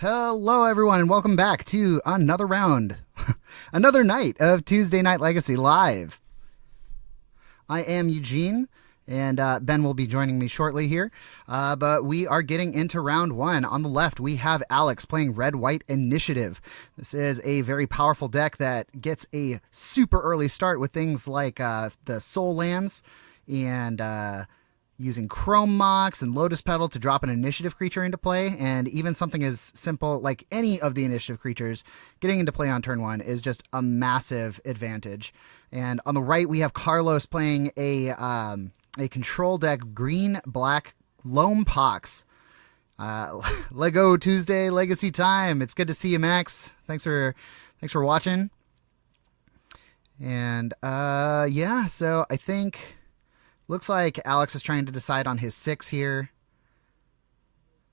Hello, everyone, and welcome back to another round, another night of Tuesday Night Legacy Live. I am Eugene, and Ben will be joining me shortly here, but we are getting into round one. On the left, we have Alex playing Red-White Initiative. This is a very powerful deck that gets a super early start with things like the Soul Lands and using Chrome Mox and Lotus Petal to drop an initiative creature into play, and even something as simple like any of the initiative creatures getting into play on turn one is just a massive advantage. And on the right, we have Carlos playing a control deck, green-black Loam Pox. Lego Tuesday Legacy time. It's good to see you, Max. Thanks for watching. And yeah, so I think looks like Alex is trying to decide on his 6 here.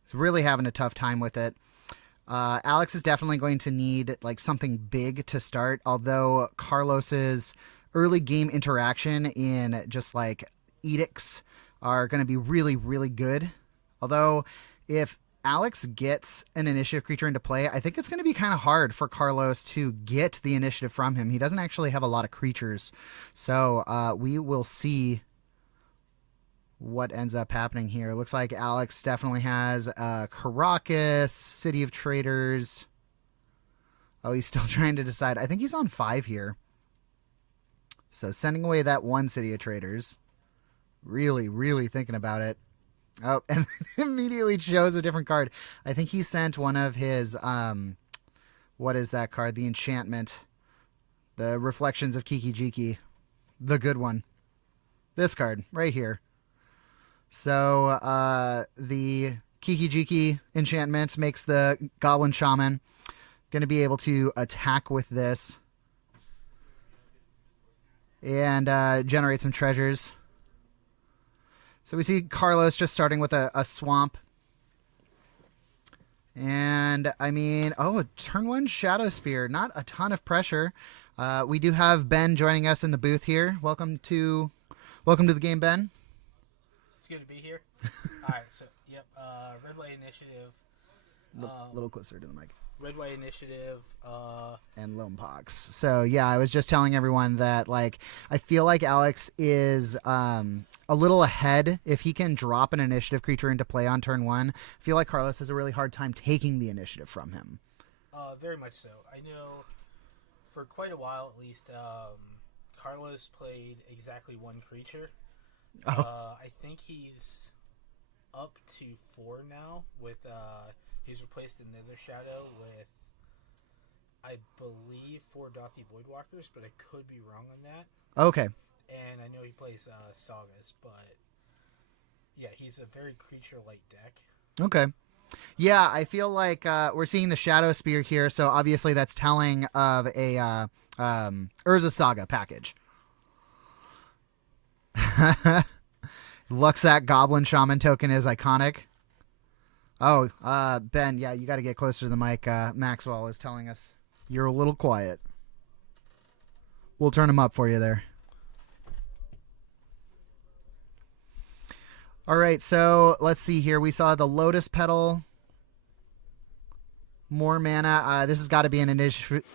He's really having a tough time with it. Alex is definitely going to need like something big to start, although Carlos's early game interaction in just like edicts are going to be really, really good. Although if Alex gets an initiative creature into play, I think it's going to be kind of hard for Carlos to get the initiative from him. He doesn't actually have a lot of creatures. So we will see what ends up happening here. Looks like Alex definitely has Caracas, City of Traders. Oh, he's still trying to decide. I think he's on 5 here. So sending away that one City of Traders. Really, really thinking about it. Oh, and immediately chose a different card. I think he sent one of his, what is that card? The Enchantment. The Reflections of Kiki-Jiki. The good one. This card, right here. So the Kiki-Jiki enchantment makes the Goblin Shaman going to be able to attack with this and generate some treasures. So we see Carlos just starting with a swamp. And, I mean, oh, turn 1 Shadow Spear. Not a ton of pressure. We do have Ben joining us in the booth here. Welcome to the game, Ben. It's good to be here. All right, so, yep, Red White Initiative. A little closer to the mic. Red White Initiative. And Loam Pox. So, yeah, I was just telling everyone that, like, I feel like Alex is a little ahead if he can drop an initiative creature into play on turn 1. I feel like Carlos has a really hard time taking the initiative from him. Very much so. I know for quite a while, at least, Carlos played exactly 1 creature. Oh. I think he's up to 4 now with he's replaced the Nether Shadow with, I believe, 4 Dothy Voidwalkers, but I could be wrong on that. Okay. And I know he plays Sagas, but yeah, he's a very creature-light deck. Okay. Yeah, I feel like we're seeing the Shadow Spear here, so obviously that's telling of a Urza Saga package. Luxac Goblin Shaman token is iconic. Oh, Ben, yeah, you got to get closer to the mic. Maxwell is telling us you're a little quiet. We'll turn him up for you there. All right, so let's see here. We saw the Lotus Petal. More mana. This has got to be an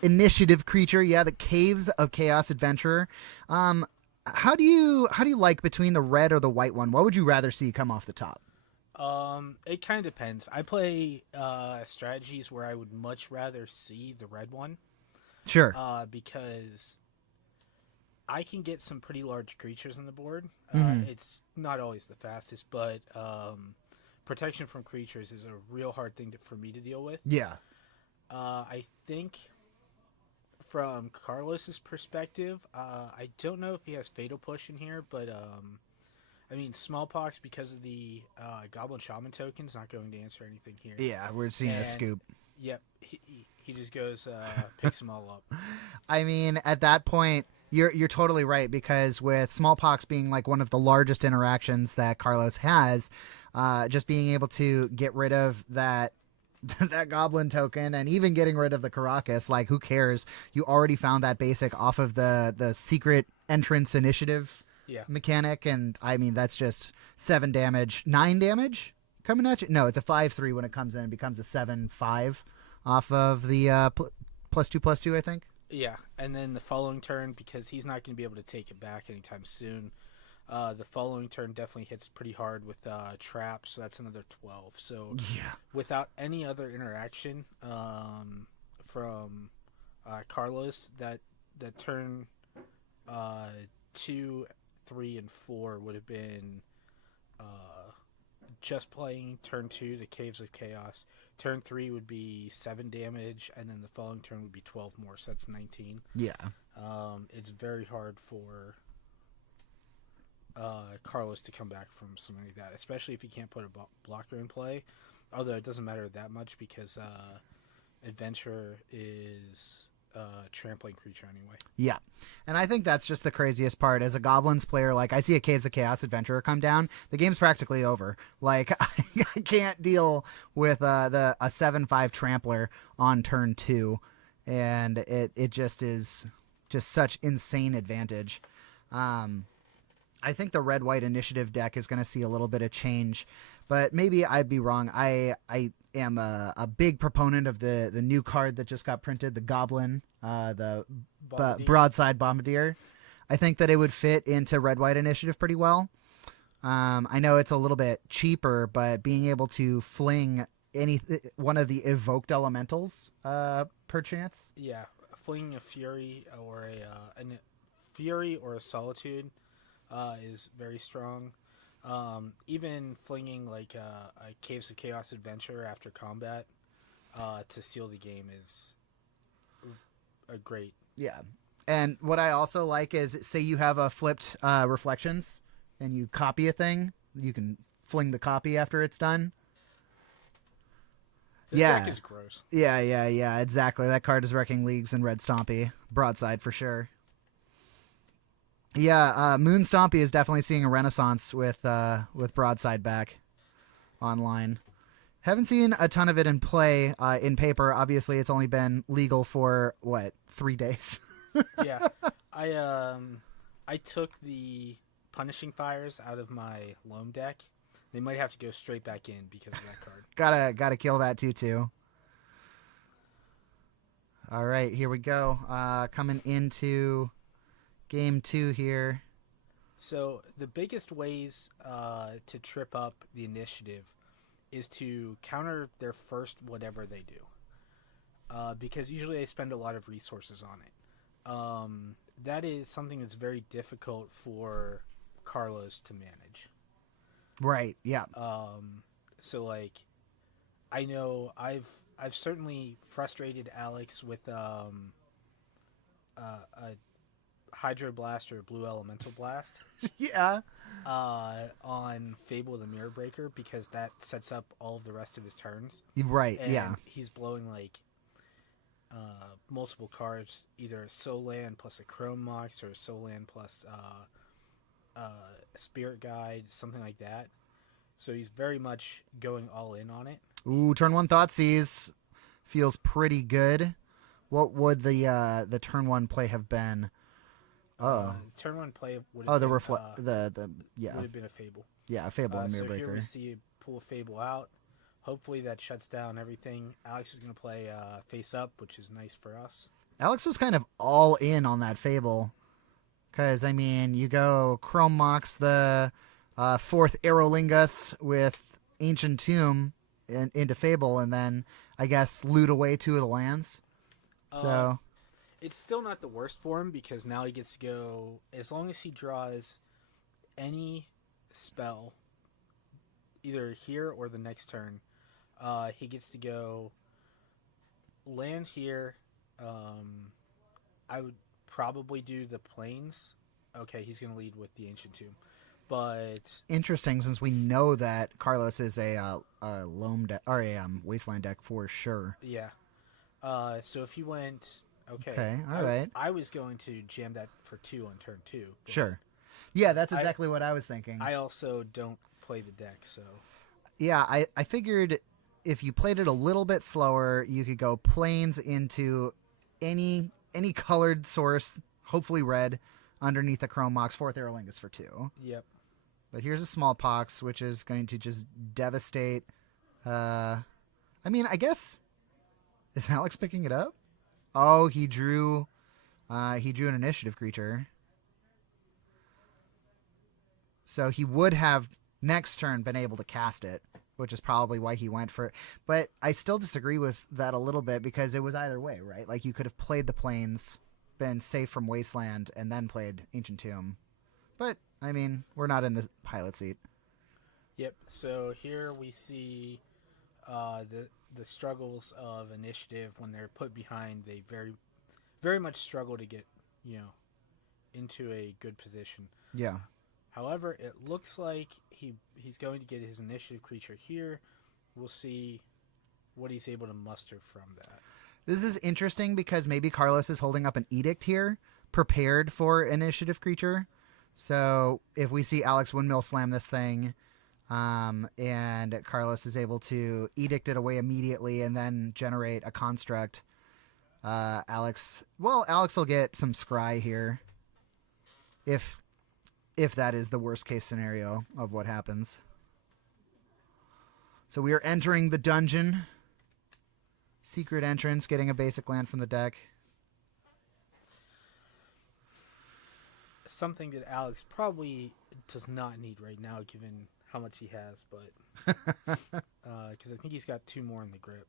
initiative creature. Yeah, the Caves of Chaos Adventurer. How do you like between the red or the white one? What would you rather see come off the top? It kind of depends. I play strategies where I would much rather see the red one. Sure. Because I can get some pretty large creatures on the board. Mhm. It's not always the fastest, but protection from creatures is a real hard thing for me to deal with. Yeah. I think from Carlos's perspective, I don't know if he has Fatal Push in here, but I mean, Smallpox, because of the Goblin Shaman token, is not going to answer anything here. Yeah, we're seeing a scoop. Yep, he just goes, picks them all up. I mean, at that point, you're totally right, because with Smallpox being like one of the largest interactions that Carlos has, just being able to get rid of that that goblin token and even getting rid of the Caracas, like, who cares? You already found that basic off of the secret entrance initiative mechanic, and I mean, that's just 7 damage, 9 damage coming at you. No, it's a 5/3 when it comes in. It becomes a 7/5 off of the +2/+2, I think. Yeah, and then the following turn, because he's not going to be able to take it back anytime soon, the following turn definitely hits pretty hard with Trap, so that's another 12. So Yeah. without any other interaction from Carlos, that turn 2, 3, and 4 would have been just playing. Turn 2, the Caves of Chaos. Turn 3 would be 7 damage, and then the following turn would be 12 more, so that's 19. Yeah. It's very hard for Carlos to come back from something like that, especially if he can't put a blocker in play. Although it doesn't matter that much because Adventure is a trampling creature anyway. Yeah. And I think that's just the craziest part. As a Goblins player, like, I see a Caves of Chaos Adventurer come down, the game's practically over. Like, I can't deal with a 7/5 Trampler on turn 2, and it just is just such insane advantage. I think the red-white initiative deck is going to see a little bit of change, but maybe I'd be wrong. I am a big proponent of the new card that just got printed, the Goblin, the Broadside Bombardier. I think that it would fit into red-white initiative pretty well. I know it's a little bit cheaper, but being able to fling one of the evoked elementals, perchance. Yeah, flinging a Fury or a Fury or a Solitude is very strong. Even flinging like a Caves of Chaos Adventure after combat to seal the game is a great. Yeah. And what I also like is, say you have a flipped Reflections and you copy a thing, you can fling the copy after it's done. This deck is gross. Yeah, exactly. That card is wrecking leagues in Red Stompy. Broadside for sure. Yeah, Moon Stompy is definitely seeing a renaissance with Broadside back online. Haven't seen a ton of it in play in paper. Obviously, it's only been legal for 3 days. Yeah, I took the Punishing Fires out of my Loam deck. They might have to go straight back in because of that card. Gotta kill that too. All right, here we go. Coming into Game 2 here. So the biggest ways to trip up the initiative is to counter their first whatever they do. Because usually they spend a lot of resources on it. That is something that's very difficult for Carlos to manage. Right, yeah. So like, I know I've certainly frustrated Alex with a Hydro Blast or Blue Elemental Blast. Yeah. On Fable the Mirror Breaker, because that sets up all of the rest of his turns. Right, and yeah. He's blowing like multiple cards, either a Soul Land plus a Chrome Mox or a Soul Land plus Spirit Guide, something like that. So he's very much going all in on it. Ooh, turn 1 Thoughtseize feels pretty good. What would the turn 1 play have been? Turn 1 play would have been, would have been a Fable. Yeah, a Fable and Mirror so Breaker. Here we see pull a Fable out. Hopefully that shuts down everything. Alex is going to play Face Up, which is nice for us. Alex was kind of all in on that Fable. Because, I mean, you go Chrome Mox, the 4th Aerolingus with Ancient Tomb into Fable, and then, I guess, loot away 2 of the lands. So It's still not the worst for him because now he gets to go, as long as he draws any spell, either here or the next turn, he gets to go land here. I would probably do the plains. Okay, he's going to lead with the Ancient Tomb. But Interesting, since we know that Carlos is a loam deck or a wasteland deck for sure. yeah. So if he went, Okay, all right. I was going to jam that for 2 on turn 2. Sure. Yeah, that's exactly what I was thinking. I also don't play the deck, so Yeah, I figured if you played it a little bit slower, you could go plains into any colored source, hopefully red, underneath the Chrome Mox, 4th Aerolingus for 2. yep. But here's a Smallpox, which is going to just devastate. I mean, I guess, is Alex picking it up? Oh, he drew an initiative creature. So he would have next turn been able to cast it, which is probably why he went for it. But I still disagree with that a little bit because it was either way, right? Like you could have played the plains, been safe from Wasteland, and then played Ancient Tomb. But, I mean, we're not in the pilot seat. Yep. So here we see the struggles of initiative when they're put behind. They very, very much struggle to get into a good position. Yeah. However, it looks like he's going to get his initiative creature here. We'll see what he's able to muster from that. This is interesting because maybe Carlos is holding up an edict here, prepared for initiative creature. So if we see Alex Windmill slam this thing, and Carlos is able to edict it away immediately and then generate a construct, Alex will get some scry here. If that is the worst case scenario of what happens. So we are entering the dungeon. Secret entrance, getting a basic land from the deck. Something that Alex probably does not need right now, given how much he has, but because I think he's got 2 more in the grip.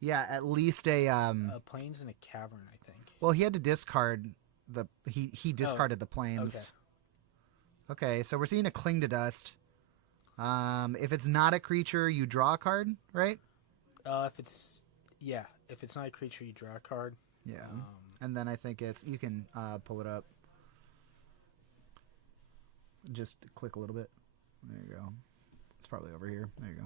Yeah, at least a Plains and a cavern, I think. Well, he had to discard he discarded the plains. Okay, so we're seeing a Cling to Dust. If it's not a creature, you draw a card, right? If it's not a creature, you draw a card. Yeah. And then I think you can pull it up. Just click a little bit. There you go. It's probably over here. There you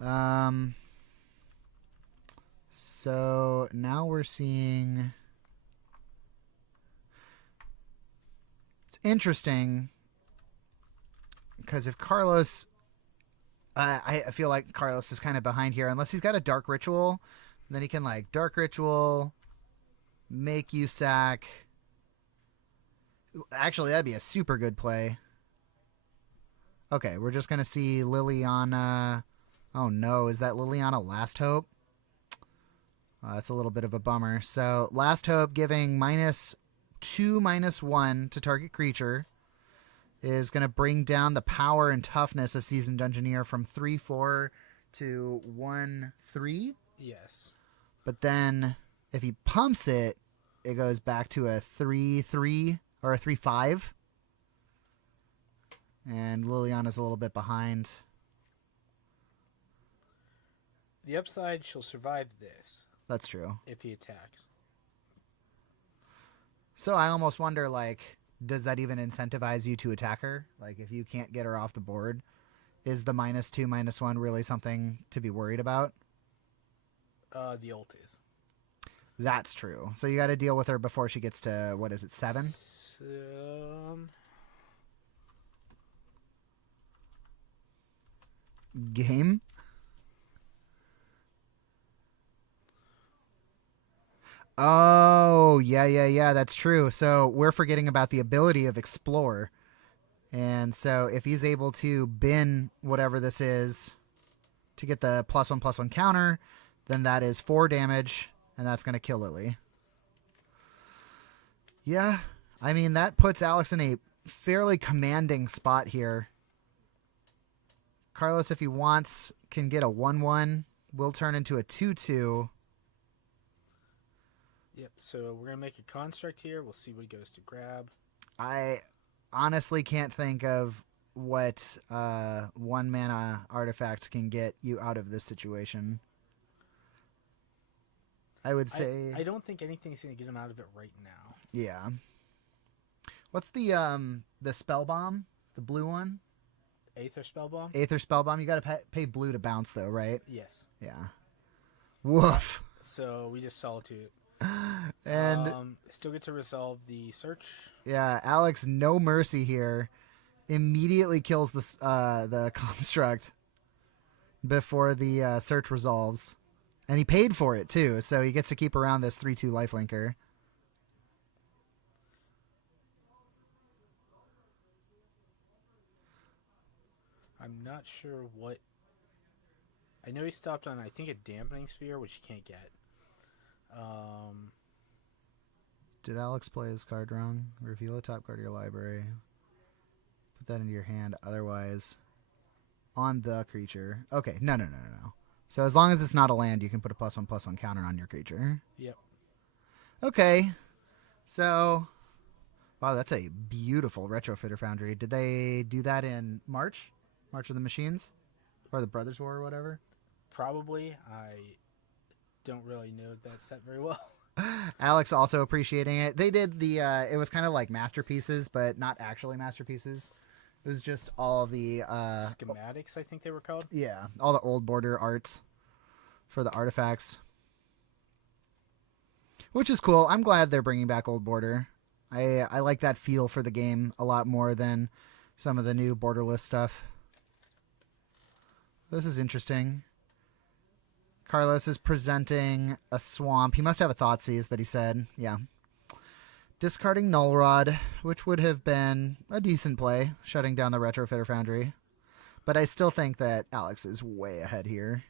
go. So now we're seeing. It's interesting because if Carlos, I feel like Carlos is kind of behind here unless he's got a Dark Ritual. Then he can Dark Ritual, make you sack. Actually, that'd be a super good play. Okay, we're just going to see Liliana. Oh no, is that Liliana Last Hope? That's a little bit of a bummer. So Last Hope giving -2, -1 to target creature is going to bring down the power and toughness of Seasoned Dungeoneer from 3/4 to 1/3. Yes. But then if he pumps it, it goes back to a 3/3 or a 3/5. And Liliana's a little bit behind. The upside, she'll survive this. That's true. If he attacks. So I almost wonder, does that even incentivize you to attack her? If you can't get her off the board, is the -2, -1 really something to be worried about? The ult is. That's true. So you got to deal with her before she gets to, what is it, 7? Game? Oh, yeah, that's true. So we're forgetting about the ability of Explore. And so if he's able to bin whatever this is to get the +1/+1 counter, then that is 4 damage, and that's going to kill Lily. Yeah, I mean, that puts Alex in a fairly commanding spot here. Carlos, if he wants, can get a 1/1 will turn into a 2/2. Yep. So we're gonna make a construct here. We'll see what he goes to grab. I honestly can't think of what 1-mana artifact can get you out of this situation. I would say I don't think anything's gonna get him out of it right now. yeah. What's the spell bomb? The blue one? Aether Spellbomb? Aether spell bomb. You got to pay blue to bounce though, right? Yes. Yeah. Woof. So we just solitude it. And Still get to resolve the search. yeah, Alex, no mercy here. Immediately kills the construct before the search resolves. And he paid for it too, so he gets to keep around this 3/2 lifelinker. I'm not sure what. I know he stopped on, I think, a dampening sphere, which you can't get. Did Alex play his card wrong? Reveal a top card of your library. Put that into your hand. Otherwise, on the creature. Okay, no. So as long as it's not a land, you can put a +1/+1 counter on your creature. Yep. Okay. So, wow, that's a beautiful Retrofitter Foundry. Did they do that in March? March of the Machines? Or the Brothers War or whatever? Probably. I don't really know that set very well. Alex also appreciating it. They did it was kind of like masterpieces, but not actually masterpieces. It was just all the Schematics, I think they were called. yeah, all the old border arts for the artifacts, which is cool. I'm glad they're bringing back old border. I like that feel for the game a lot more than some of the new borderless stuff. This is interesting. Carlos is presenting a swamp. He must have a Thoughtseize that he said. Yeah. Discarding Null Rod, which would have been a decent play, shutting down the Retrofitter Foundry. But I still think that Alex is way ahead here.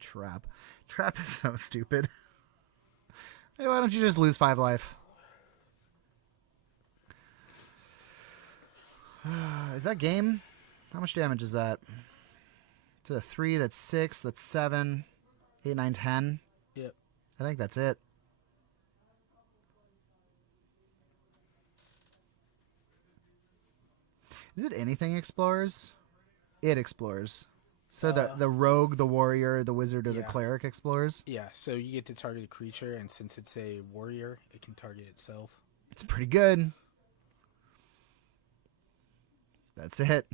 Trap. Trap is so stupid. Hey, why don't you just lose 5 life? Is that game? How much damage is that? It's a 3, that's 6, that's 7, 8, 9, 10. Yep. I think that's it. Is it anything explores? It explores. So the rogue, the warrior, the wizard, or the yeah. cleric explores? Yeah, so you get to target a creature, and since it's a warrior, it can target itself. It's pretty good. That's it.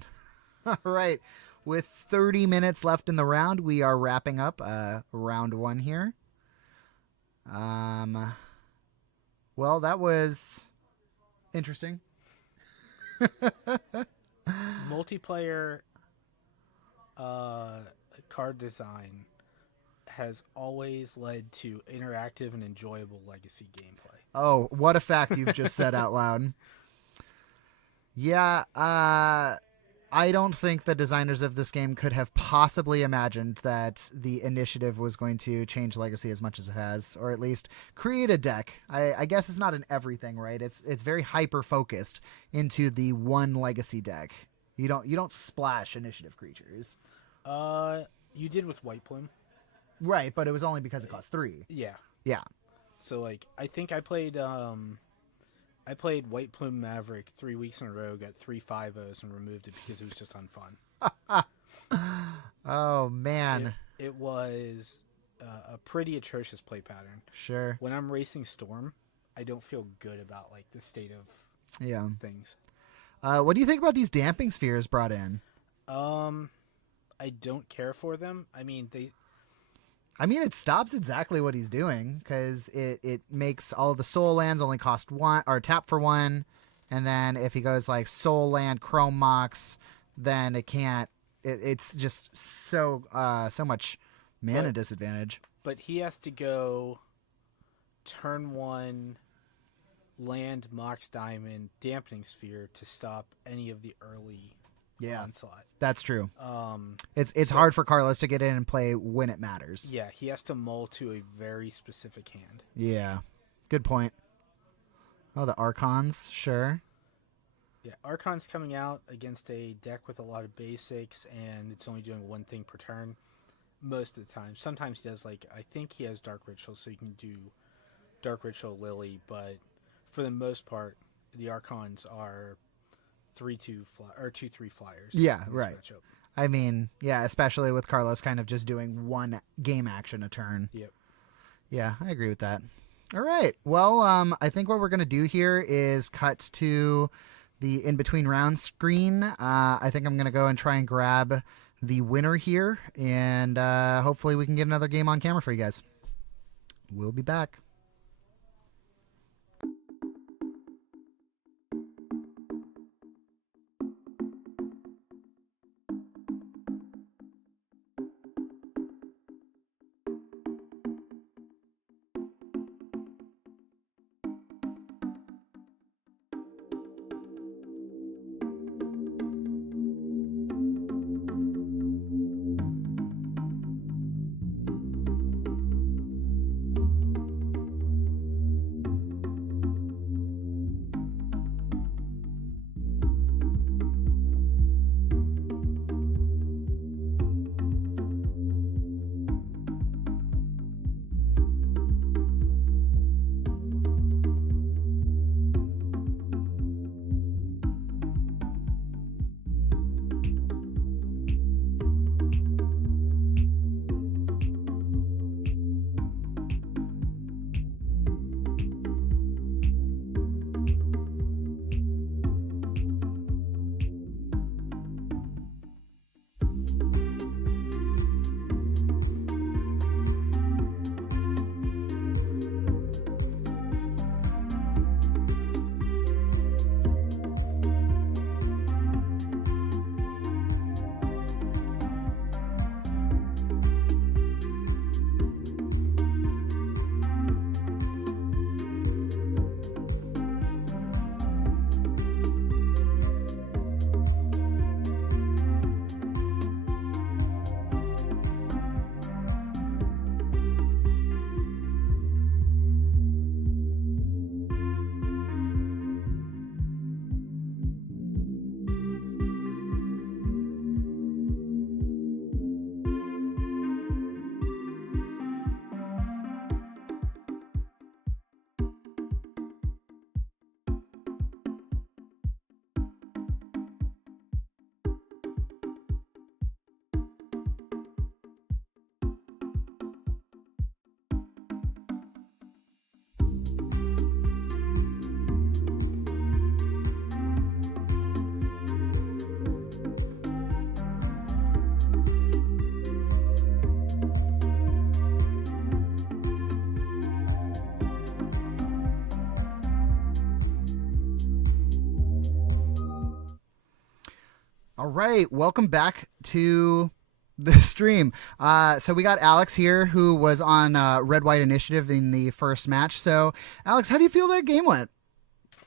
All right. With 30 minutes left in the round, we are wrapping up round 1 here. Well, that was interesting. Multiplayer card design has always led to interactive and enjoyable legacy gameplay. Oh, what a fact you've just said out loud. Yeah, I don't think the designers of this game could have possibly imagined that the initiative was going to change Legacy as much as it has, or at least create a deck. I guess it's not in everything, right? It's very hyper focused into the one Legacy deck. You don't splash initiative creatures. You did with White Plume. Right, but it was only because it cost 3. Yeah. Yeah. So like I think I played White Plume Maverick 3 weeks in a row, got 3 5-0s, and removed it because it was just unfun. Oh, man. It was a pretty atrocious play pattern. Sure. When I'm racing Storm, I don't feel good about like the state of things. What do you think about these damping spheres brought in? I don't care for them. I mean, it stops exactly what he's doing because it makes all of the soul lands only cost 1 or tap for 1, and then if he goes like soul land Chrome Mox, then it can't. It's just so much mana disadvantage. But he has to go turn 1 land Mox Diamond dampening sphere to stop any of the early onslaught. That's true. It's hard for Carlos to get in and play when it matters. Yeah, he has to mull to a very specific hand. Yeah, good point. Oh, the Archons, sure. Yeah, Archon's coming out against a deck with a lot of basics, and it's only doing one thing per turn most of the time. Sometimes he does, like, I think he has Dark Ritual, so you can do Dark Ritual Lily, but for the most part, the Archons are 3/2 or 2/3 flyers. Yeah, in this right. matchup. I mean, yeah, especially with Carlos kind of just doing one game action a turn. Yep. Yeah, I agree with that. All right. Well, I think what we're going to do here is cut to the in-between round screen. I think I'm going to go and try and grab the winner here, and hopefully we can get another game on camera for you guys. We'll be back. All right, welcome back to the stream. So we got Alex here, who was on Red White Initiative in the first match. So, Alex, how do you feel that game went?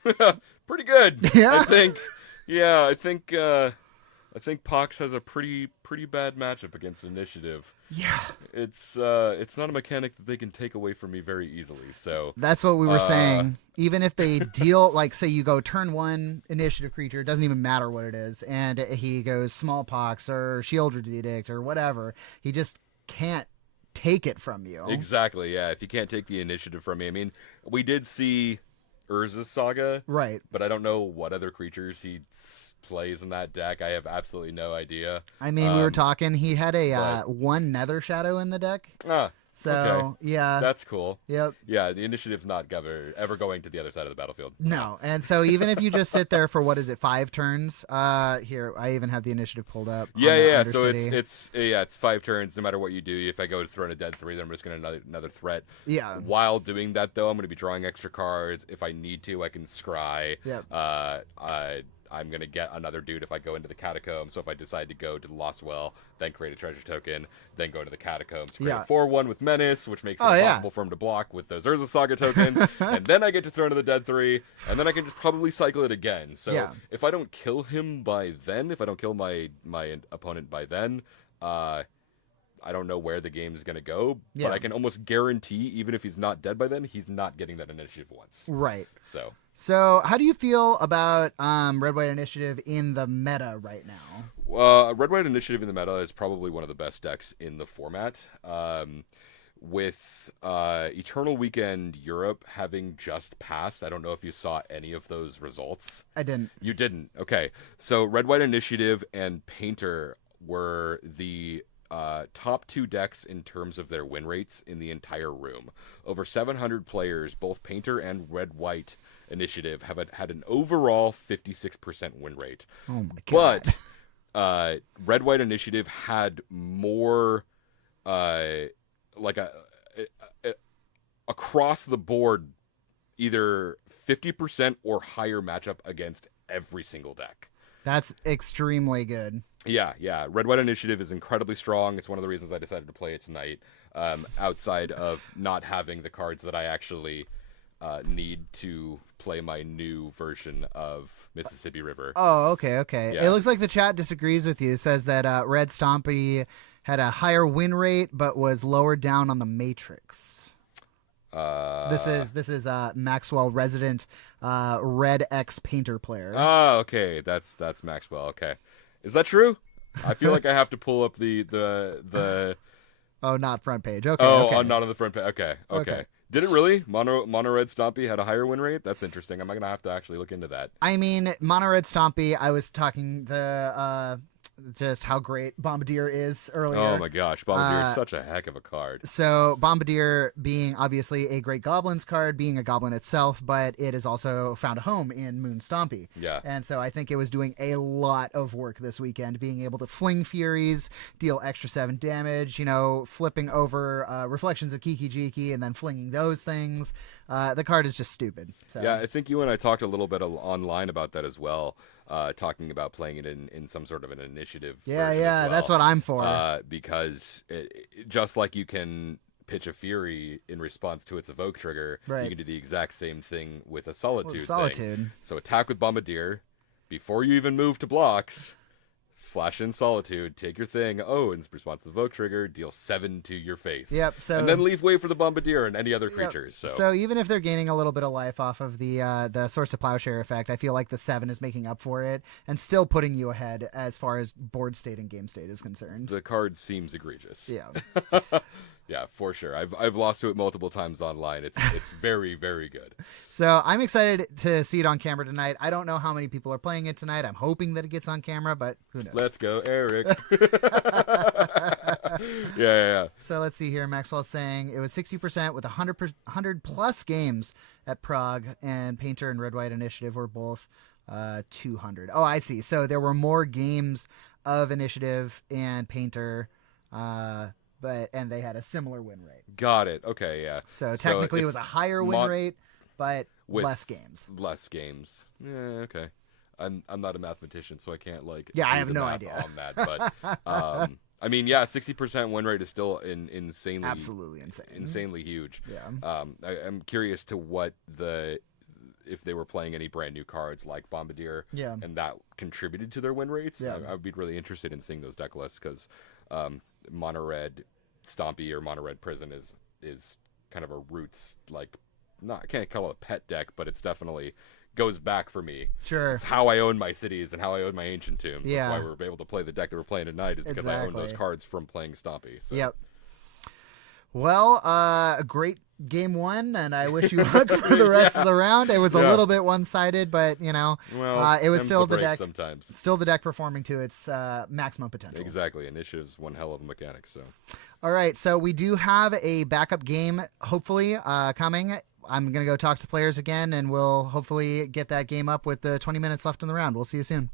Pretty good. Yeah? I think. Yeah, I think Pox has a pretty bad matchup against Initiative. Yeah. It's not a mechanic that they can take away from me very easily. So That's what we were saying. Even if they deal, like, say you go turn 1 initiative creature, it doesn't even matter what it is, and he goes smallpox or shield edict or whatever, he just can't take it from you. exactly, yeah. If you can't take the initiative from me, I mean, we did see Urza's Saga, Right. but I don't know what other creatures he plays in that deck. I have absolutely no idea. I mean, we were talking, he had a but- one Nether Shadow in the deck. So, okay. yeah. That's cool. Yep. Yeah, the initiative's not ever going to the other side of the battlefield. No, and so even if you just sit there for, what is it, 5 turns? Here, I even have the initiative pulled up. Yeah. So it's 5 turns no matter what you do. If I go to throw in a dead 3, then I'm just going to another threat. Yeah. While doing that, though, I'm going to be drawing extra cards. If I need to, I can scry. Yep. I'm going to get another dude if I go into the catacombs. So if I decide to go to the Lost Well, then create a treasure token, then go into the catacombs, create a 4/1 with Menace, which makes it impossible for him to block with those Urza Saga tokens, and then I get to throw into the dead 3, and then I can just probably cycle it again. So if I don't kill him by then, if I don't kill my opponent by then, I don't know where the game's going to go, Yeah. but I can almost guarantee, even if he's not dead by then, he's not getting that initiative once. Right. So how do you feel about Red White Initiative in the meta right now? Red White Initiative in the meta is probably one of the best decks in the format. With Eternal Weekend Europe having just passed, I don't know if you saw any of those results. I didn't. You didn't? Okay. So Red White Initiative and Painter were the top 2 decks in terms of their win rates in the entire room. Over 700 players, both Painter and Red White Initiative have had an overall 56% win rate. Oh my god. But Red White Initiative had more like a across the board either 50% or higher matchup against every single deck. That's extremely good. Yeah. Red White Initiative is incredibly strong. It's one of the reasons I decided to play it tonight. Outside of not having the cards that I actually need to play my new version of Mississippi River. Oh, okay. Yeah. It looks like the chat disagrees with you. It says that Red Stompy had a higher win rate, but was lower down on the matrix. This is Maxwell resident Red X Painter player. Oh, okay. That's Maxwell. Okay, is that true? I feel like I have to pull up the. Oh, not front page. Okay. Oh, okay. not on the front page. Okay. Did it really? Mono Red Stompy had a higher win rate? That's interesting. I'm gonna have to actually look into that. I mean, Mono Red Stompy. I was talking just how great Bombardier is earlier. Oh my gosh, Bombardier is such a heck of a card. So Bombardier being obviously a great Goblins card, being a Goblin itself, but it has also found a home in Moon Stompy. Yeah. And so I think it was doing a lot of work this weekend, being able to fling Furies, deal extra 7 damage, flipping over Reflections of Kiki Jiki and then flinging those things. The card is just stupid. So. Yeah, I think you and I talked a little bit online about that as well. Talking about playing it in some sort of an initiative. Yeah, version as well. that's what I'm for. Because just like you can pitch a Fury in response to its evoke trigger, right. You can do the exact same thing with a Solitude thing. So attack with Bombardier before you even move to blocks. Flash in Solitude, take your thing. Oh, in response to the evoke trigger, deal 7 to your face. Yep. So and then leave way for the Bombardier and any other creatures. So even if they're gaining a little bit of life off of the Source of Plowshare effect, I feel like the 7 is making up for it and still putting you ahead as far as board state and game state is concerned. The card seems egregious. Yeah. Yeah, for sure. I've lost to it multiple times online. It's very, very good. So I'm excited to see it on camera tonight. I don't know how many people are playing it tonight. I'm hoping that it gets on camera, but who knows? Let's go, Eric. Yeah. So let's see here. Maxwell's saying it was 60% with 100 plus games at Prague, and Painter and Red White Initiative were both 200. Oh, I see. So there were more games of Initiative and Painter, and they had a similar win rate. Got it. Okay, yeah. So technically it was a higher win rate, but with less games. Less games. Yeah, okay. I'm not a mathematician, so I can't I have no idea on that. But I mean, yeah, 60% win rate is still insanely absolutely insane, insanely huge. Yeah. I'm curious to if they were playing any brand new cards like Bombardier, and that contributed to their win rates. Yeah. I would be really interested in seeing those deck lists because Mono Red Stompy or Mono Red Prison is kind of a roots I can't call it a pet deck, but it's definitely goes back for me. Sure. It's how I own my cities and how I own my ancient tombs. Yeah. That's why we were able to play the deck that we're playing tonight is because I own those cards from playing Stompy. So. Yep. Well, a great game 1, and I wish you luck for the rest of the round. It was a little bit one-sided, but it was still the deck. Sometimes still the deck performing to its maximum potential. Exactly. Initiative's one hell of a mechanic. So. All right, so we do have a backup game hopefully coming. I'm gonna go talk to players again, and we'll hopefully get that game up with the 20 minutes left in the round. We'll see you soon.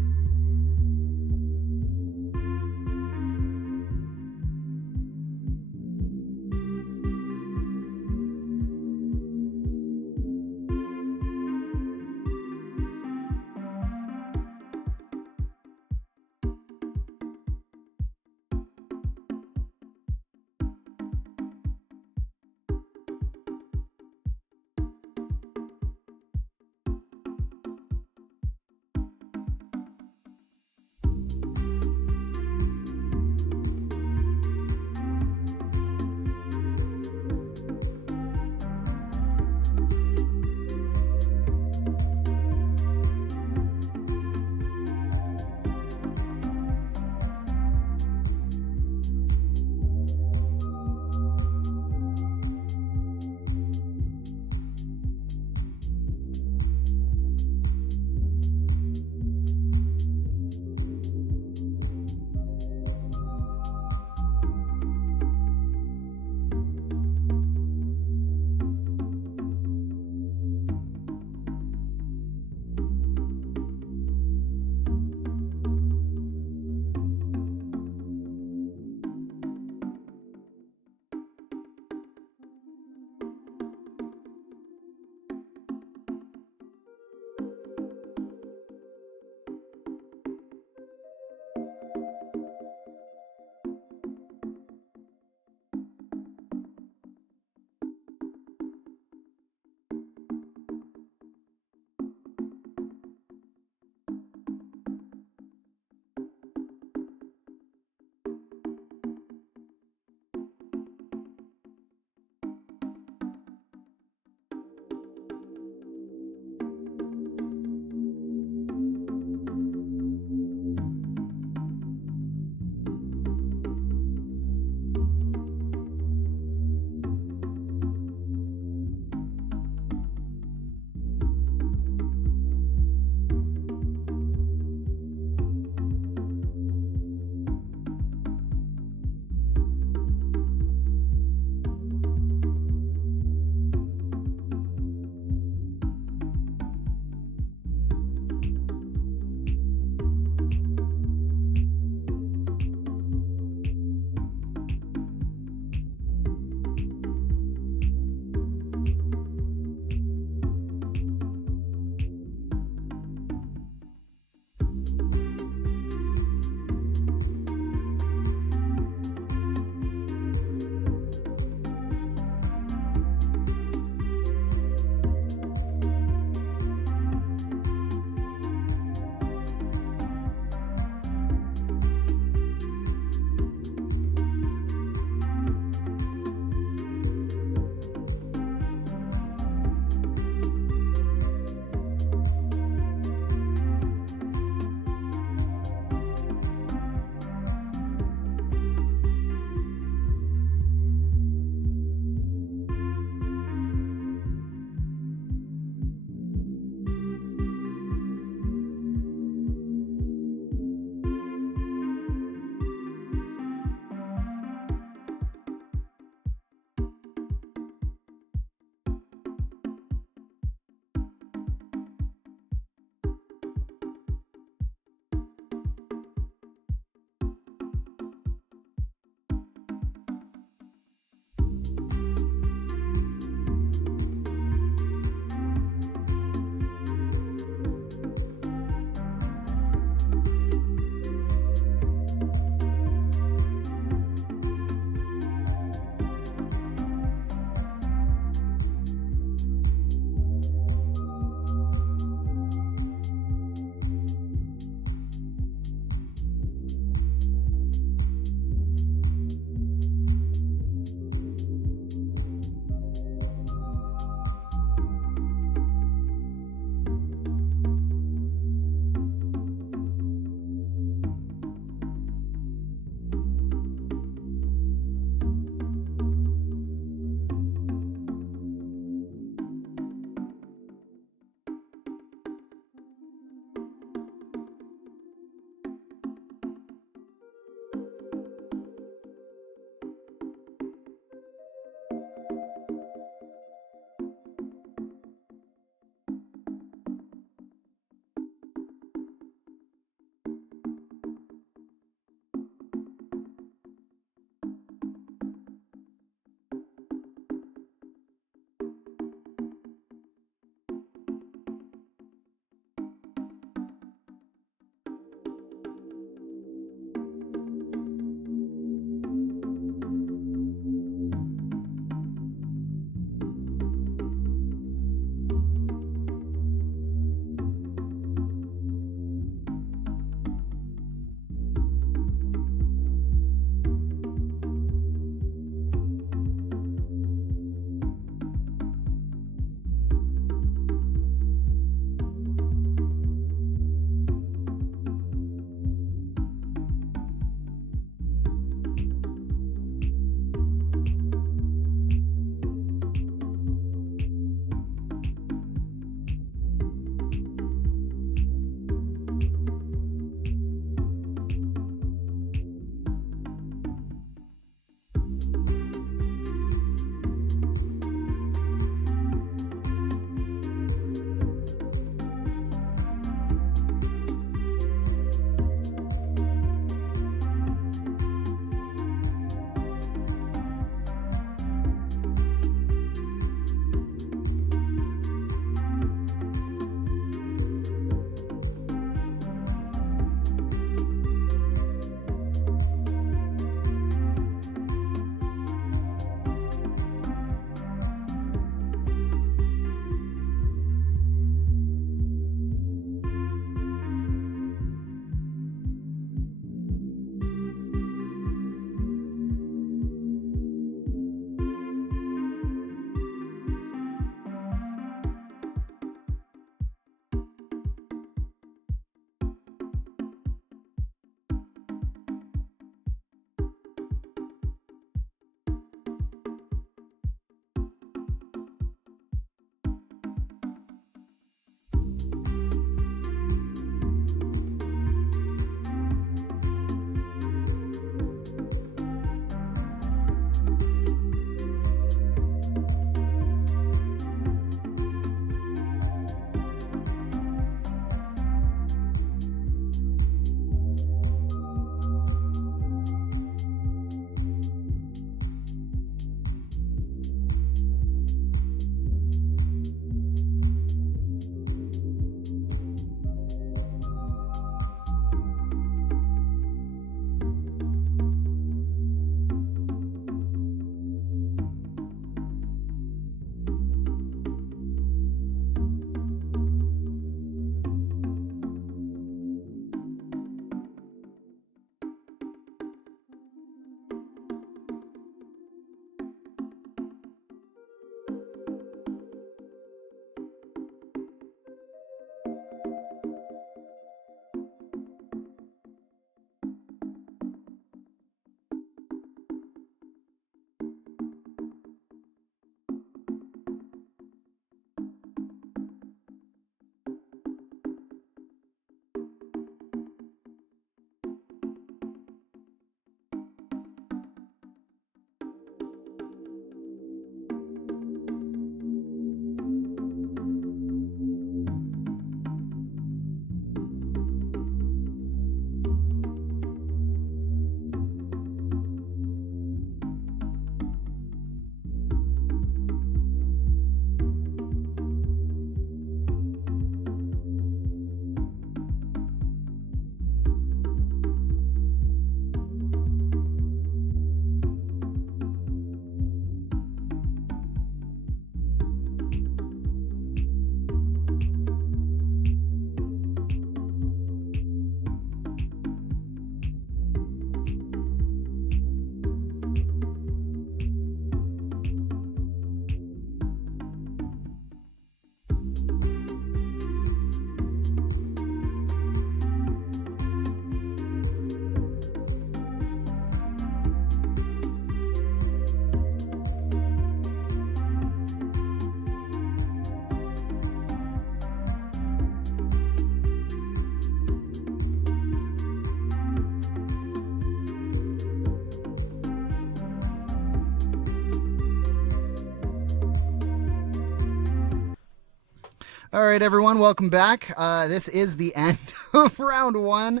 All right, everyone, welcome back. This is the end of round one.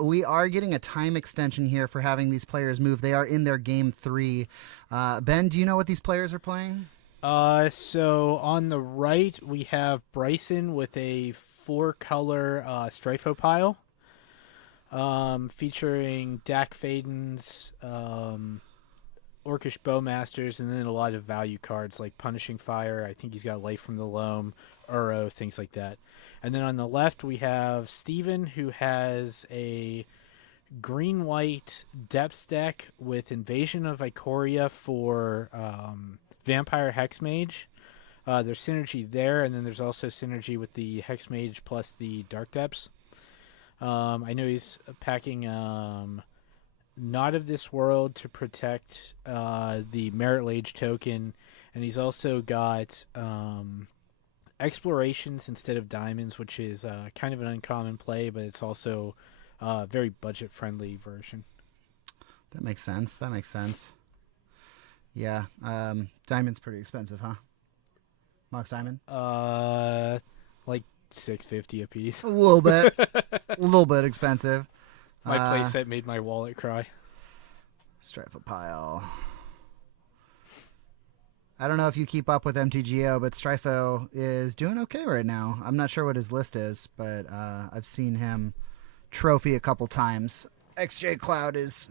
We are getting a time extension here for having these players move. They are in their game 3. Ben, do you know what these players are playing? So on the right, we have Bryson with a 4-color Strifo pile, featuring Dak Faden's Orcish Bowmasters, and then a lot of value cards like Punishing Fire. I think he's got Life from the Loam, Uro, things like that. And then on the left, we have Steven, who has a green-white depths deck with Invasion of Ikoria for Vampire Hexmage. There's synergy there, and then there's also synergy with the Hexmage plus the Dark Depths. I know he's packing Not of This World to protect the Merit Lage token, and he's also got Explorations instead of Diamonds, which is kind of an uncommon play, but it's also a very budget-friendly version. That makes sense. Yeah, Diamond's pretty expensive, huh? Mox Diamond? Like $6.50 a piece. A little bit expensive. My playset made my wallet cry. Strifo pile. I don't know if you keep up with MTGO, but Strifo is doing okay right now. I'm not sure what his list is, but I've seen him trophy a couple times. XJ Cloud is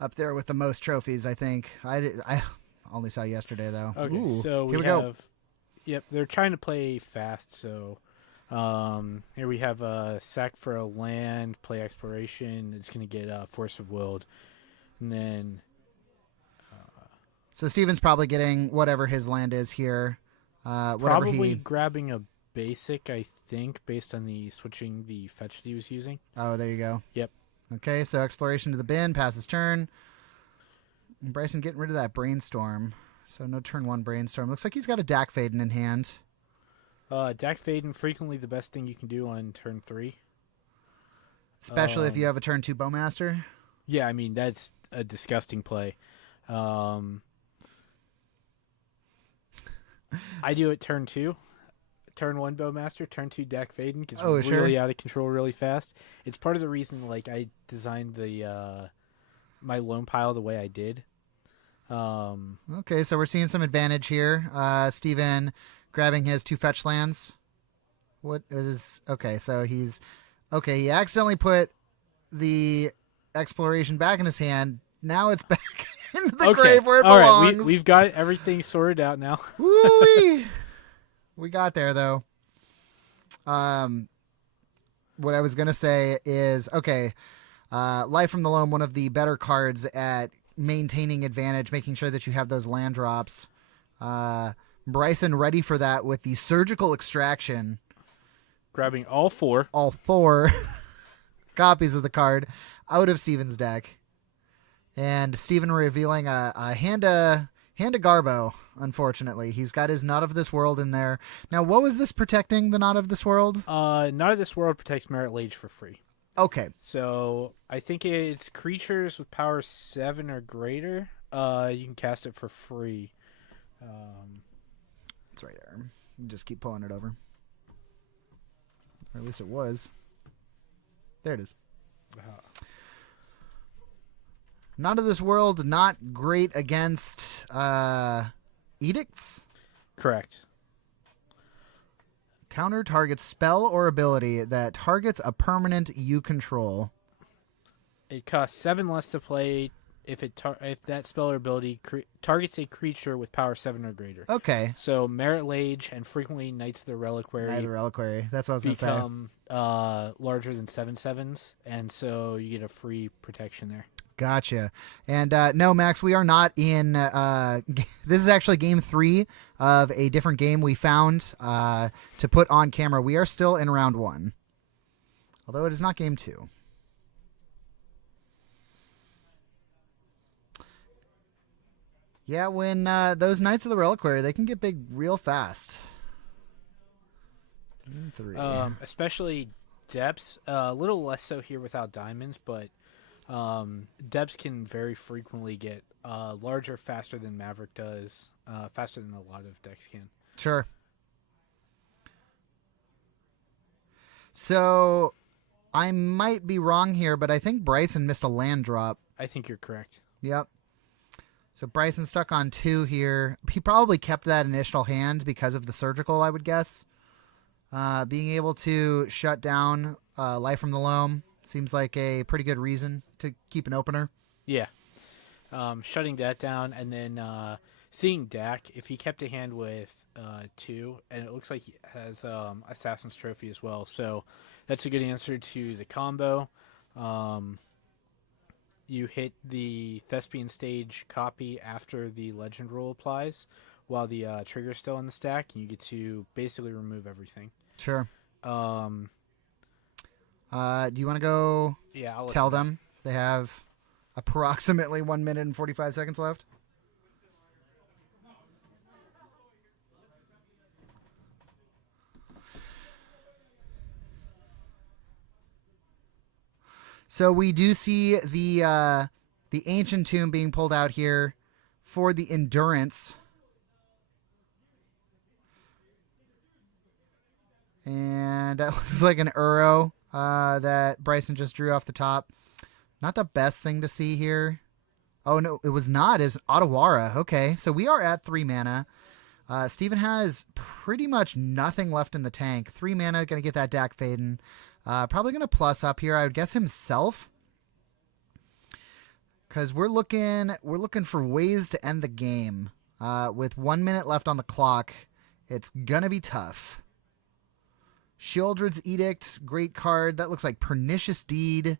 up there with the most trophies, I think. I only saw yesterday, though. Okay, Ooh, so here we go. have... Yep, they're trying to play fast, so... here we have a sack for a land, play Exploration. It's going to get Force of Will. And then... So Steven's probably getting whatever his land is here. Probably grabbing a basic, I think, based on the switching the fetch that he was using. Oh, there you go. Yep. Okay, so Exploration to the bin, passes turn. And Bryson getting rid of that Brainstorm. So no turn 1 Brainstorm. Looks like he's got a Dak Faden in hand. Dak Faden, frequently the best thing you can do on turn 3. Especially if you have a turn 2 Bowmaster. Yeah, I mean, that's a disgusting play. I do it turn 2. Turn 1 Bowmaster, turn 2 Dak Faden gets really out of control really fast. It's part of the reason I designed the my lone pile the way I did. Okay, so we're seeing some advantage here. Steven grabbing his 2 fetch lands. What is okay? So he accidentally put the exploration back in his hand. Now it's back into the grave where it belongs. Right, we've got everything sorted out now. Woo-wee. We got there though. What I was gonna say is Life from the Loam, one of the better cards at maintaining advantage, making sure that you have those land drops. Bryson ready for that with the Surgical Extraction. Grabbing all 4 copies of the card out of Steven's deck. And Steven revealing a hand of Garbo, unfortunately. He's got his Not of This World in there. Now, what was this protecting, the Not of This World? Not of This World protects Merit Lage for free. Okay. So I think it's creatures with power 7 or greater. You can cast it for free. It's right there. You just keep pulling it over. Or at least it was. There it is. Not of This World, not great against edicts? Correct. Counter target spell or ability that targets a permanent you control. It costs 7 less to play if that spell or ability targets a creature with power 7 or greater. Okay. So Merit Lage and frequently Knights of the Reliquary. That's what I was going to say. Become larger than 7/7s, and so you get a free protection there. Gotcha. And no, Max, we are not in. This is actually game 3 of a different game we found to put on camera. We are still in round 1, although it is not game 2. Yeah, when those Knights of the Reliquary, they can get big real fast. Game 3. Especially depths. A little less so here without diamonds, but depths can very frequently get larger faster than Maverick does, faster than a lot of decks can. Sure. So I might be wrong here, but I think Bryson missed a land drop. I think you're correct. Yep. So Bryson stuck on 2 here. He probably kept that initial hand because of the surgical, I would guess. Being able to shut down Life from the Loam seems like a pretty good reason to keep an opener. Yeah. Shutting that down and then seeing Dak, if he kept a hand with 2, and it looks like he has Assassin's Trophy as well. So that's a good answer to the combo. You hit the Thespian Stage copy after the Legend rule applies while the trigger's still in the stack, and you get to basically remove everything. Sure. Do you want to go tell them they have approximately 1 minute and 45 seconds left? So we do see the Ancient Tomb being pulled out here for the Endurance. And that looks like an Uro that Bryson just drew off the top. Not the best thing to see here. Oh, no, it was not. It's Otawara. Okay, so we are at 3 mana. Steven has pretty much nothing left in the tank. 3 mana, going to get that Dak Faden. Probably going to plus up here. I would guess himself. Because we're looking for ways to end the game. With 1 minute left on the clock, it's going to be tough. Sheoldred's Edict, great card. That looks like Pernicious Deed.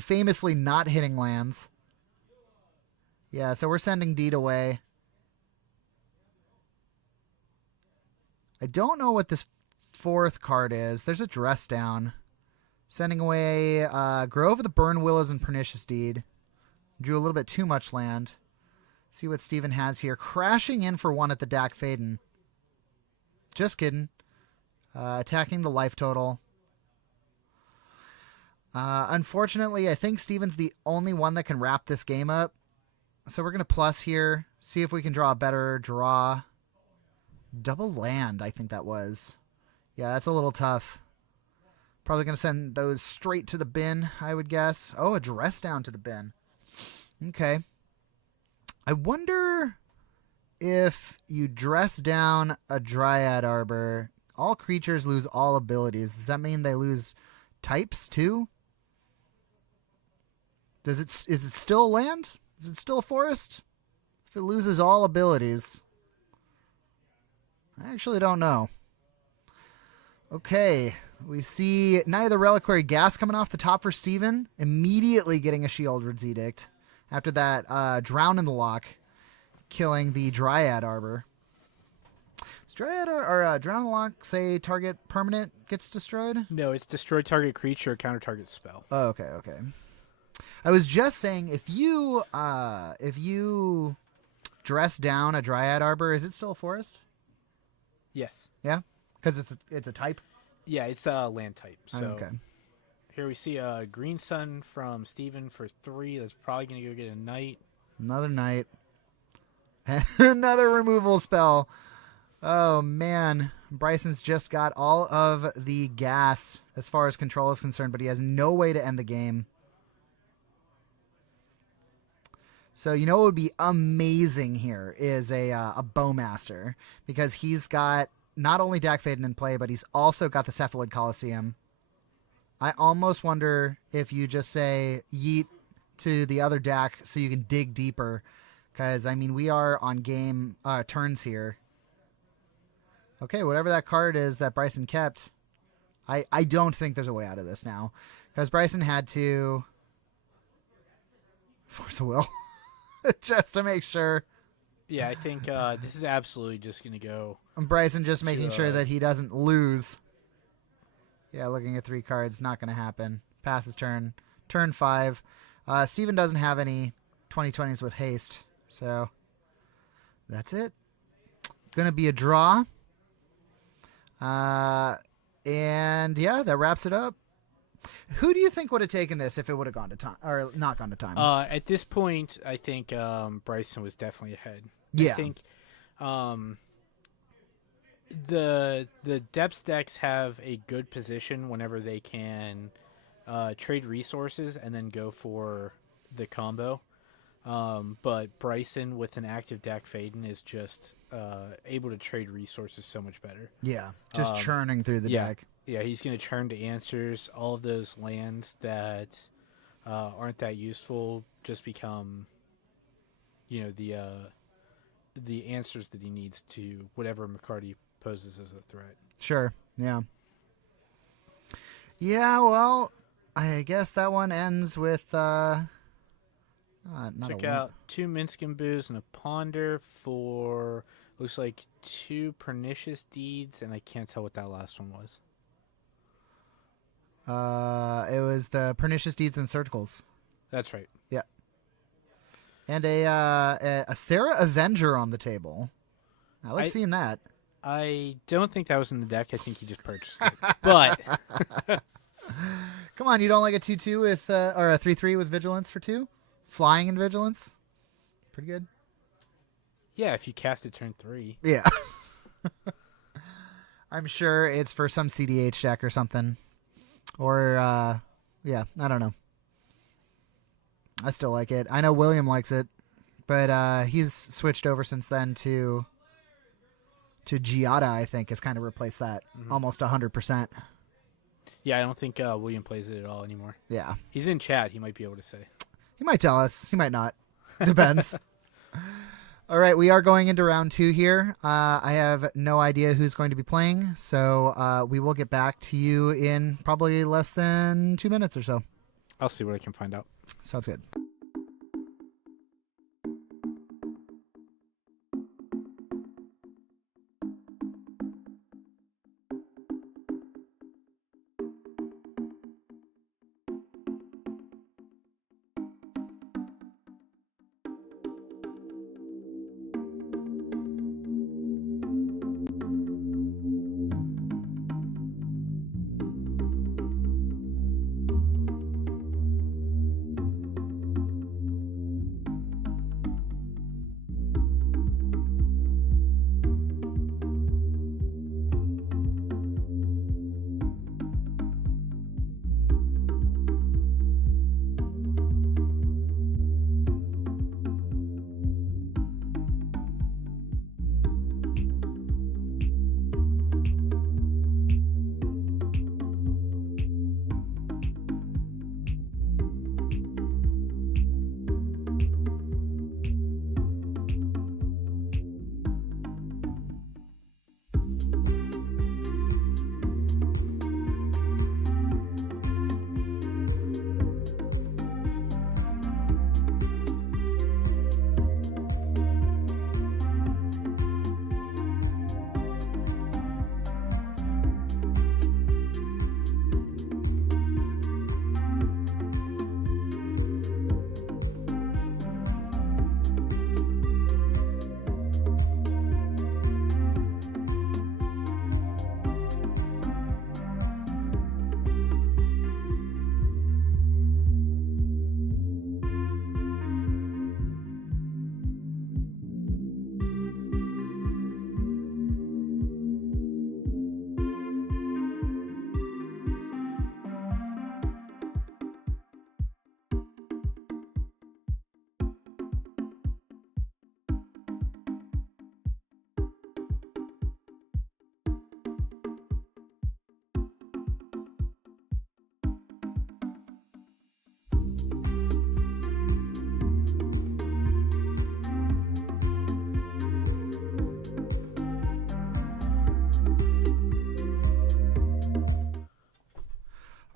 Famously not hitting lands. Yeah, so we're sending Deed away. I don't know what this 4th card is. There's a Dress Down. Sending away Grove of the Burn Willows and Pernicious Deed. Drew a little bit too much land. See what Steven has here. Crashing in for 1 at the Dak Faden. Just kidding. Attacking the life total. Unfortunately, I think Steven's the only one that can wrap this game up. So we're going to plus here. See if we can draw a better draw. Double land, I think that was. Yeah, that's a little tough. Probably going to send those straight to the bin, I would guess. Oh, a dress down to the bin. Okay. I wonder if you dress down a Dryad Arbor, all creatures lose all abilities. Does that mean they lose types too? Is it still land? Is it still a forest? If it loses all abilities, I actually don't know. Okay, we see Knight of the Reliquary Gas coming off the top for Steven. Immediately getting a Shieldred's Edict. After that, Drown in the Lock, killing the Dryad Arbor. Does Dryad or Drown in the Lock say target permanent gets destroyed? No, it's destroy target creature, counter target spell. Oh, okay. I was just saying, if you dress down a Dryad Arbor, is it still a forest? Yes. Yeah, because it's a type. Yeah, it's a land type. So Okay. here we see a Green Sun from Steven for 3. That's probably going to go get a Knight. Another Knight. Another removal spell. Oh, man. Bryson's just got all of the gas as far as control is concerned, but he has no way to end the game. So, you know what would be amazing here is a Bowmaster, because he's got not only Dak Faden in play, but he's also got the Cephalid Coliseum. I almost wonder if you just say yeet to the other Dak so you can dig deeper, because, I mean, we are on game turns here. Okay, whatever that card is that Bryson kept, I don't think there's a way out of this now, because Bryson had to force a will. Just to make sure. Yeah, I think this is absolutely just going to go. And Bryson just making sure that he doesn't lose. Yeah, looking at 3 cards, not going to happen. Passes turn. Turn 5. Steven doesn't have any 2020s with haste, so that's it. Going to be a draw. And yeah, that wraps it up. Who do you think would have taken this if it would have gone to time or not gone to time? At this point, I think Bryson was definitely ahead. Yeah. I think the depths decks have a good position whenever they can trade resources and then go for the combo. But Bryson with an active Dak Faden is just able to trade resources so much better. Yeah, just churning through the deck. Yeah, he's going to churn to answers. All of those lands that aren't that useful just become, the answers that he needs to whatever McCarty poses as a threat. Sure, yeah. Yeah, well, I guess that one ends with... not Took out 2 Minskin Boos and a Ponder for, looks like 2 Pernicious Deeds, and I can't tell what that last one was. It was the Pernicious Deeds and Circles. That's right. Yeah. And a Sarah Avenger on the table. I like seeing that. I don't think that was in the deck. I think he just purchased it. But come on, you don't like a 2/2 with or a 3/3 with Vigilance for 2? Flying and Vigilance? Pretty good. Yeah, if you cast it turn 3. Yeah. I'm sure it's for some CDH deck or something. Or, yeah, I don't know. I still like it. I know William likes it, but he's switched over since then to Giada, I think, has kind of replaced that almost 100%. Yeah, I don't think William plays it at all anymore. Yeah. He's in chat. He might be able to say. He might tell us. He might not. Depends. All right, we are going into round 2 here. I have no idea who's going to be playing, so we will get back to you in probably less than 2 minutes or so. I'll see what I can find out. Sounds good.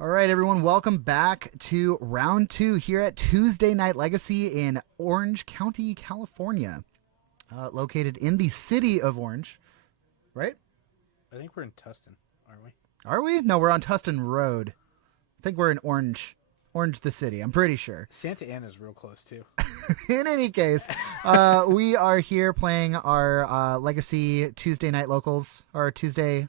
All right, everyone, welcome back to round 2 here at Tuesday Night Legacy in Orange County, California. Located in the city of Orange, right? I think we're in Tustin, aren't we? Are we? No, we're on Tustin Road. I think we're in Orange the city. I'm pretty sure. Santa Ana's real close, too. In any case, we are here playing our Legacy Tuesday Night Locals, or Tuesday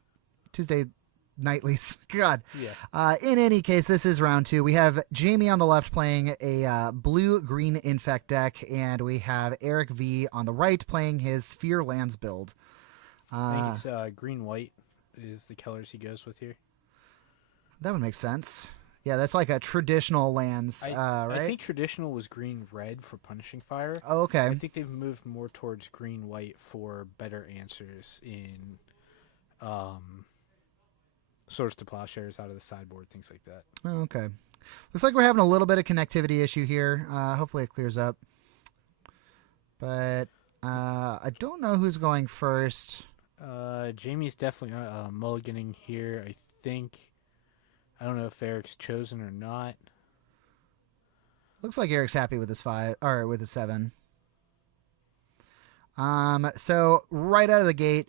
Nightlies. God. Yeah. In any case, this is round 2. We have Jamie on the left playing a blue-green Infect deck, and we have Eric V on the right playing his Sphere Lands build. I think it's green-white is the colors he goes with here. That would make sense. Yeah, that's like a traditional lands, right? I think traditional was green-red for Punishing Fire. Oh, okay. I think they've moved more towards green-white for better answers in Swords to Plowshares out of the sideboard, things like that. Oh, okay. Looks like we're having a little bit of connectivity issue here. Hopefully it clears up. But I don't know who's going first. Jamie's definitely mulliganing here, I think. I don't know if Eric's chosen or not. Looks like Eric's happy with his 5 or with his 7. So right out of the gate,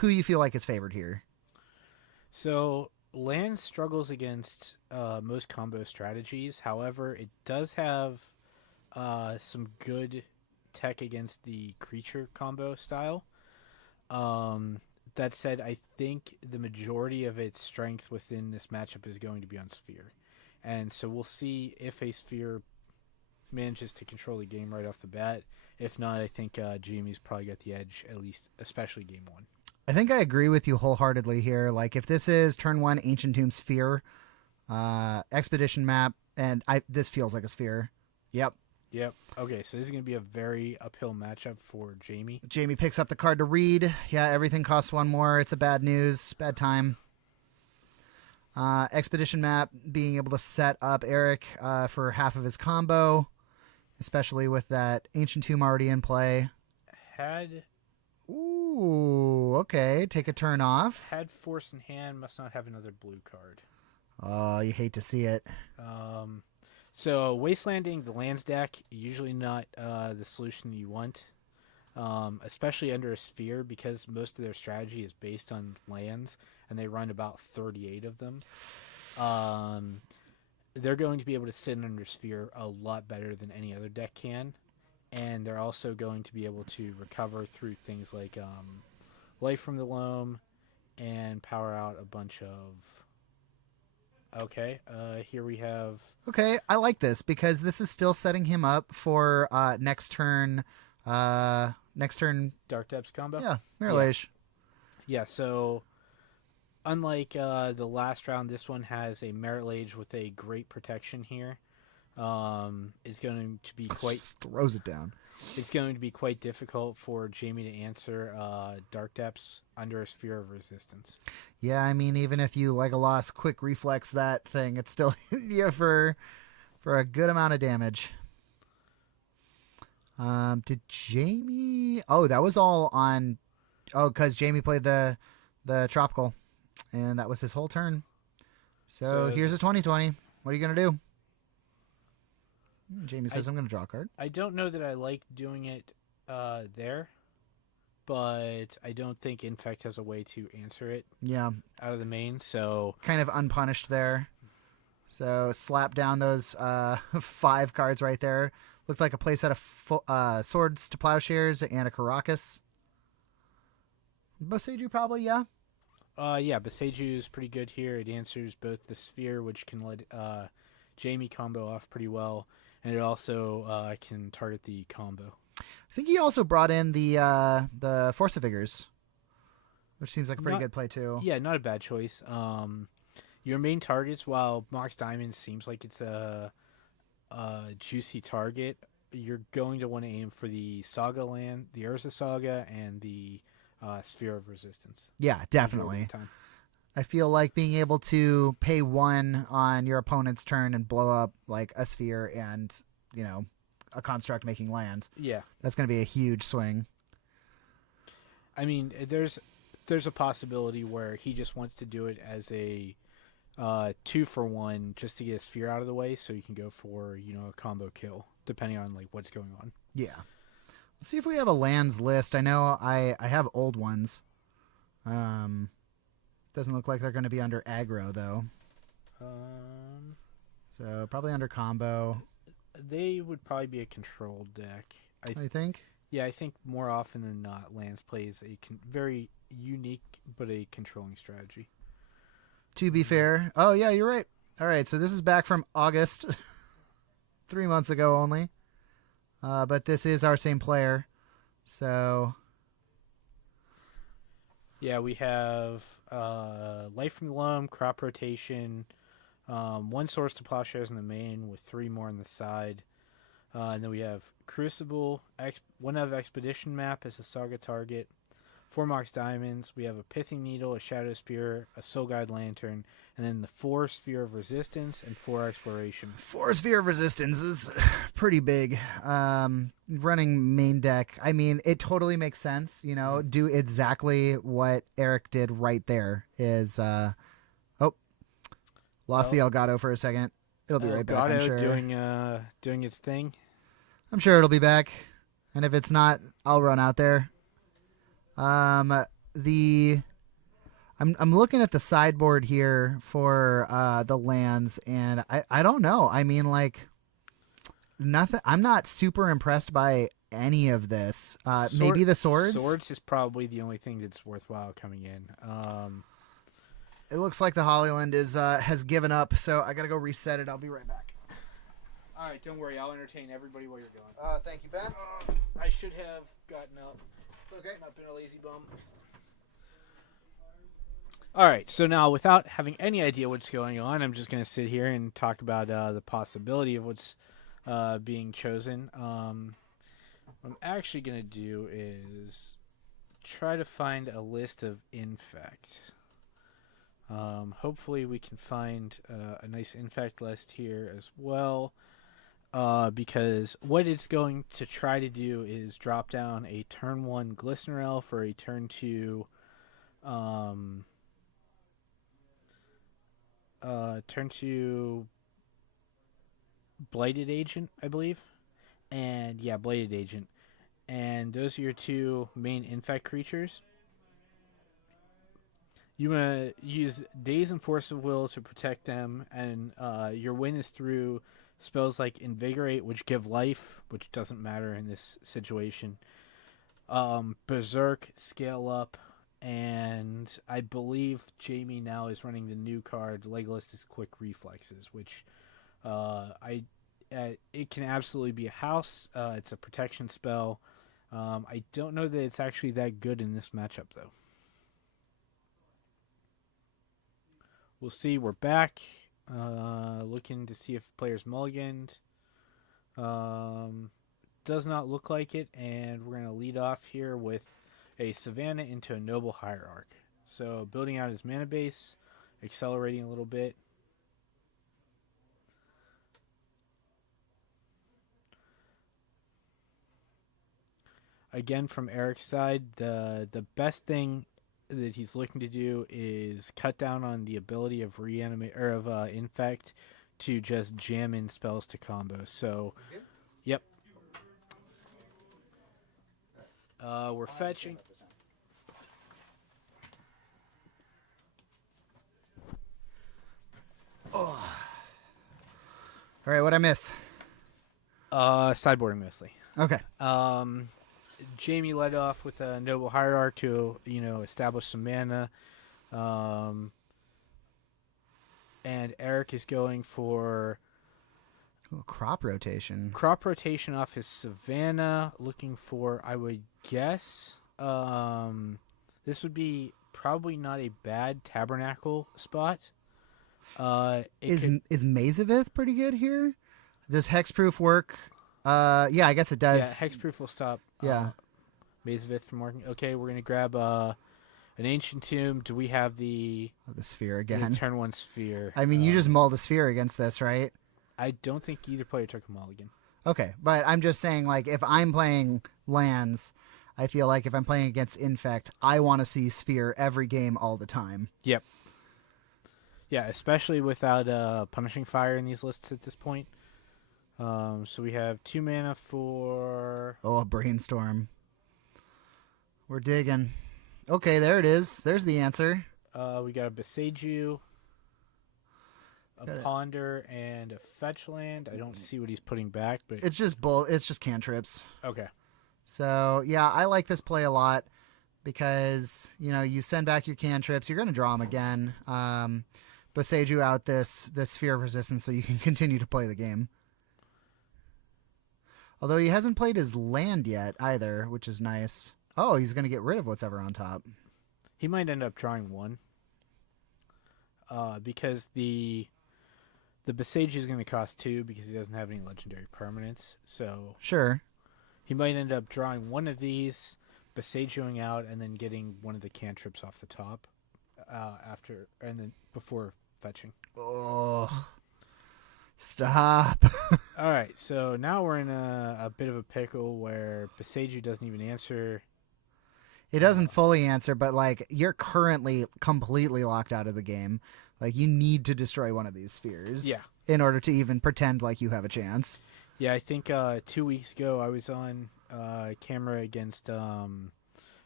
who you feel like is favored here? So land struggles against most combo strategies. However, it does have some good tech against the creature combo style. That said, I think the majority of its strength within this matchup is going to be on Sphere. And so we'll see if a Sphere manages to control the game right off the bat. If not, I think Jamie's probably got the edge, at least, especially game 1. I think I agree with you wholeheartedly here. Like, if this is turn 1 Ancient Tomb Sphere, Expedition map, and this feels like a Sphere. Yep. Okay, so this is going to be a very uphill matchup for Jamie. Jamie picks up the card to read. Yeah, everything costs 1 more. It's a bad news, bad time. Expedition map, being able to set up Eric for half of his combo, especially with that Ancient Tomb already in play. Ooh, okay. Take a turn off. Had Force in hand, must not have another blue card. Oh, you hate to see it. So Wastelanding the lands deck, usually not the solution you want, especially under a Sphere, because most of their strategy is based on lands, and they run about 38 of them. They're going to be able to sit under Sphere a lot better than any other deck can, and they're also going to be able to recover through things like Life from the Loam and power out a bunch of... Okay, here we have... Okay, I like this because this is still setting him up for next turn. Dark Depths combo? Yeah, Mirror Age. Yeah, so unlike the last round, this one has a Merit Lage with a great protection here. It's going to be quite... Just throws it down. It's going to be quite difficult for Jamie to answer Dark Depths under a Sphere of Resistance. Yeah, I mean, even if you Legolas quick reflex that thing, it's still hitting you for a good amount of damage. Did Jamie... Oh, that was all on... Oh, because Jamie played the Tropical, and that was his whole turn. So here's a 20/20. What are you going to do? Jamie says, I'm going to draw a card. I don't know that I like doing it there, but I don't think Infect has a way to answer it out of the main, so... Kind of unpunished there. So slap down those 5 cards right there. Looked like a playset of Swords to Plowshares and a Caracas. Boseiju probably, yeah? Yeah, Boseiju is pretty good here. It answers both the Sphere, which can let Jamie combo off pretty well, and it also can target the combo. I think he also brought in the Force of Vigors, which seems like a pretty good play too. Yeah, not a bad choice. Your main targets, while Mox Diamond seems like it's a juicy target, you're going to want to aim for the Saga land, the Urza Saga, and the Sphere of Resistance. Yeah, definitely. I feel like being able to pay 1 on your opponent's turn and blow up like a Sphere and, you know, a construct making land. Yeah. That's going to be a huge swing. I mean, there's a possibility where he just wants to do it as a 2 for 1 just to get a sphere out of the way, so you can go for a combo kill depending on like what's going on. Yeah. Let's see if we have a lands list. I know I have old ones. Doesn't look like they're going to be under aggro though. So probably under combo. They would probably be a controlled deck. I think. Yeah, I think more often than not, lands plays a very unique but a controlling strategy. To be fair, oh yeah, you're right. All right, so this is back from August, 3 months ago only. But this is our same player, so yeah, we have Life from the Loam, Crop Rotation, 1 Source to Plowshares in the main with 3 more on the side. And then we have Crucible, 1 of Expedition Map as a Saga target, 4 Mox Diamonds. We have a Pithing Needle, a Shadow Spear, a Soul Guide Lantern, and then the 4 Sphere of Resistance and 4 Exploration. 4 Sphere of Resistance is pretty big. Running main deck, I mean, it totally makes sense. Do exactly what Eric did right there. Lost the Elgato for a second. It'll be right back, I'm sure. Doing its thing. I'm sure it'll be back. And if it's not, I'll run out there. I'm looking at the sideboard here for the lands, and I don't know. I mean, like, nothing. I'm not super impressed by any of this. Maybe the swords. Swords is probably the only thing that's worthwhile coming in. It looks like the Hollyland has given up, so I gotta go reset it. I'll be right back. All right, don't worry. I'll entertain everybody while you're going. Thank you, Ben. I should have gotten up. It's okay. Not been a lazy bum. All right, so now without having any idea what's going on, I'm just going to sit here and talk about the possibility of what's being chosen. What I'm actually going to do is try to find a list of infect. Hopefully we can find a nice infect list here as well, because what it's going to try to do is drop down a turn 1 Glistener Elf or a turn 2 Blighted Agent, I believe. And yeah, Blighted Agent. And those are your 2 main infect creatures. You want to use Daze and Force of Will to protect them, and your win is through spells like Invigorate, which give life, which doesn't matter in this situation. Berserk, Scale Up, and I believe Jamie now is running the new card, Legolas's Quick Reflexes, which it can absolutely be a house. It's a protection spell. I don't know that it's actually that good in this matchup, though. We'll see. We're back. Looking to see if players mulliganed. Does not look like it, and we're going to lead off here with a Savannah into a Noble Hierarch. So building out his mana base, accelerating a little bit. Again, from Eric's side, the best thing that he's looking to do is cut down on the ability of infect to just jam in spells to combo. So, yep. We're fetching. Oh. All right, what'd I miss? Sideboarding mostly. Okay. Jamie led off with a Noble Hierarch to, establish some mana. And Eric is going for crop rotation. Crop rotation off his Savannah, looking for, I would guess, this would be probably not a bad Tabernacle spot. Is Mazavith pretty good here? Does Hexproof work? Yeah, I guess it does. Yeah, Hexproof will stop. Yeah. Mazavith from working. Okay, we're gonna grab an Ancient Tomb. Do we have the sphere again? The turn 1 sphere. I mean, you just mulled the sphere against this, right? I don't think either player took a mulligan. Okay, but I'm just saying, like, if I'm playing lands, I feel like if I'm playing against Infect, I want to see sphere every game all the time. Yep. Yeah, especially without Punishing Fire in these lists at this point. So we have 2 mana for... Oh, a Brainstorm. We're digging. Okay, there it is. There's the answer. We got a Boseiju, a Ponder, and a Fetch Land. I don't see what he's putting back, but it's just cantrips. Okay. So yeah, I like this play a lot because you send back your cantrips, you're going to draw them again. Boseiju out this Sphere of Resistance so you can continue to play the game. Although he hasn't played his land yet either, which is nice. Oh, he's going to get rid of what's ever on top. He might end up drawing 1. Because the Boseiju is going to cost 2 because he doesn't have any legendary permanents. So sure, he might end up drawing 1 of these, Boseijuing out, and then getting one of the cantrips off the top before fetching. Oh, stop. All right, so now we're in a bit of a pickle where Boseiju doesn't even answer. It doesn't fully answer, but you're currently completely locked out of the game. You need to destroy one of these spheres, in order to even pretend like you have a chance. Yeah, I think 2 weeks ago I was on camera against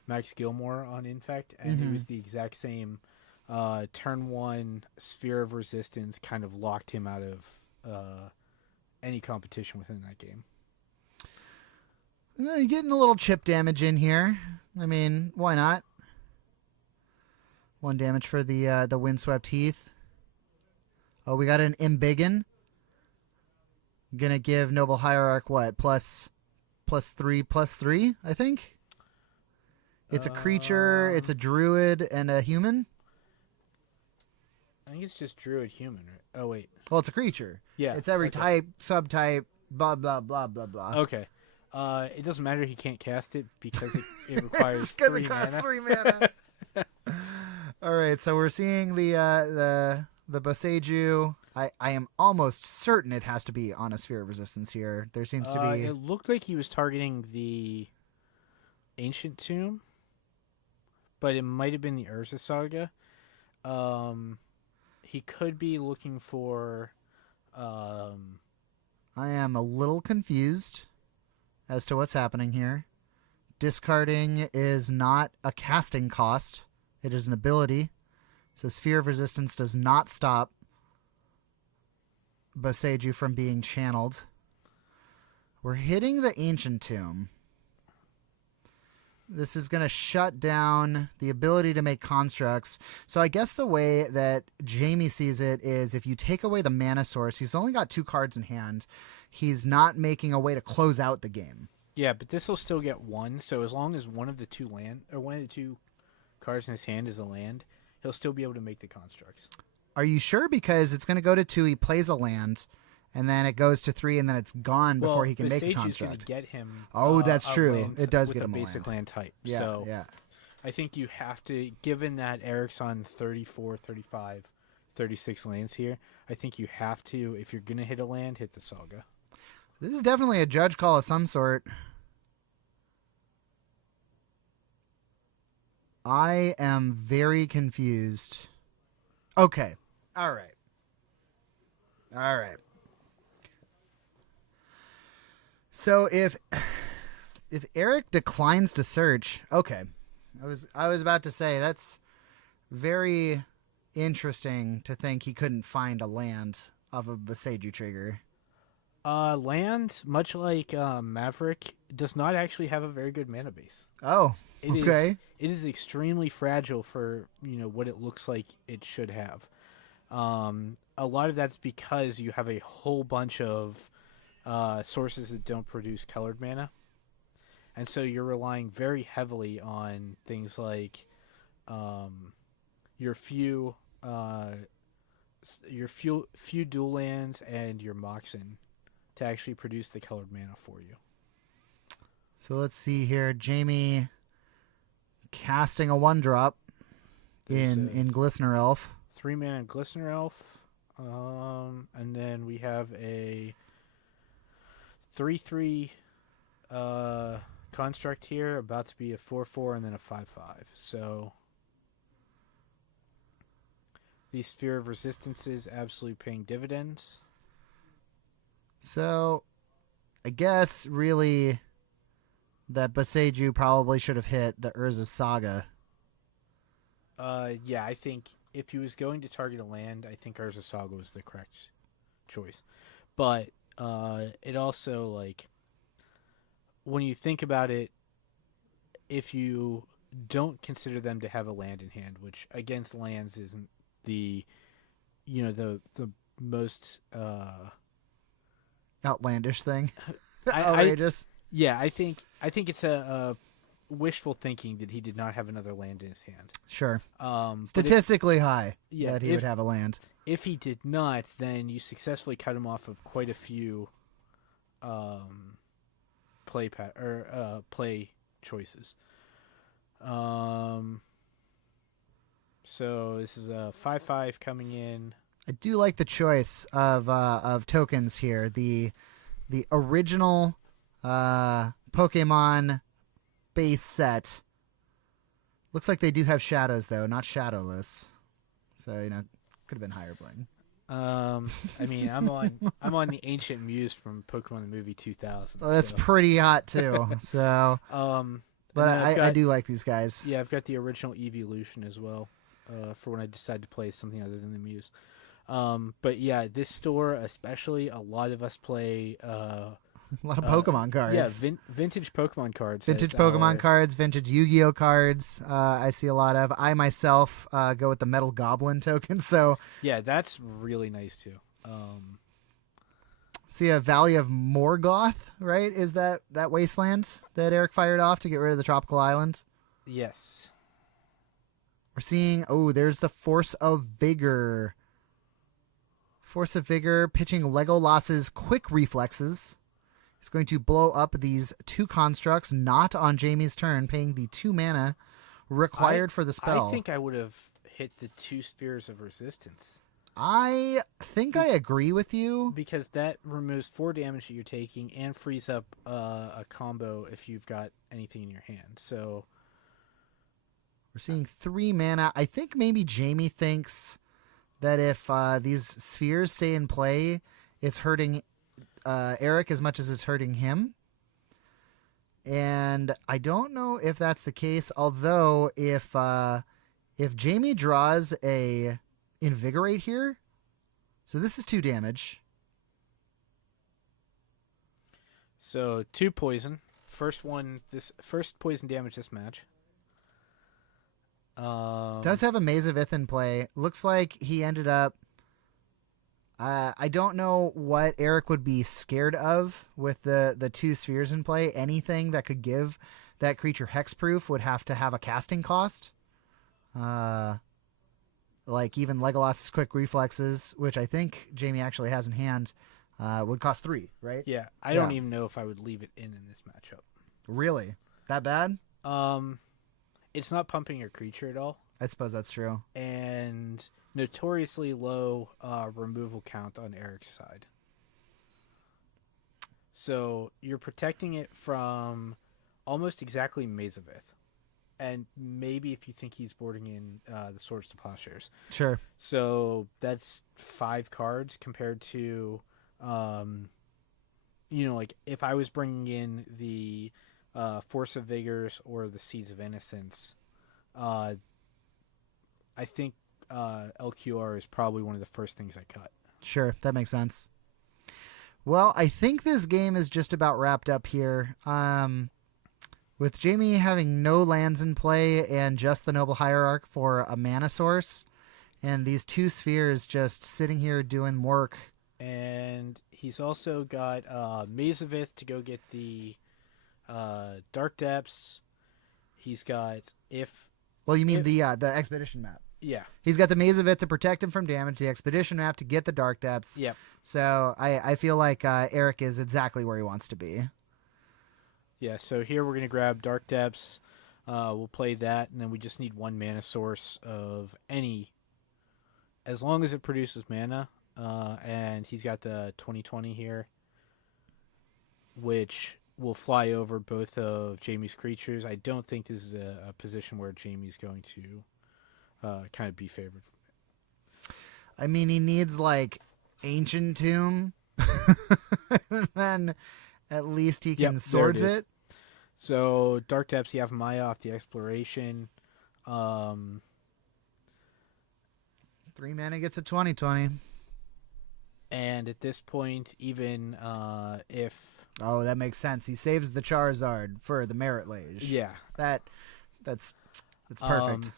Max Gilmore on Infect, and it was the exact same. Turn 1 Sphere of Resistance kind of locked him out of any competition within that game. You're getting a little chip damage in here. I mean, why not? 1 damage for the Windswept Heath. Oh, we got an Embiggen. Gonna give Noble Hierarch what? +3/+3, I think? It's a creature, it's a druid, and a human? I think it's just druid human, right? Oh, wait. Well, it's a creature. Yeah. It's every type, subtype, blah, blah, blah, blah, blah. Okay. It doesn't matter he can't cast it because it requires because it costs 3 mana. All right, so we're seeing the Boseiju. I am almost certain it has to be on a Sphere of Resistance here. There seems to be... It looked like he was targeting the Ancient Tomb, but it might have been the Urza Saga. He could be looking for... I am a little confused as to what's happening here. Discarding is not a casting cost. It is an ability. So Sphere of Resistance does not stop Boseiju from being channeled. We're hitting the Ancient Tomb. This is going to shut down the ability to make constructs. So I guess the way that Jamie sees it is if you take away the mana source, he's only got 2 cards in hand. He's not making a way to close out the game. Yeah, but this will still get 1. So as long as one of the 2 cards in his hand is a land, he'll still be able to make the constructs. Are you sure? Because it's going to go to 2. He plays a land, and then it goes to 3, and then it's gone before he can make a construct. Going to get him. Oh, that's true. It does get him a basic land type. Yeah, so yeah. I think you have to, given that Eric's on 34, 35, 36 lands here, I think you have to, if you're going to hit a land, hit the Saga. This is definitely a judge call of some sort. I am very confused. Okay. All right. So if Eric declines to search, okay. I was about to say that's very interesting to think he couldn't find a land off of Boseiju trigger. Land, much like Maverick, does not actually have a very good mana base. Oh, okay. It is extremely fragile for what it looks like it should have. A lot of that's because you have a whole bunch of sources that don't produce colored mana, and so you're relying very heavily on things like your few dual lands and your Moxen to actually produce the colored mana for you. So let's see here. Jamie casting a 1-drop in Glistener Elf. 3 mana Glistener Elf. And then we have a 3/3 construct here, about to be a 4/4 and then a 5/5. So The Sphere of Resistance is absolutely paying dividends. So, I guess really that Boseiju probably should have hit the Urza Saga. Yeah, I think if he was going to target a land, I think Urza Saga was the correct choice. But it also, like, when you think about it, if you don't consider them to have a land in hand, which against lands isn't the most Outlandish thing. Outrageous. I think it's a wishful thinking that he did not have another land in his hand. Sure. Statistically high that he would have a land. If he did not, then you successfully cut him off of quite a few play choices. So this is a 5/5 coming in. I do like the choice of tokens here. The original Pokemon base set looks like they do have shadows though, not shadowless. So could have been higher bling. I mean, I'm on the Ancient Muse from Pokemon the Movie 2000. Well, that's pretty hot too. So, but I do like these guys. Yeah, I've got the original Evolution as well, for when I decide to play something other than the Muse. But yeah, this store especially, a lot of us play a lot of Pokemon cards. Yeah, vintage Pokemon cards. Vintage Pokemon cards, vintage Yu-Gi-Oh cards. I see a lot of. I myself go with the Metal Goblin token. So yeah, that's really nice too. See a Valley of Morgoth, right? Is that wasteland that Eric fired off to get rid of the tropical island? Yes. We're seeing. Oh, there's the Force of Vigor. Force of Vigor pitching Legolas's quick reflexes. He's going to blow up these two constructs, not on Jamie's turn, paying the 2 mana required for the spell. I think I would have hit the 2 Spheres of Resistance. I think I agree with you. Because that removes 4 damage that you're taking and frees up a combo if you've got anything in your hand. So we're seeing 3 mana. I think maybe Jamie thinks that if these spheres stay in play, it's hurting Eric as much as it's hurting him. And I don't know if that's the case, although if Jamie draws a Invigorate here, so this is 2 damage. So 2 poison. First poison damage this match. Does have a Maze of Ith in play. Looks like he ended up. I don't know what Eric would be scared of with the 2 spheres in play. Anything that could give that creature hexproof would have to have a casting cost. Like even Legolas's quick reflexes, which I think Jamie actually has in hand, would cost 3, right? Yeah, I don't even know if I would leave it in this matchup. Really? That bad? It's not pumping your creature at all. I suppose that's true. And notoriously low removal count on Eric's side. So you're protecting it from almost exactly Maze of Ith. And maybe if you think he's boarding in the Swords to Plowshares. Sure. So that's 5 cards compared to, like if I was bringing in the Force of Vigors or the Seeds of Innocence, I think LQR is probably one of the first things I cut. Sure, that makes sense. Well, I think this game is just about wrapped up here. With Jamie having no lands in play and just the Noble Hierarch for a mana source, and these 2 spheres just sitting here doing work. And he's also got Maze of Ith to go get the Dark Depths. He's got the Expedition map. Yeah. He's got the Maze of Ith to protect him from damage, the Expedition map to get the Dark Depths. Yep. So I feel like Eric is exactly where he wants to be. Yeah, so here we're going to grab Dark Depths. We'll play that, and then we just need 1 mana source of any, as long as it produces mana. And he's got the 2020 here, which will fly over both of Jamie's creatures. I don't think this is a position where Jamie's going to kind of be favored. I mean, he needs like Ancient Tomb, and then at least he can swords it. So Dark Depths, you have Maya off the Exploration. 3 mana gets a 20/20. And at this point, even if... Oh, that makes sense. He saves the Charizard for the Merit Lage. Yeah. That's perfect.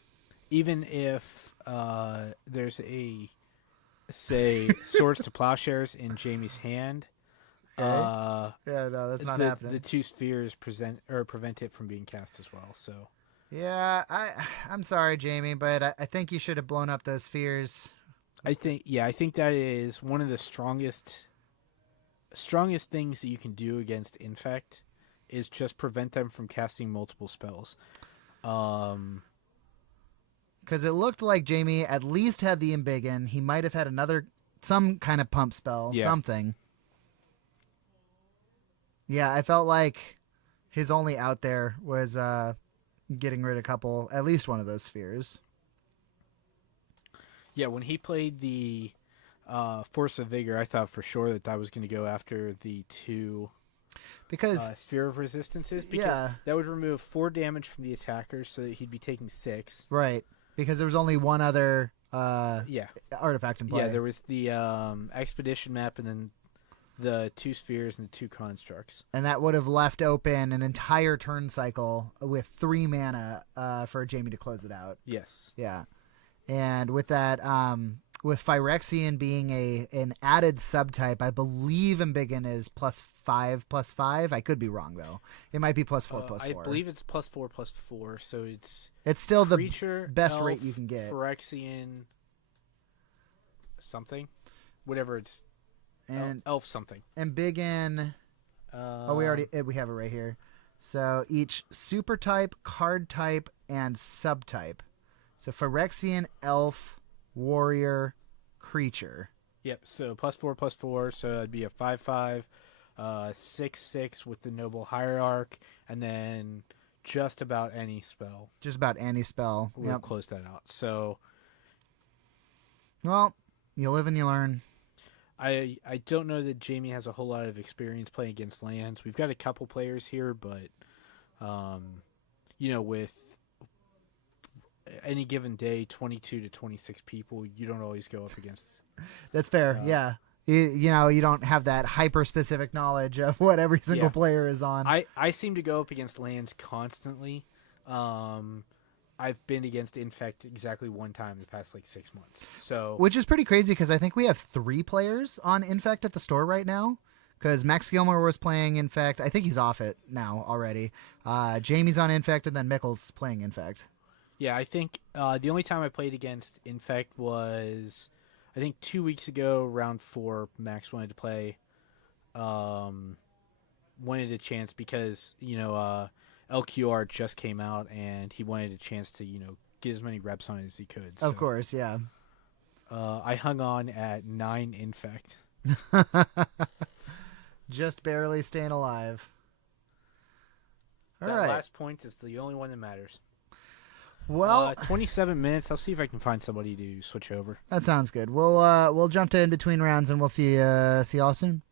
Even if there's a, say, Swords to Plowshares in Jamie's hand, Okay. Yeah, no, that's not happening. The 2 spheres prevent it from being cast as well. So. Yeah, I'm sorry, Jamie, but I think you should have blown up those spheres. I think that is one of the strongest things that you can do against Infect is just prevent them from casting multiple spells. Because it looked like Jamie at least had the Embiggen. He might have had some kind of pump spell, something. Yeah, I felt like his only out there was getting rid of at least one of those spheres. Yeah, when he played the Force of Vigor, I thought for sure that was going to go after the 2 Sphere of Resistances, because that would remove 4 damage from the attackers, so that he'd be taking 6. Right, because there was only one other artifact in play. Yeah, there was the Expedition map, and then the 2 spheres and the 2 constructs. And that would have left open an entire turn cycle with 3 mana for Jamie to close it out. Yes. Yeah. And with that, with Phyrexian being an added subtype, I believe Embiggen is +5/+5. I could be wrong though. It might be +4/+4. I believe it's +4/+4. So it's still the creature, best elf, rate you can get. Phyrexian something, whatever it's. And elf something. Embiggen. We have it right here. So each super type, card type, and subtype. So Phyrexian, elf, warrior, creature. Yep. So +4/+4. So it'd be a 5/5, 6/6 with the noble hierarch, and then just about any spell. Just about any spell. We'll close that out. So. Well, you live and you learn. I don't know that Jamie has a whole lot of experience playing against lands. We've got a couple players here, but, with any given day, 22 to 26 people, you don't always go up against. That's fair. Yeah. You don't have that hyper-specific knowledge of what every single player is on. I seem to go up against lands constantly. I've been against Infect exactly one time in the past 6 months. Which is pretty crazy because I think we have 3 players on Infect at the store right now. Because Max Gilmore was playing Infect. I think he's off it now already. Jamie's on Infect, and then Mickle's playing Infect. Yeah, I think the only time I played against Infect was, I think 2 weeks ago, round 4. Max wanted to play. Wanted a chance because, LQR just came out, and he wanted a chance to, get as many reps on it as he could. So, of course, yeah. I hung on at 9 Infect. Just barely staying alive. All that right. last point is the only one that matters. Well, 27 minutes. I'll see if I can find somebody to switch over. That sounds good. We'll jump to in between rounds, and we'll see y'all soon.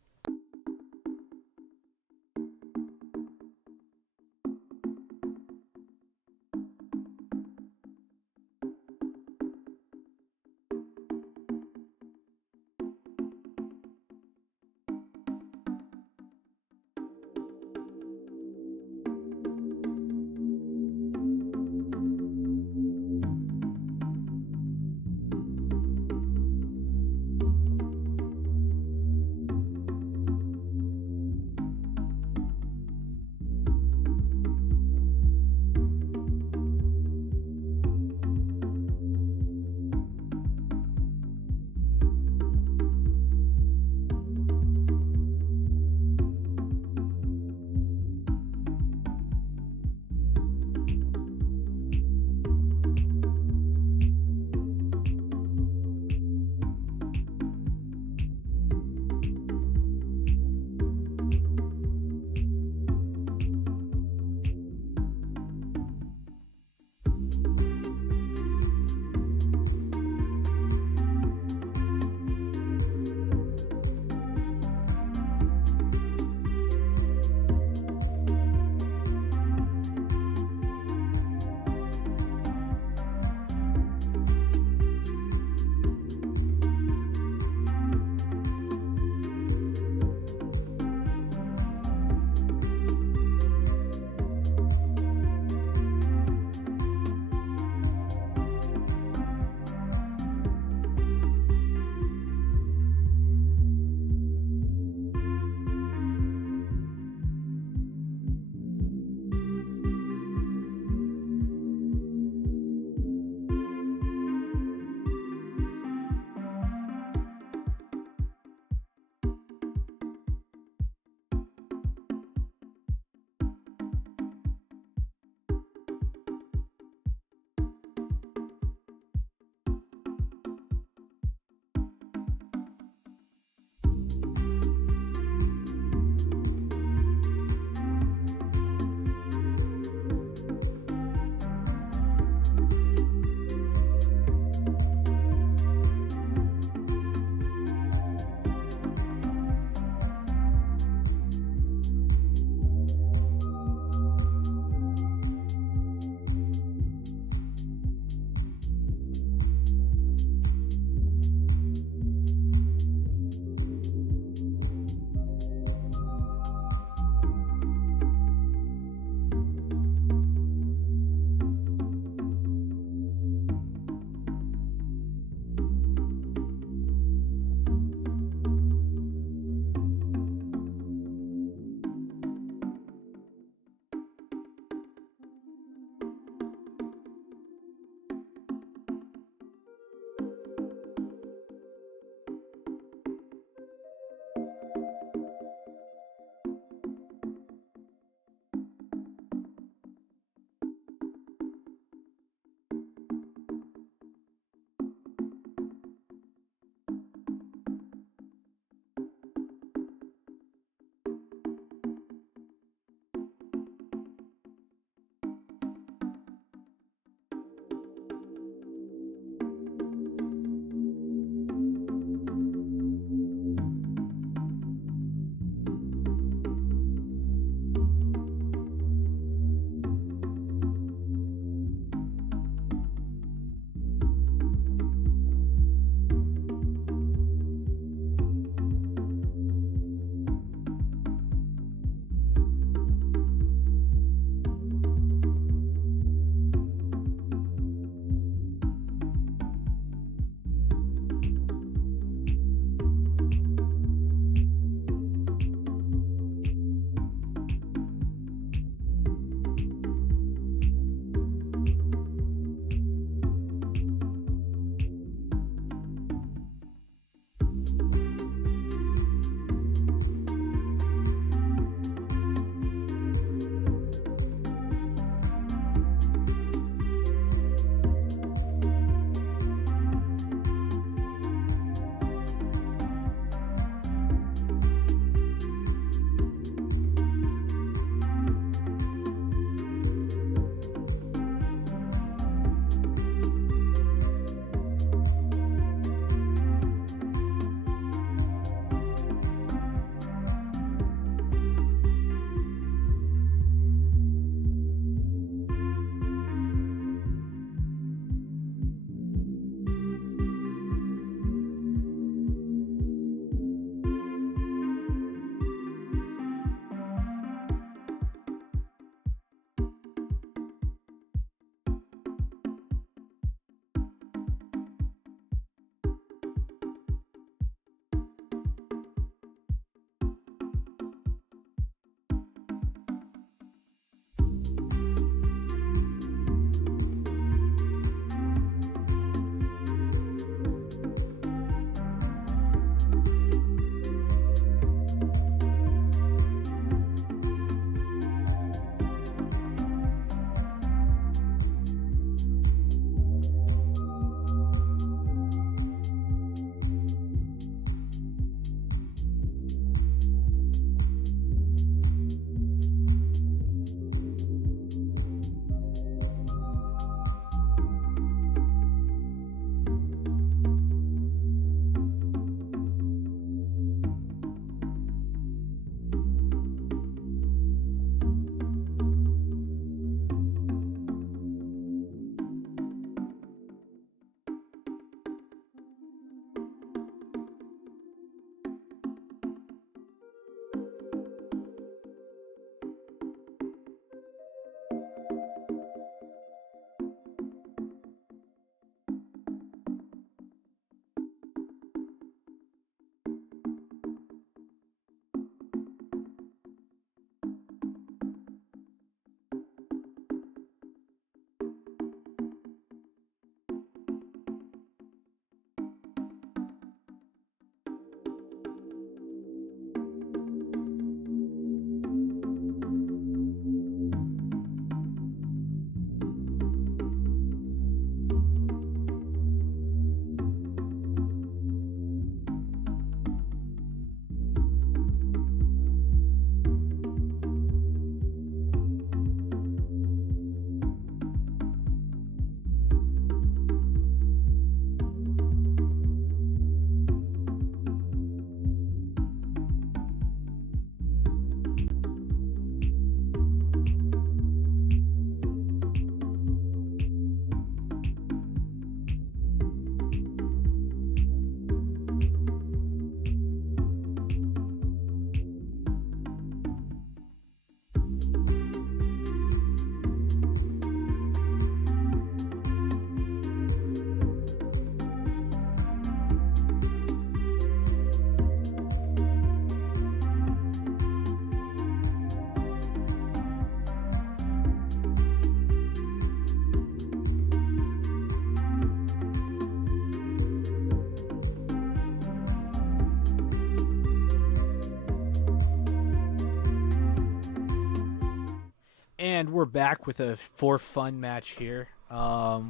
And we're back with a for-fun match here.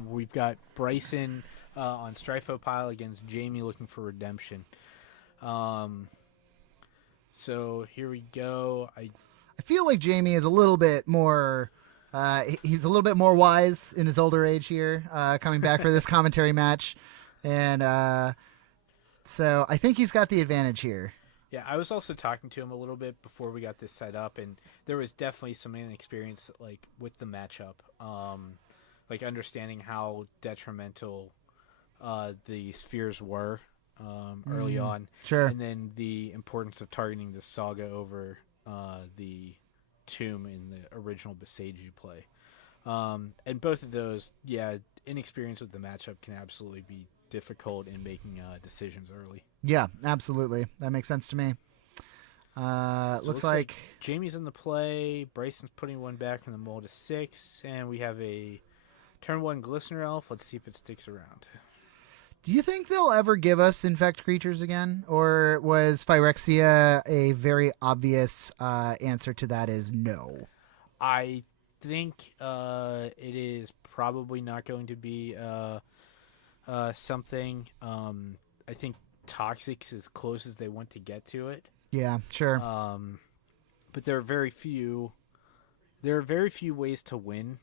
We've got Bryson on Strifo Pile against Jamie looking for redemption. So here we go. I feel like Jamie is a little bit more... he's a little bit more wise in his older age here, coming back for this commentary match. And so I think he's got the advantage here. Yeah, I was also talking to him a little bit before we got this set up, and there was definitely some inexperience with the matchup, understanding how detrimental the spheres were early on, sure, and then the importance of targeting the Saga over the Tomb in the original Beseiju play, and both of those, inexperience with the matchup can absolutely be difficult in making decisions early. Yeah, absolutely. That makes sense to me. Looks like Jamie's in the play. Bryson's putting one back in the mold to 6, and we have a turn 1 Glistener Elf. Let's see if it sticks around. Do you think they'll ever give us infect creatures again? Or was Phyrexia a very obvious answer to that is no? I think it is probably not going to be something. I think Toxic's as close as they want to get to it. Yeah, sure. But there are very few ways to win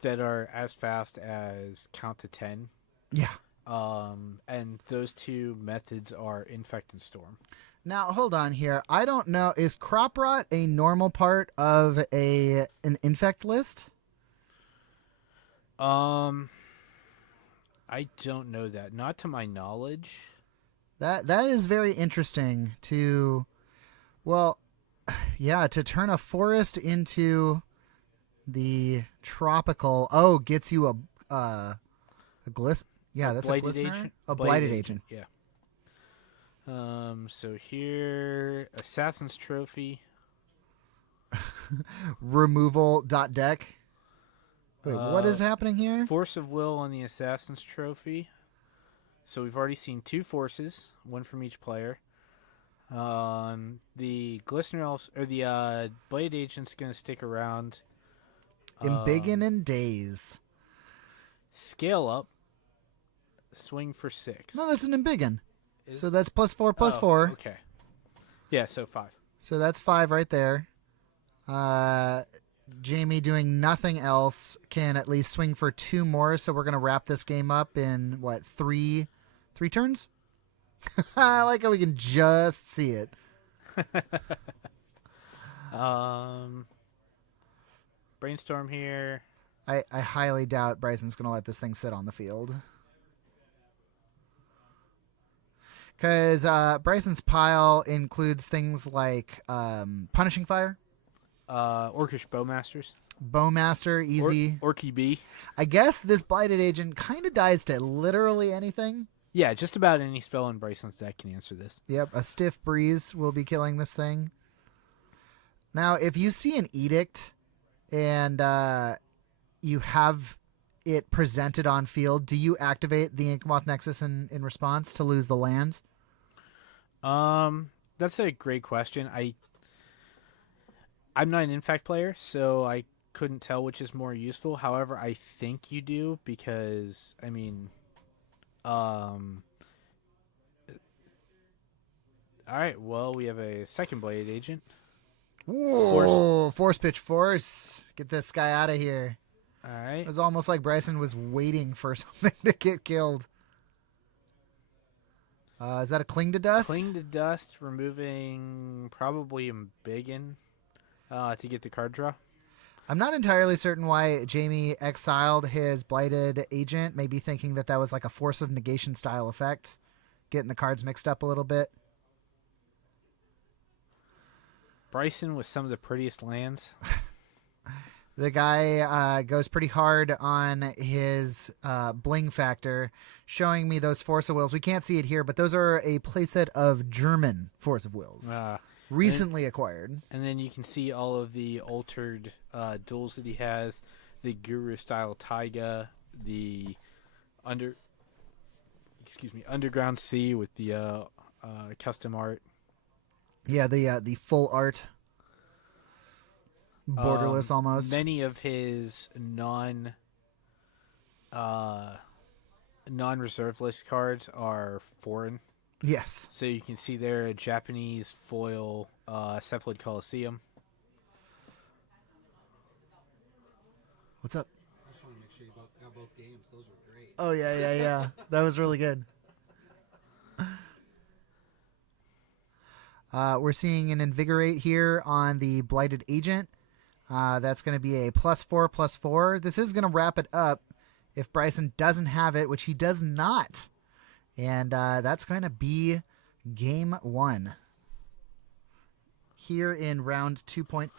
that are as fast as count to 10. Yeah. And those two methods are Infect and Storm. Now, hold on here. I don't know. Is Crop Rot a normal part of an Infect list? I don't know that. Not to my knowledge. That is very interesting to, to turn a forest into the tropical. Oh, gets you a gliss. Yeah, that's a glistener. Agent. A blighted agent. Yeah. So here, Assassin's Trophy. Removal.deck. Wait, what is happening here? Force of Will on the Assassin's Trophy. So we've already seen 2 forces, one from each player. The Glistener Elf, or the Blade Agent's going to stick around. Embiggen and Daze. Scale up. Swing for 6. No, that's an Embiggen. So that's +4/+4. Okay. Yeah, so 5. So that's 5 right there. Jamie doing nothing else can at least swing for 2 more. So we're going to wrap this game up in, 3 turns? I like how we can just see it. Brainstorm here. I highly doubt Bryson's going to let this thing sit on the field. Because Bryson's pile includes things like Punishing Fire. Orcish Bowmasters. Bowmaster, easy. Orky B. I guess this Blighted Agent kind of dies to literally anything. Yeah, just about any spell in Bryson's deck can answer this. Yep, a Stiff Breeze will be killing this thing. Now, if you see an Edict and you have it presented on field, do you activate the Inkmoth Nexus in response to lose the land? That's a great question. I'm not an Infect player, so I couldn't tell which is more useful. However, I think you do because, all right, well, we have a second Blade Agent. Whoa, Force Pitch Force. Get this guy out of here. All right. It was almost like Bryson was waiting for something to get killed. Is that a Cling to Dust? Cling to Dust, removing probably Embiggen to get the card draw. I'm not entirely certain why Jamie exiled his Blighted Agent, maybe thinking that was like a Force of Negation style effect, getting the cards mixed up a little bit. Bryson with some of the prettiest lands. The guy goes pretty hard on his bling factor, showing me those Force of Wills. We can't see it here, but those are a playset of German Force of Wills. Recently acquired. And then you can see all of the altered duels that he has. The Guru-style Taiga, the Underground Sea with the custom art. Yeah, the full art. Borderless almost. Many of his non-reserve list cards are foreign. Yes. So you can see there a Japanese foil Cephalid Coliseum. What's up? I just want to make sure you got both games. Those were great. Oh, yeah. That was really good. We're seeing an Invigorate here on the Blighted Agent. That's going to be a +4/+4. This is going to wrap it up if Bryson doesn't have it, which he does not. And that's going to be game 1 here in round 2.5.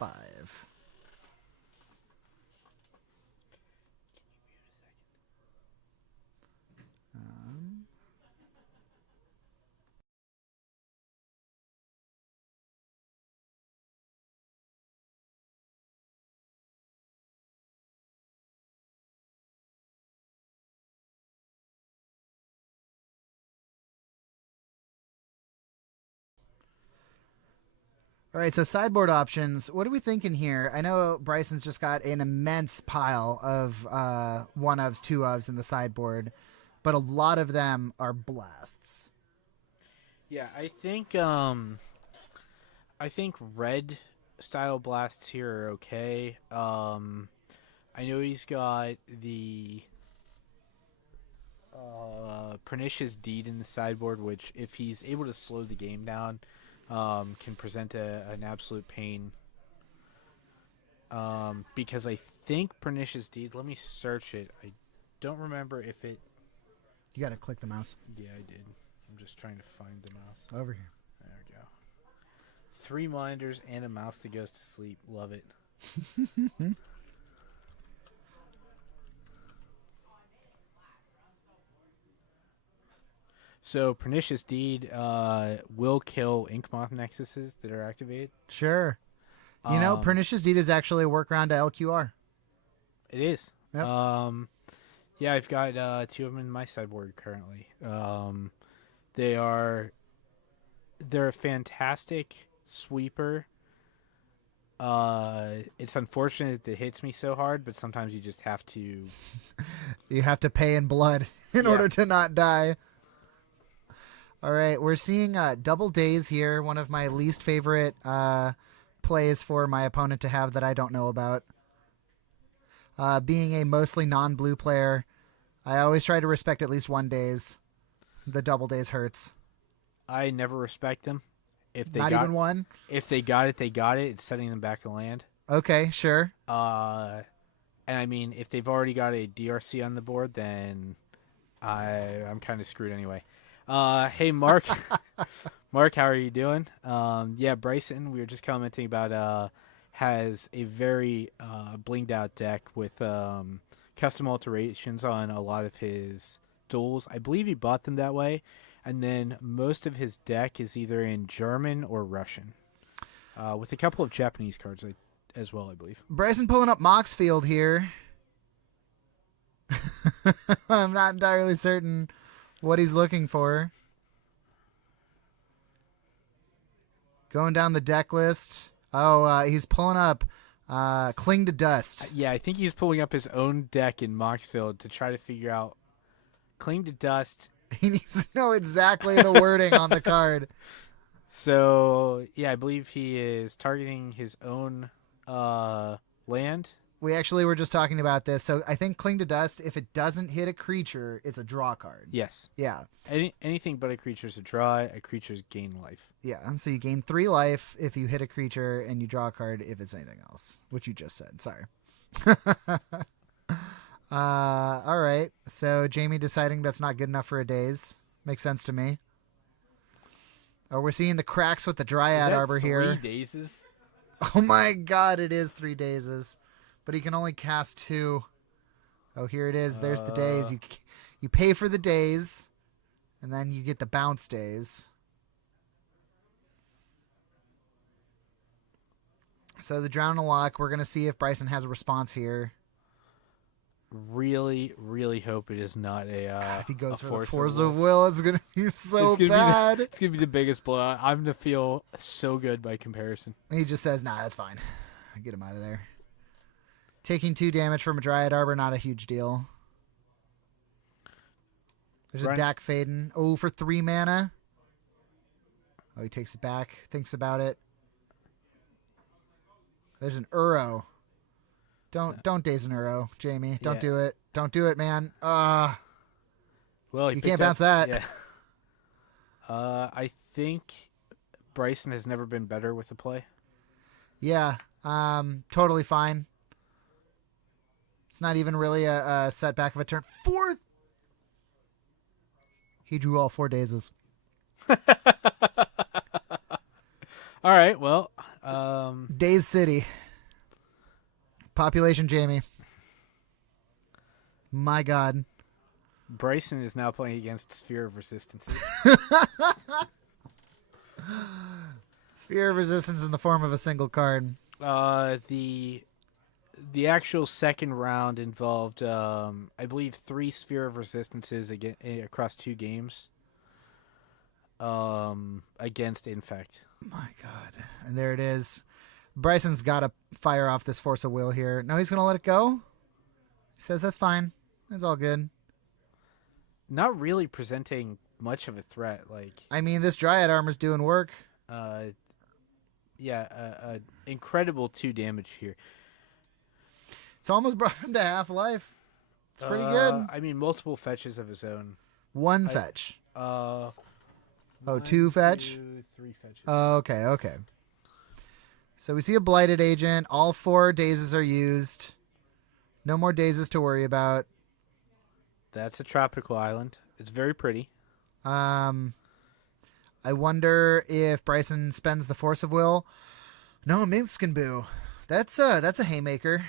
All right, so sideboard options. What are we thinking here? I know Bryson's just got an immense pile of 1-ofs, 2-ofs in the sideboard, but a lot of them are blasts. Yeah, I think red style blasts here are okay. I know he's got the Pernicious Deed in the sideboard, which if he's able to slow the game down, can present an absolute pain. Because I think Pernicious Deed, let me search it. I don't remember if it... You got to click the mouse. Yeah, I did. I'm just trying to find the mouse. Over here. There we go. 3 minders and a mouse that goes to sleep. Love it. So Pernicious Deed will kill Inkmoth Nexuses that are activated. Sure. You know, Pernicious Deed is actually a workaround to LQR. It is. Yep. Yeah, I've got 2 of them in my sideboard currently. They're a fantastic sweeper. It's unfortunate that it hits me so hard, but sometimes you just have to... You have to pay in blood in order to not die. All right, we're seeing Double Days here, one of my least favorite plays for my opponent to have that I don't know about. Being a mostly non-blue player, I always try to respect at least 1 days. The Double Days hurts. I never respect them. If they Not even one? If they got it, they got it. It's setting them back to land. Okay, sure. And I mean, if they've already got a DRC on the board, then I'm kind of screwed anyway. Hey, Mark. Mark, how are you doing? Yeah, Bryson, we were just commenting about has a very blinged out deck with custom alterations on a lot of his duels. I believe he bought them that way. And then most of his deck is either in German or Russian, with a couple of Japanese cards as well, I believe. Bryson pulling up Moxfield here. I'm not entirely certain what he's looking for. Going down the deck list. Oh, he's pulling up Cling to Dust. Yeah, I think he's pulling up his own deck in Moxfield to try to figure out Cling to Dust. He needs to know exactly the wording on the card. So, yeah, I believe he is targeting his own land. We actually were just talking about this. So I think Cling to Dust, if it doesn't hit a creature, it's a draw card. Yes. Yeah. Anything but a creature's a draw. A creature's gain life. Yeah, and so you gain 3 life if you hit a creature, and you draw a card if it's anything else, which you just said. Sorry. All right. So Jamie deciding that's not good enough for a daze. Makes sense to me. Oh, we're seeing the cracks with the Dryad Arbor here. 3 dazes? Oh my god, it is 3 dazes. But he can only cast 2. Oh, here it is. There's the daze. You pay for the daze, and then you get the bounce daze. So the Drown and Lock, we're going to see if Bryson has a response here. Really, really hope it is not a God, if he goes for the Force Force of Will, it's going to be so it's bad. It's going to be the biggest blowout. I'm going to feel so good by comparison. He just says, nah, that's fine. Get him out of there. Taking 2 damage from a Dryad Arbor, not a huge deal. There's a Dak Faden. Oh, for 3 mana. Oh, he takes it back. Thinks about it. There's an Uro. Don't daze an Uro, Jamie. Don't do it. Don't do it, man. Well, you can't bounce that. Yeah. I think Bryson has never been better with the play. Yeah. Totally fine. It's not even really a setback of a turn. 4th. He drew all 4 dazes. All right, well. Daze City. Population Jamie. My God. Bryson is now playing against Sphere of Resistances. Sphere of Resistance in the form of a single card. The actual second round involved, I believe, 3 Sphere of Resistances across 2 games against Infect. My God. And there it is. Bryson's got to fire off this Force of Will here. No, he's going to let it go? He says that's fine. That's all good. Not really presenting much of a threat. I mean, this Dryad Armor's doing work. Incredible 2 damage here. It's almost brought him to half life. It's pretty good. I mean, multiple fetches of his own. 1 fetch. 2 fetch? 2, 3 fetches. Oh, okay. So we see a Blighted Agent. All 4 dazes are used. No more dazes to worry about. That's a tropical island. It's very pretty. I wonder if Bryson spends the Force of Will. No, Minskin Boo. That's a haymaker.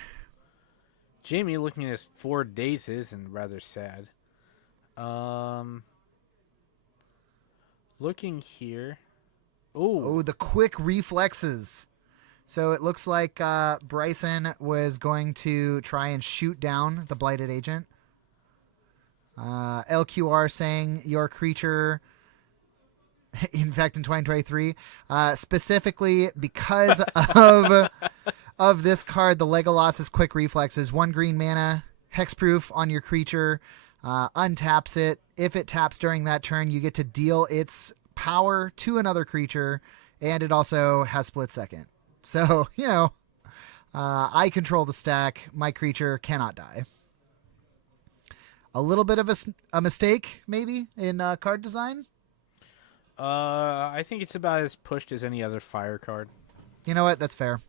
Jamie looking at his 4 dazes and rather sad. Looking here. Oh, the quick reflexes. So it looks like Bryson was going to try and shoot down the Blighted Agent. LQR saying your creature, in fact, in 2023, specifically because of this card, the Legolas's quick reflexes, 1 green mana, hexproof on your creature, untaps it. If it taps during that turn, you get to deal its power to another creature, and it also has split second. So, I control the stack. My creature cannot die. A little bit of a mistake, maybe, in card design? I think it's about as pushed as any other fire card. You know what? That's fair.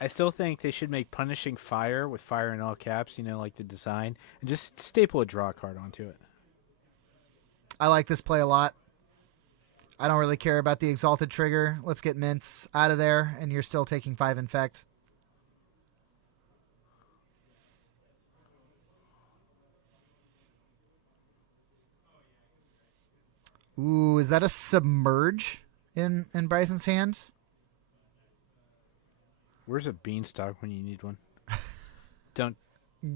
I still think they should make Punishing Fire with fire in all caps, like the design, and just staple a draw card onto it. I like this play a lot. I don't really care about the Exalted Trigger. Let's get Mints out of there, and you're still taking 5 Infect. Ooh, is that a Submerge in Bryson's hand? Where's a Beanstalk when you need one? Don't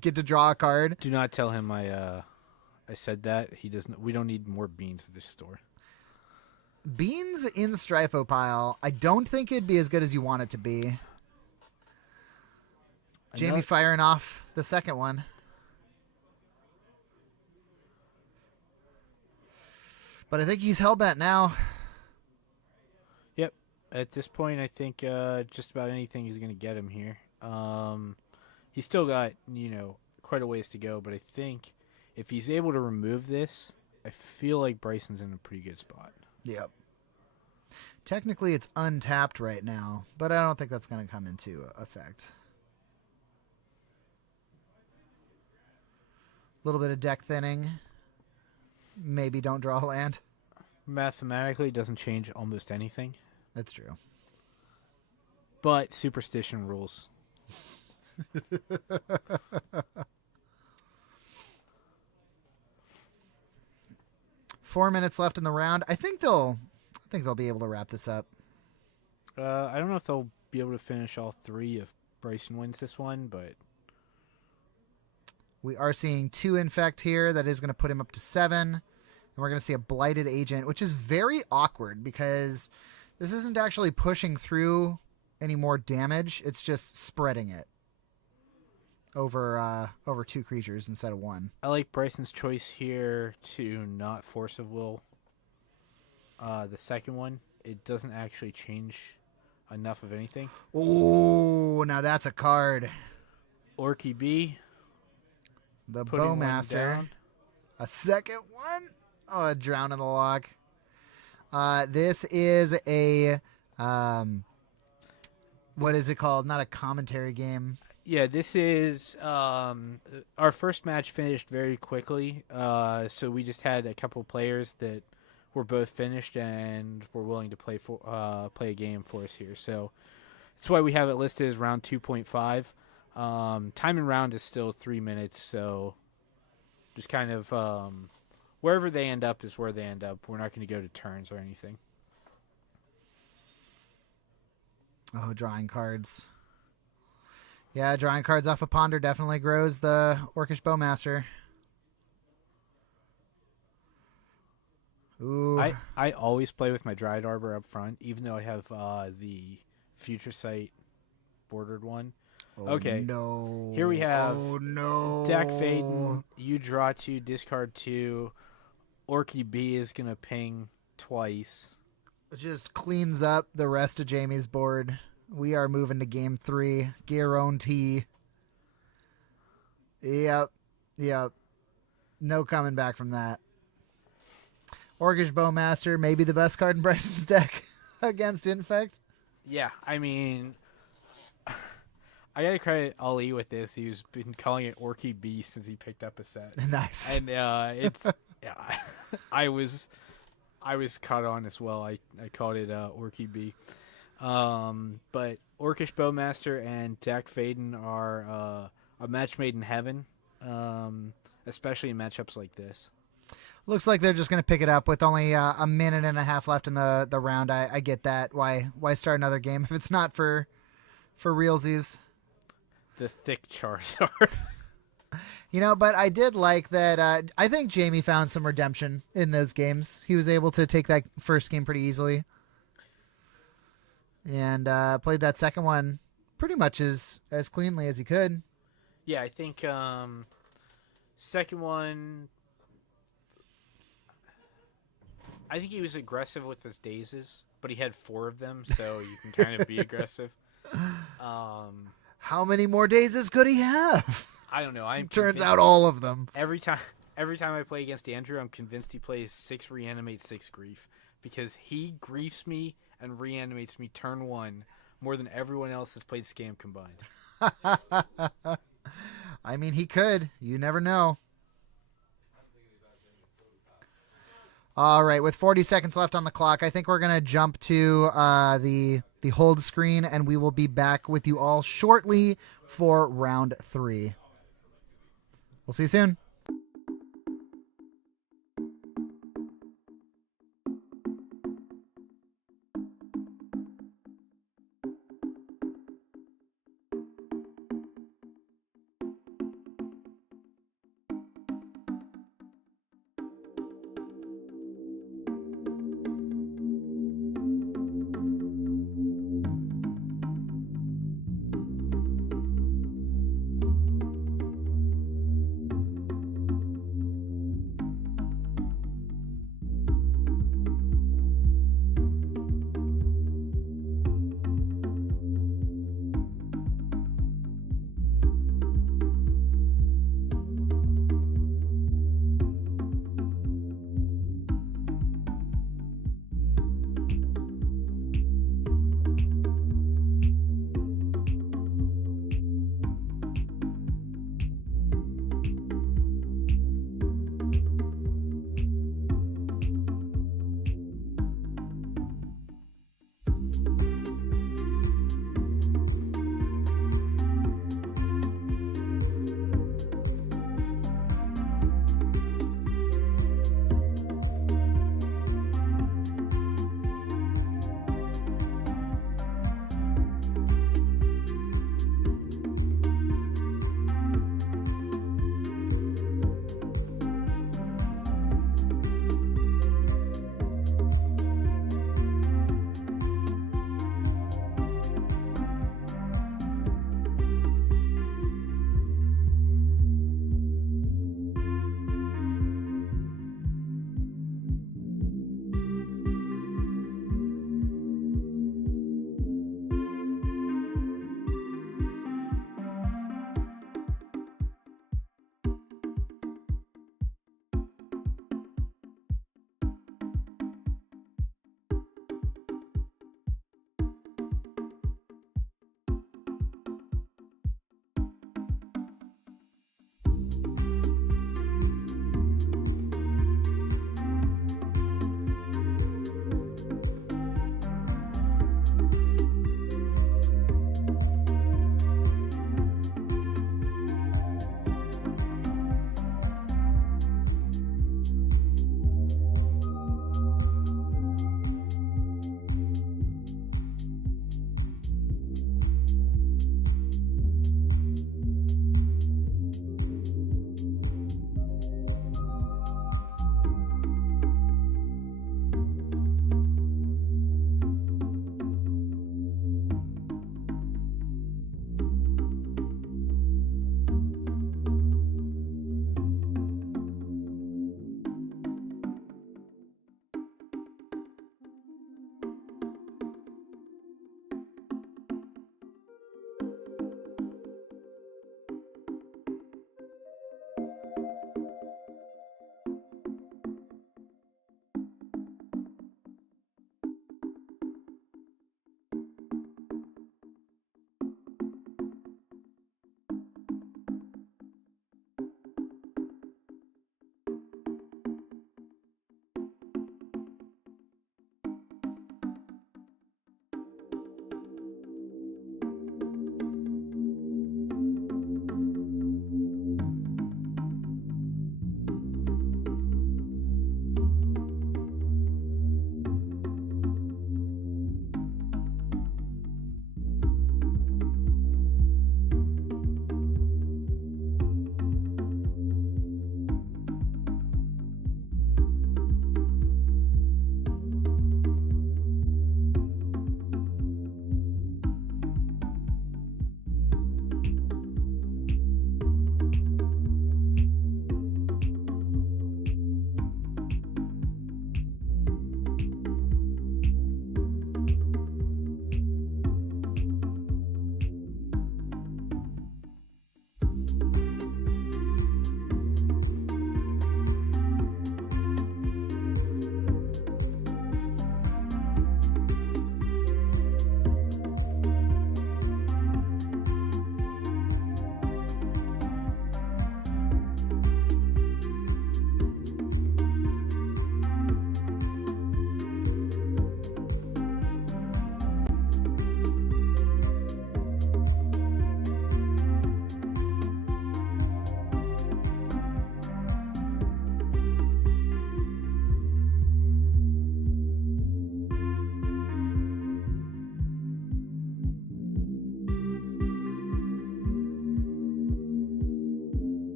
get to draw a card. Do not tell him I said that. He doesn't. We don't need more beans at this store. Beans in Strifopile. I don't think it'd be as good as you want it to be. Jamie firing off the second one. But I think he's hellbent now. Yep. At this point, I think just about anything is going to get him here. He's still got, quite a ways to go. But I think if he's able to remove this, I feel like Bryson's in a pretty good spot. Yep. Technically, it's untapped right now, but I don't think that's going to come into effect. A little bit of deck thinning. Maybe don't draw a land. Mathematically, it doesn't change almost anything. That's true. But superstition rules. 4 minutes left in the round. I think they'll be able to wrap this up. I don't know if they'll be able to finish all 3 if Bryson wins this one, but we are seeing 2 Infect here. That is going to put him up to 7. And we're going to see a Blighted Agent, which is very awkward because this isn't actually pushing through any more damage. It's just spreading it over 2 creatures instead of 1. I like Bryson's choice here to not Force of Will. The second one, it doesn't actually change enough of anything. Oh, now that's a card. Orky B. The Bowmaster. A second one? Oh, a Drown in the Lock. This is a what is it called? Not a commentary game. Yeah, this is our first match finished very quickly. So we just had a couple players that were both finished and were willing to play a game for us here. So that's why we have it listed as round 2.5. Time in round is still 3 minutes, so just kind of wherever they end up is where they end up. We're not going to go to turns or anything. Oh, drawing cards. Yeah, drawing cards off a Ponder definitely grows the Orcish Bowmaster. Ooh. I always play with my Dryad Arbor up front, even though I have the Future Sight bordered one. Oh, okay. No. Here we have Dak Oh, Faden. You draw 2, discard 2. Orky B is going to ping twice. It just cleans up the rest of Jamie's board. We are moving to game 3. Guarantee. Yep. No coming back from that. Orcish Bowmaster, maybe the best card in Bryson's deck against Infect. Yeah, I mean, I gotta credit Ali with this. He's been calling it Orky B since he picked up a set. Nice. And it's yeah, I was caught on as well. I called it Orky B. But Orcish Bowmaster and Dak Faden are a match made in heaven, especially in matchups like this. Looks like they're just going to pick it up with only a minute and a half left in the round. I get that. Why start another game if it's not for realsies? The thick Charizard. But I did like that. I think Jamie found some redemption in those games. He was able to take that first game pretty easily. And played that second one pretty much as cleanly as he could. Yeah, I think second one, I think he was aggressive with his dazes, but he had 4 of them, so you can kind of be aggressive. How many more dazes could he have? I don't know. Turns out all of them. Every time I play against Andrew, I'm convinced he plays 6 Reanimate, 6 Grief, because he griefs me and reanimates me turn 1 more than everyone else that's played Scam combined. I mean, he could. You never know. All right, with 40 seconds left on the clock, I think we're going to jump to the hold screen, and we will be back with you all shortly for round 3. We'll see you soon.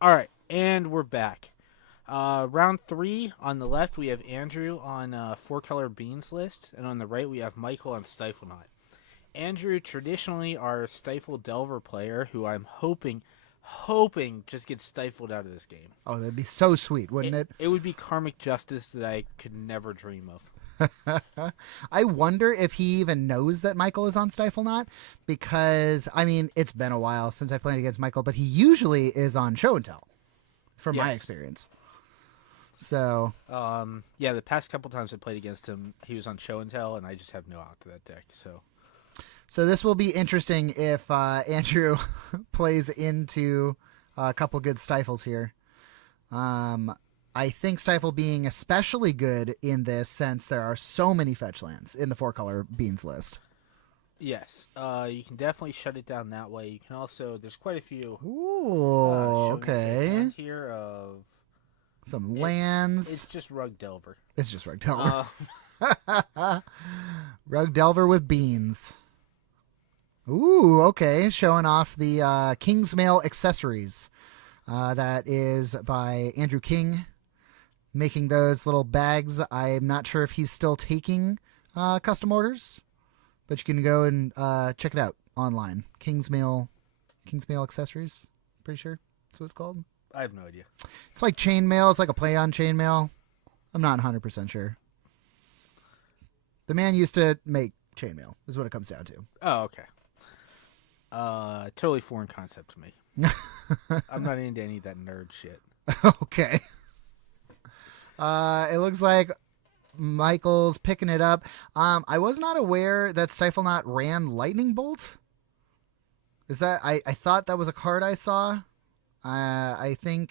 All right, and we're back. Round 3, on the left, we have Andrew on 4-color beans list, and on the right, we have Michael on Stifle Knot. Andrew, traditionally our Stifle Delver player, who I'm hoping just gets stifled out of this game. Oh, that'd be so sweet, wouldn't it? It would be karmic justice that I could never dream of. I wonder if he even knows that Michael is on Stifle Knot, because, I mean, it's been a while since I played against Michael, but he usually is on Show and Tell, from my experience. So, yeah, the past couple times I played against him, he was on Show and Tell, and I just have no out to that deck. So this will be interesting if Andrew plays into a couple good Stifles here. I think Stifle being especially good in this, since there are so many fetch lands in the 4-color beans list. Yes, you can definitely shut it down that way. You can also, there's quite a few. Ooh, okay. Here of some lands. It's just Rug Delver. It's just Rug Delver. Rug Delver with beans. Ooh, okay. Showing off the King's Mail accessories. That is by Andrew King. Making those little bags. I'm not sure if he's still taking custom orders, but you can go and check it out online. King's Mail accessories. Pretty sure that's what it's called. I have no idea. It's like chainmail. It's like a play on chainmail. I'm not 100% sure. The man used to make chainmail, is what it comes down to. Oh, okay. Totally foreign concept to me. I'm not into any of that nerd shit. Okay. It looks like Michael's picking it up. I was not aware that Stifle Knot ran Lightning Bolt. Is that I thought that was a card I saw. I think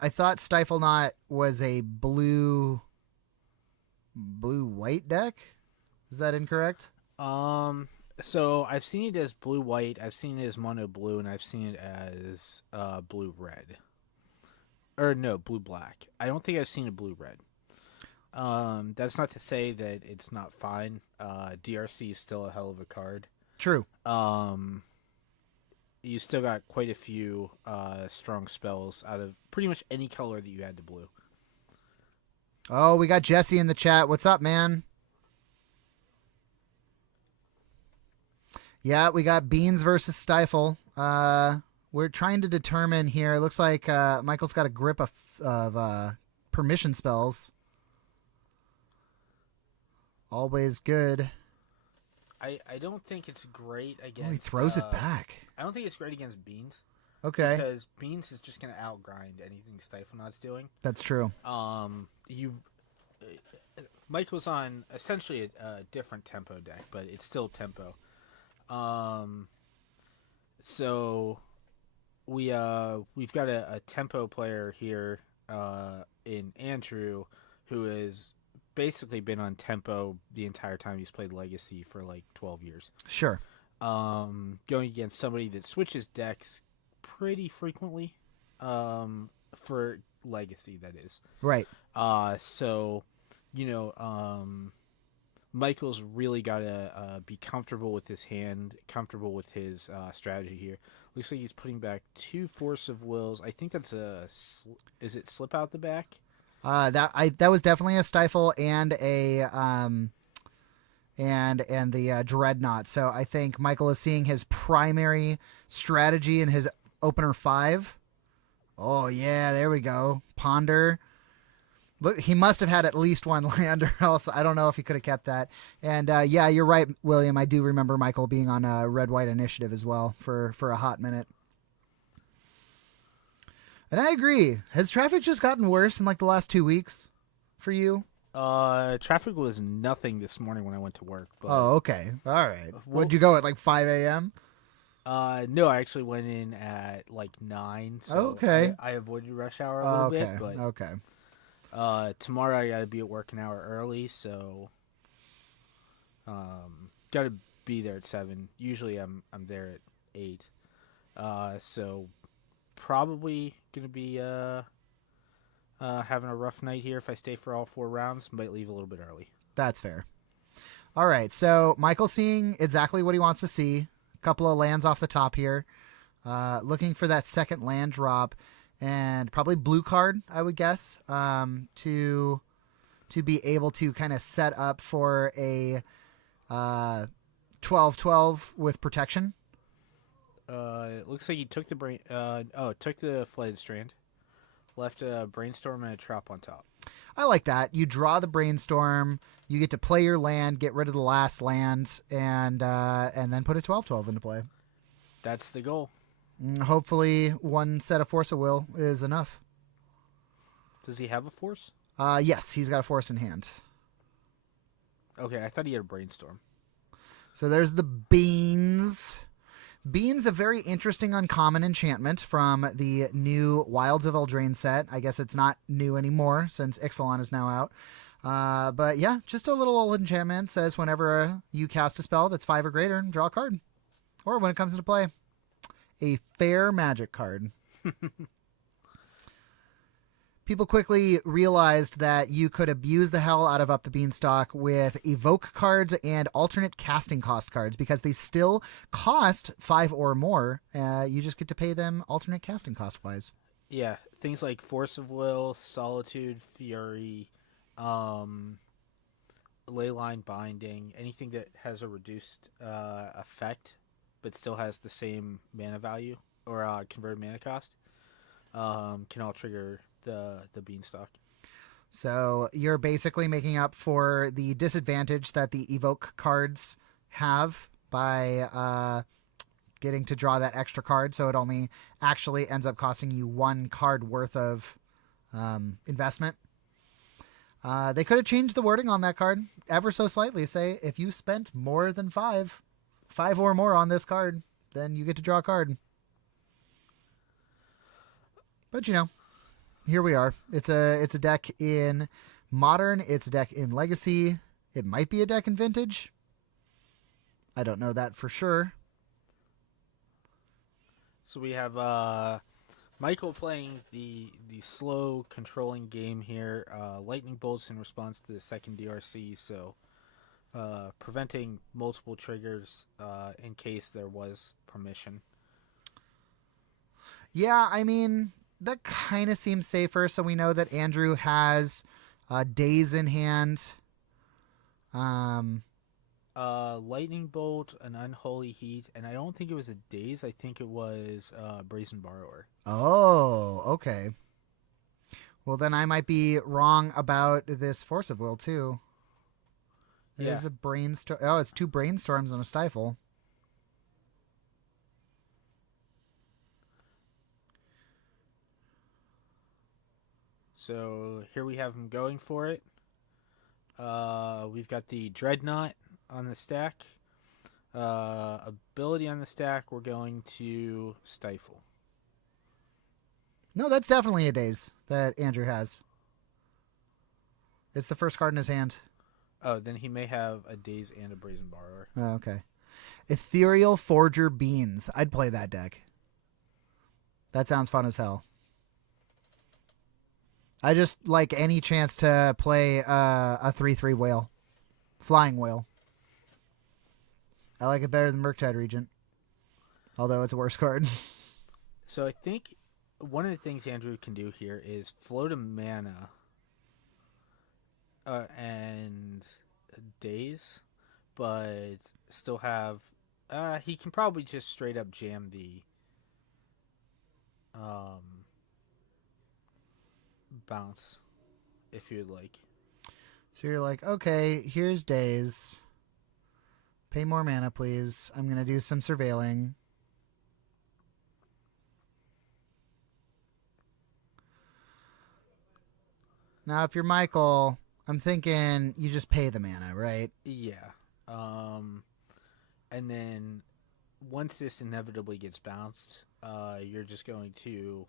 I thought Stifle Knot was a blue white deck. Is that incorrect? So I've seen it as blue white, I've seen it as mono blue, and I've seen it as blue red. Or no, blue black. I don't think I've seen a blue red. That's not to say that it's not fine. DRC is still a hell of a card. True. You still got quite a few strong spells out of pretty much any color that you add to blue. Oh, we got Jesse in the chat. What's up, man? Yeah, we got Beans versus Stifle. We're trying to determine here. It looks like Michael's got a grip of permission spells. Always good. I don't think it's great against... Oh, he throws it back. I don't think it's great against Beans. Okay. Because Beans is just going to outgrind anything Stifle Knot's doing. That's true. Michael's on essentially a different tempo deck, but it's still tempo. So we've got a tempo player here in Andrew, who has basically been on tempo the entire time he's played Legacy for like 12 years. Sure. Going against somebody that switches decks pretty frequently, for Legacy, that is. Right. So, Michael's really got to be comfortable with his hand, comfortable with his strategy here. Looks like he's putting back 2 Force of Wills. I think that's is it Slip Out the back? That was definitely a Stifle and a and the Dreadnought. So I think Michael is seeing his primary strategy in his opener 5. Oh yeah, there we go. Ponder. Look, he must have had at least one land, or else I don't know if he could have kept that. And yeah, you're right, William. I do remember Michael being on a red-white initiative as well for a hot minute. And I agree. Has traffic just gotten worse in like the last 2 weeks for you? Traffic was nothing this morning when I went to work. But, oh, okay. All right. What'd you go at, like 5 a.m.? No, I actually went in at like 9. So okay. I avoided rush hour a little bit. But, okay. Tomorrow I got to be at work an hour early, so got to be there at 7. Usually I'm there at 8. So probably gonna be having a rough night here if I stay for all 4 rounds. Might leave a little bit early. That's fair. All right, so Michael's seeing exactly what he wants to see. A couple of lands off the top here. looking for that second land drop, and probably blue card, I would guess, to be able to kind of set up for a 12/12 with protection. It looks like he took the took the Flighted Strand, left a Brainstorm and a Trap on top. I like that. You draw the Brainstorm, you get to play your land, get rid of the last land, and then put a 12/12 into play. That's the goal. Hopefully, one set of Force of Will is enough. Does he have a Force? Yes, he's got a Force in hand. Okay, I thought he had a Brainstorm. So there's the Beans. Beans, a very interesting uncommon enchantment from the new Wilds of Eldraine set. I guess it's not new anymore since Ixalan is now out. But yeah, just a little old enchantment. Says whenever you cast a spell that's 5 or greater, draw a card. Or when it comes into play, a fair magic card. People quickly realized that you could abuse the hell out of Up the Beanstalk with evoke cards and alternate casting cost cards because they still cost 5 or more. You just get to pay them alternate casting cost wise. Yeah, things like Force of Will, Solitude, Fury, Leyline Binding, anything that has a reduced effect but still has the same mana value or converted mana cost can all trigger the Beanstalk. So you're basically making up for the disadvantage that the evoke cards have by getting to draw that extra card. So it only actually ends up costing you 1 card worth of investment. They could have changed the wording on that card ever so slightly. Say if you spent more than 5 or more on this card, then you get to draw a card. But here we are. It's a deck in Modern. It's a deck in Legacy. It might be a deck in Vintage. I don't know that for sure. So we have Michael playing the slow controlling game here. Lightning bolts in response to the second DRC, so preventing multiple triggers in case there was permission. Yeah, I mean, that kind of seems safer, so we know that Andrew has Daze in hand. Lightning Bolt, an Unholy Heat, and I don't think it was a Daze. I think it was Brazen Borrower. Oh, okay. Well, then I might be wrong about this Force of Will, too. There's a Brainstorm. Oh, it's 2 Brainstorms and a Stifle. So here we have him going for it. We've got the Dreadnought on the stack. Ability on the stack, we're going to Stifle. No, that's definitely a Daze that Andrew has. It's the first card in his hand. Oh, then he may have a Daze and a Brazen Borrower. Oh, okay. Ethereal Forger Beans. I'd play that deck. That sounds fun as hell. I just like any chance to play a 3/3 whale. Flying whale. I like it better than Murktide Regent. Although it's a worse card. So I think one of the things Andrew can do here is float a mana and Daze, but still have... he can probably just straight up jam the... bounce if you'd like. So you're like, okay, here's Daze. Pay more mana, please. I'm going to do some surveilling. Now, if you're Michael, I'm thinking you just pay the mana, right? Yeah. And then once this inevitably gets bounced, you're just going to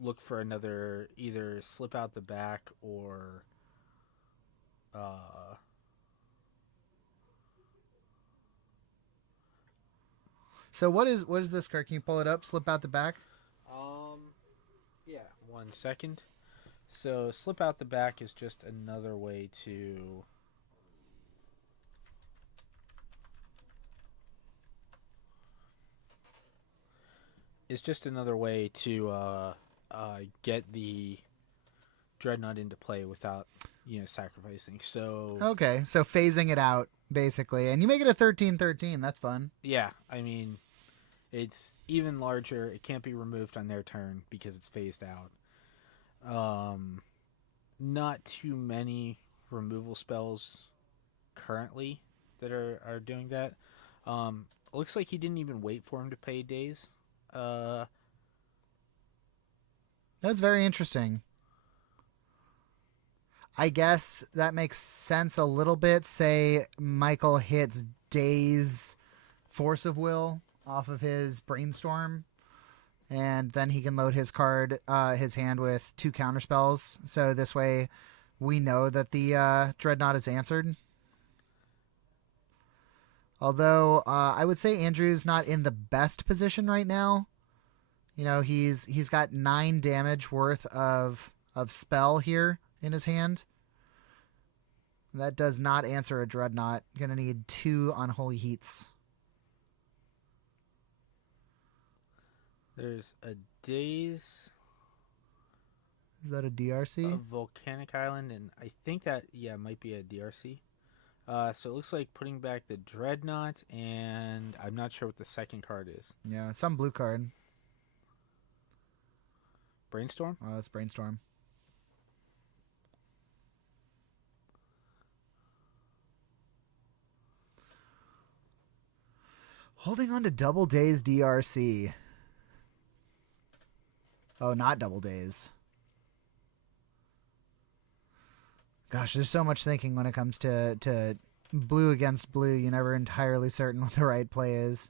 look for another, either slip out the back or So what is this card? Can you pull it up? Slip out the back? Yeah, 1 second. So slip out the back is just another way to It's just another way to get the Dreadnought into play without sacrificing. So Okay, so phasing it out basically, and you make it a 13/13. That's fun. yeah, I mean, it's even larger. It can't be removed on their turn because it's phased out. Not too many removal spells currently that are doing that. Looks like he didn't even wait for him to pay days. That's very interesting. I guess that makes sense a little bit. Say Michael hits Daze Force of Will off of his Brainstorm, and then he can load his hand with 2 counterspells. So this way we know that the Dreadnought is answered. Although I would say Andrew's not in the best position right now. He's got 9 damage worth of spell here in his hand. That does not answer a Dreadnought. Gonna need 2 Unholy Heats. There's a Daze. Is that a DRC? A Volcanic Island, and I think that might be a DRC. So it looks like putting back the Dreadnought, and I'm not sure what the second card is. Yeah, some blue card. Brainstorm? Oh, it's Brainstorm. Holding on to Double Daze DRC. Oh, not Double Daze. Gosh, there's so much thinking when it comes to blue against blue. You're never entirely certain what the right play is.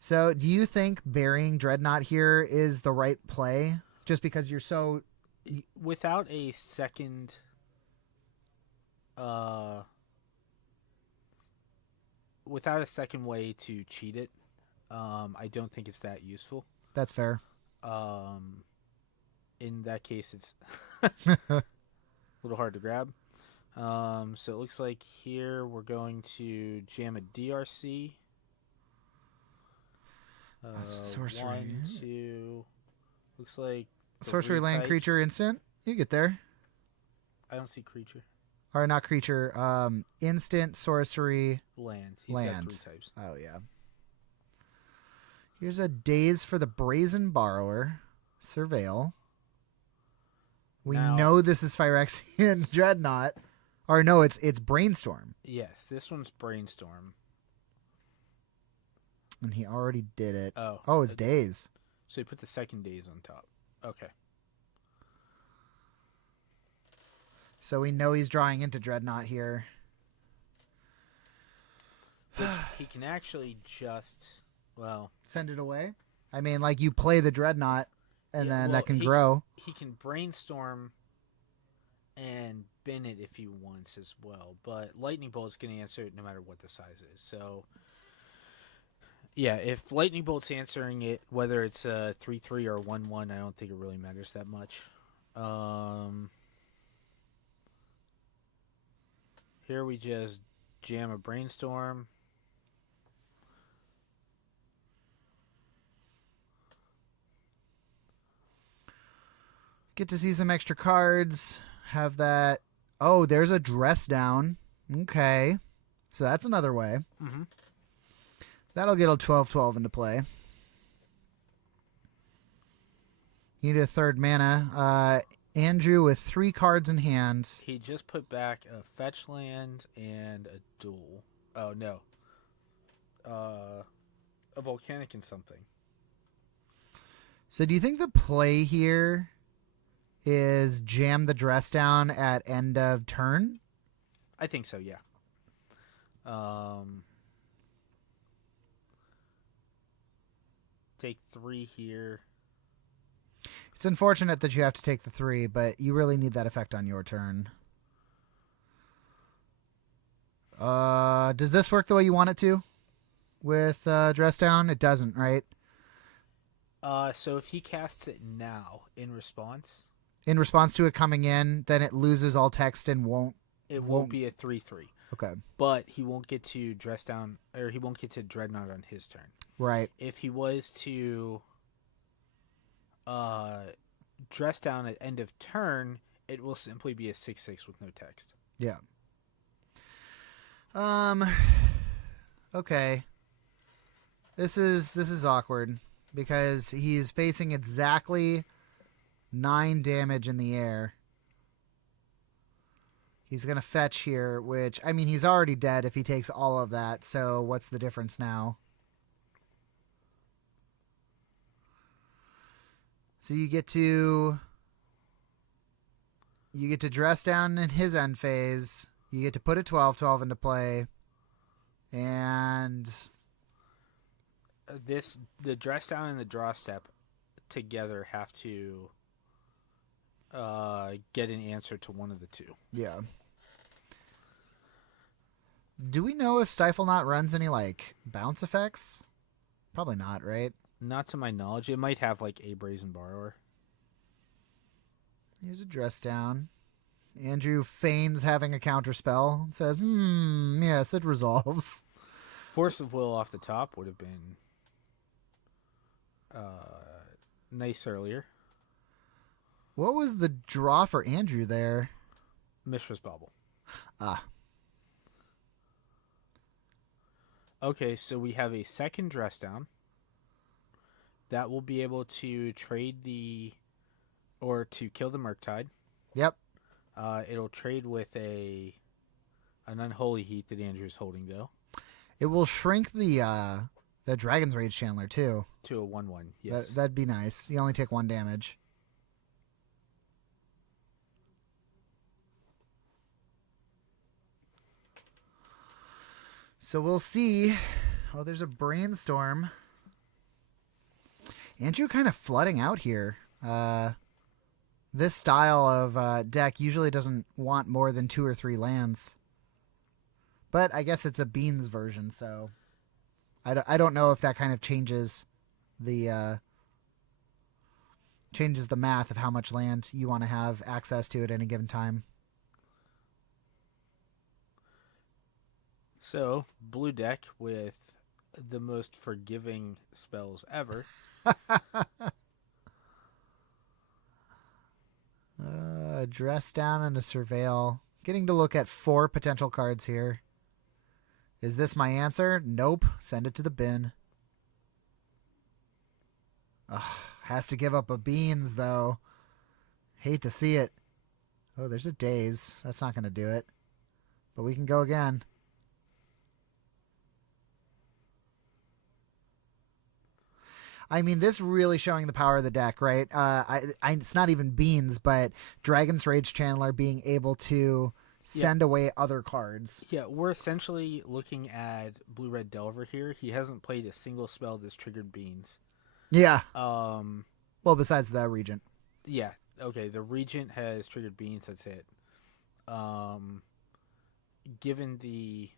So, do you think burying Dreadnought here is the right play? Just because you're so... Without a second... without a second way to cheat it, I don't think it's that useful. That's fair. In that case, it's a little hard to grab. So it looks like here we're going to jam a DRC. Sorcery. 1, 2. Looks like Sorcery, land, types. creature, instant. You get there. I don't see creature. Or not creature. Instant, sorcery, Land. He's land. got 3 types. Oh, yeah. Here's a Daze for the Brazen Borrower. Surveil. We know this is Phyrexian Dreadnought. Or no, it's Brainstorm. Yes, this one's Brainstorm. And he already did it. Oh, it's Daze. So you put the second Daze on top. Okay. So we know he's drawing into Dreadnought here. He can actually just, send it away? I mean, like you play the Dreadnought and then that can grow. He can Brainstorm and bin it if he wants as well. But Lightning Bolt's going to answer it no matter what the size is. So, yeah, if Lightning Bolt's answering it, whether it's a 3/3 or 1/1, I don't think it really matters that much. Here we just jam a Brainstorm. Get to see some extra cards. Have that. Oh, there's a Dress Down. Okay. So that's another way. Mm-hmm. That'll get a 12/12 into play. You need a 3rd mana. Andrew with 3 cards in hand. He just put back a fetch land and a duel. Oh, no. A volcanic and something. So do you think the play here is jam the Dress Down at end of turn? I think so, yeah. Take 3 here. It's unfortunate that you have to take the 3, but you really need that effect on your turn. Does this work the way you want it to with Dress Down? It doesn't, right? So if he casts it now in response... In response to it coming in, then it loses all text and won't It won't be a 3/3. Okay. But he won't get to dress down, or he won't get to Dreadnought on his turn. Right. If he was to dress down at end of turn, it will simply be a 6/6 with no text. Yeah. Okay. This is awkward because he's facing exactly 9 damage in the air. He's going to fetch here, which, I mean, he's already dead if he takes all of that, so what's the difference now? So you get to dress down in his end phase. You get to put a 12/12 into play. And the dress down and the draw step together have to get an answer to one of the two. Yeah. Do we know if Stifle Knot runs any like bounce effects? Probably not, right? Not to my knowledge. It might have like a Brazen Borrower. Here's a dress down. Andrew feigns having a counterspell and says, yes, it resolves. Force of Will off the top would have been nice earlier. What was the draw for Andrew there? Mishra's Bauble. Ah. Okay, so we have a second dress down. That will be able to trade to kill the Murktide. Yep. It'll trade with an Unholy Heat that Andrew's holding, though. It will shrink the Dragon's Rage Chandler, too. To a 1/1, yes. That'd be nice. You only take 1 damage. So we'll see. Oh, there's a Brainstorm. Andrew kind of flooding out here. This style of deck usually doesn't want more than 2 or 3 lands. But I guess it's a Beans version, so I don't know if that kind of changes the math of how much land you want to have access to at any given time. So, blue deck with the most forgiving spells ever. Dress down and a Surveil. Getting to look at 4 potential cards here. Is this my answer? Nope. Send it to the bin. Ugh, has to give up a Beans, though. Hate to see it. Oh, there's a Daze. That's not going to do it. But we can go again. I mean, this really showing the power of the deck, right? It's not even Beans, but Dragon's Rage Channeler being able to send away other cards. Yeah, we're essentially looking at Blue-Red Delver here. He hasn't played a single spell that's triggered Beans. Yeah. Well, besides the Regent. Yeah. Okay, the Regent has triggered Beans. That's it. Given the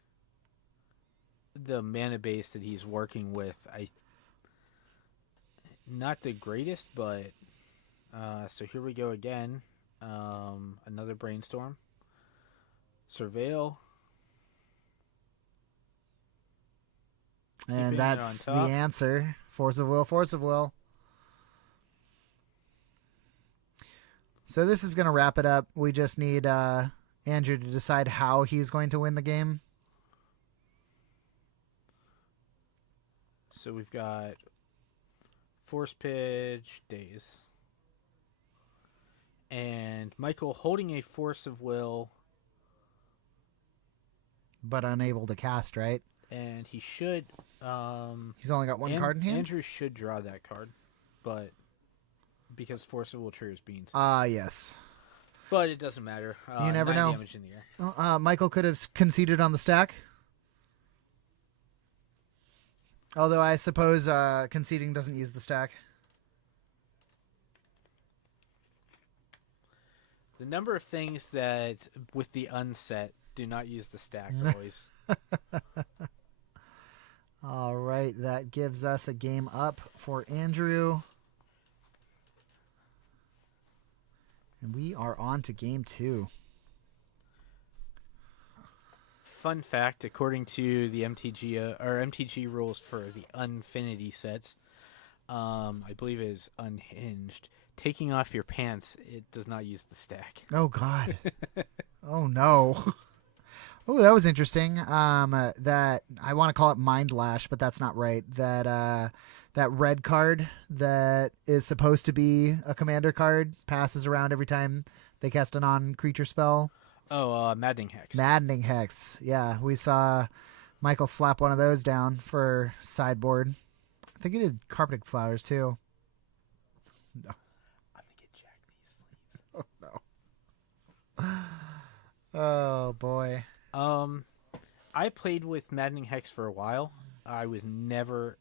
mana base that he's working with, not the greatest, but so here we go again. Another Brainstorm. Surveil. And that's the answer. Force of Will, Force of Will. So this is going to wrap it up. We just need Andrew to decide how he's going to win the game. So we've got Force Pitch, Daze. And Michael holding a Force of Will. But unable to cast, right? And he should... he's only got 1 card in hand? Andrew should draw that card. But because Force of Will triggers Beans. Yes. But it doesn't matter. You never know. Damage in the air. Michael could have conceded on the stack. Although I suppose conceding doesn't use the stack. The number of things that, with the unset, do not use the stack always. All right, that gives us a game up for Andrew. And we are on to game 2. fun fact, according to the MTG rules for the Unfinity sets, I believe it is Unhinged. Taking off your pants, it does not use the stack. Oh God. Oh no. Oh, that was interesting. That I want to call it Mind Lash, but that's not right. That red card that is supposed to be a commander card passes around every time they cast a non-creature spell. Oh, Maddening Hex. Maddening Hex. Yeah, we saw Michael slap one of those down for sideboard. I think he did Carpeted Flowers too. No. I'm gonna get Jack these sleeves. Oh no. Oh boy. I played with Maddening Hex for a while. I was never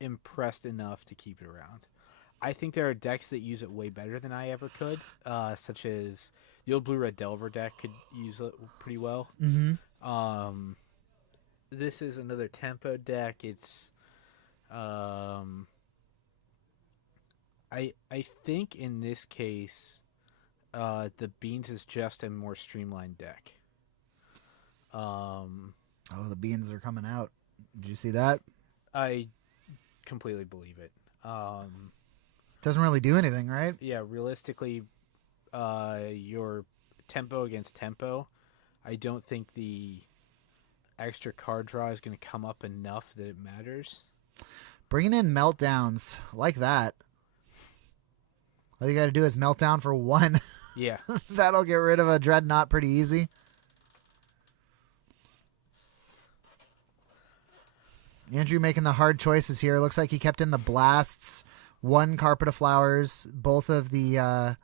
impressed enough to keep it around. I think there are decks that use it way better than I ever could, such as the old Blue-Red Delver deck could use it pretty well. Mm-hmm. This is another tempo deck. It's I think in this case, the Beans is just a more streamlined deck. Oh, the beans are coming out. Did you see that? I completely believe it. Doesn't really do anything, right? Yeah, realistically, your tempo against tempo, I don't think the extra card draw is going to come up enough that it matters. Bringing in meltdowns like that. All you got to do is melt down for one. Yeah. That'll get rid of a Dreadnought pretty easy. Andrew making the hard choices here. Looks like he kept in the blasts, one Carpet of Flowers, both of the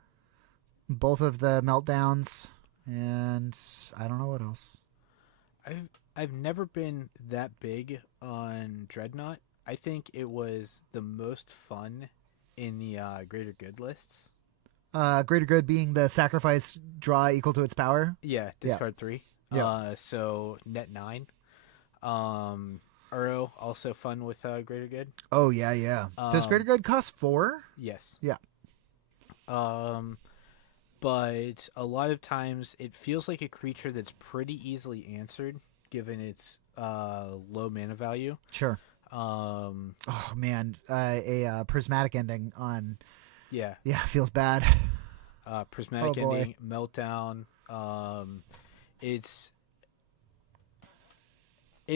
meltdowns, and I don't know what else. I've never been that big on Dreadnought. I think it was the most fun in the Greater Good lists. Greater Good being the sacrifice draw equal to its power. Yeah, discard 3. Yeah. So net 9. Uro also fun with Greater Good. Oh yeah. Does Greater Good cost 4? Yes. Yeah. But a lot of times it feels like a creature that's pretty easily answered given its low mana value. Sure. Oh man, a prismatic ending on. Yeah, feels bad. Prismatic ending, meltdown. It's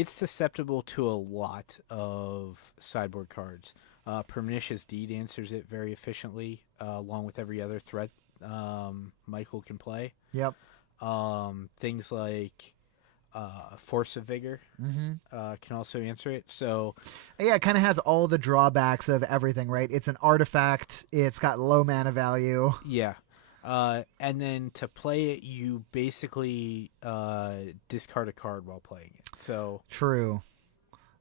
susceptible to a lot of sideboard cards. Pernicious Deed answers it very efficiently, along with every other threat Michael can play. Yep. Things like Force of Vigor can also answer it. So yeah, it kind of has all the drawbacks of everything, right? It's an artifact. It's got low mana value. Yeah. And then to play it, you basically discard a card while playing it. So true.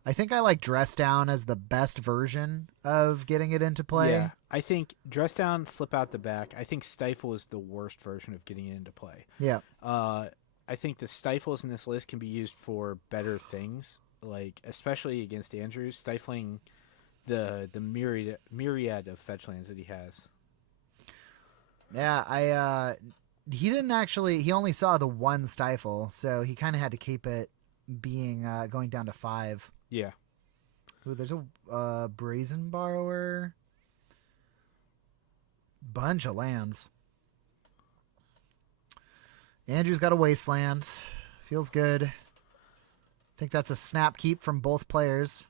I think I like Dress Down as the best version of getting it into play. Yeah, I think Dress Down, Slip Out the Back. I think Stifle is the worst version of getting it into play. Yeah. I think the Stifles in this list can be used for better things, like especially against Andrews, stifling the myriad of fetch lands that he has. Yeah, he only saw the one Stifle, so he kind of had to keep it being going down to 5. Yeah. Ooh, there's a Brazen Borrower. Bunch of lands. Andrew's got a Wasteland. Feels good. I think that's a snap keep from both players.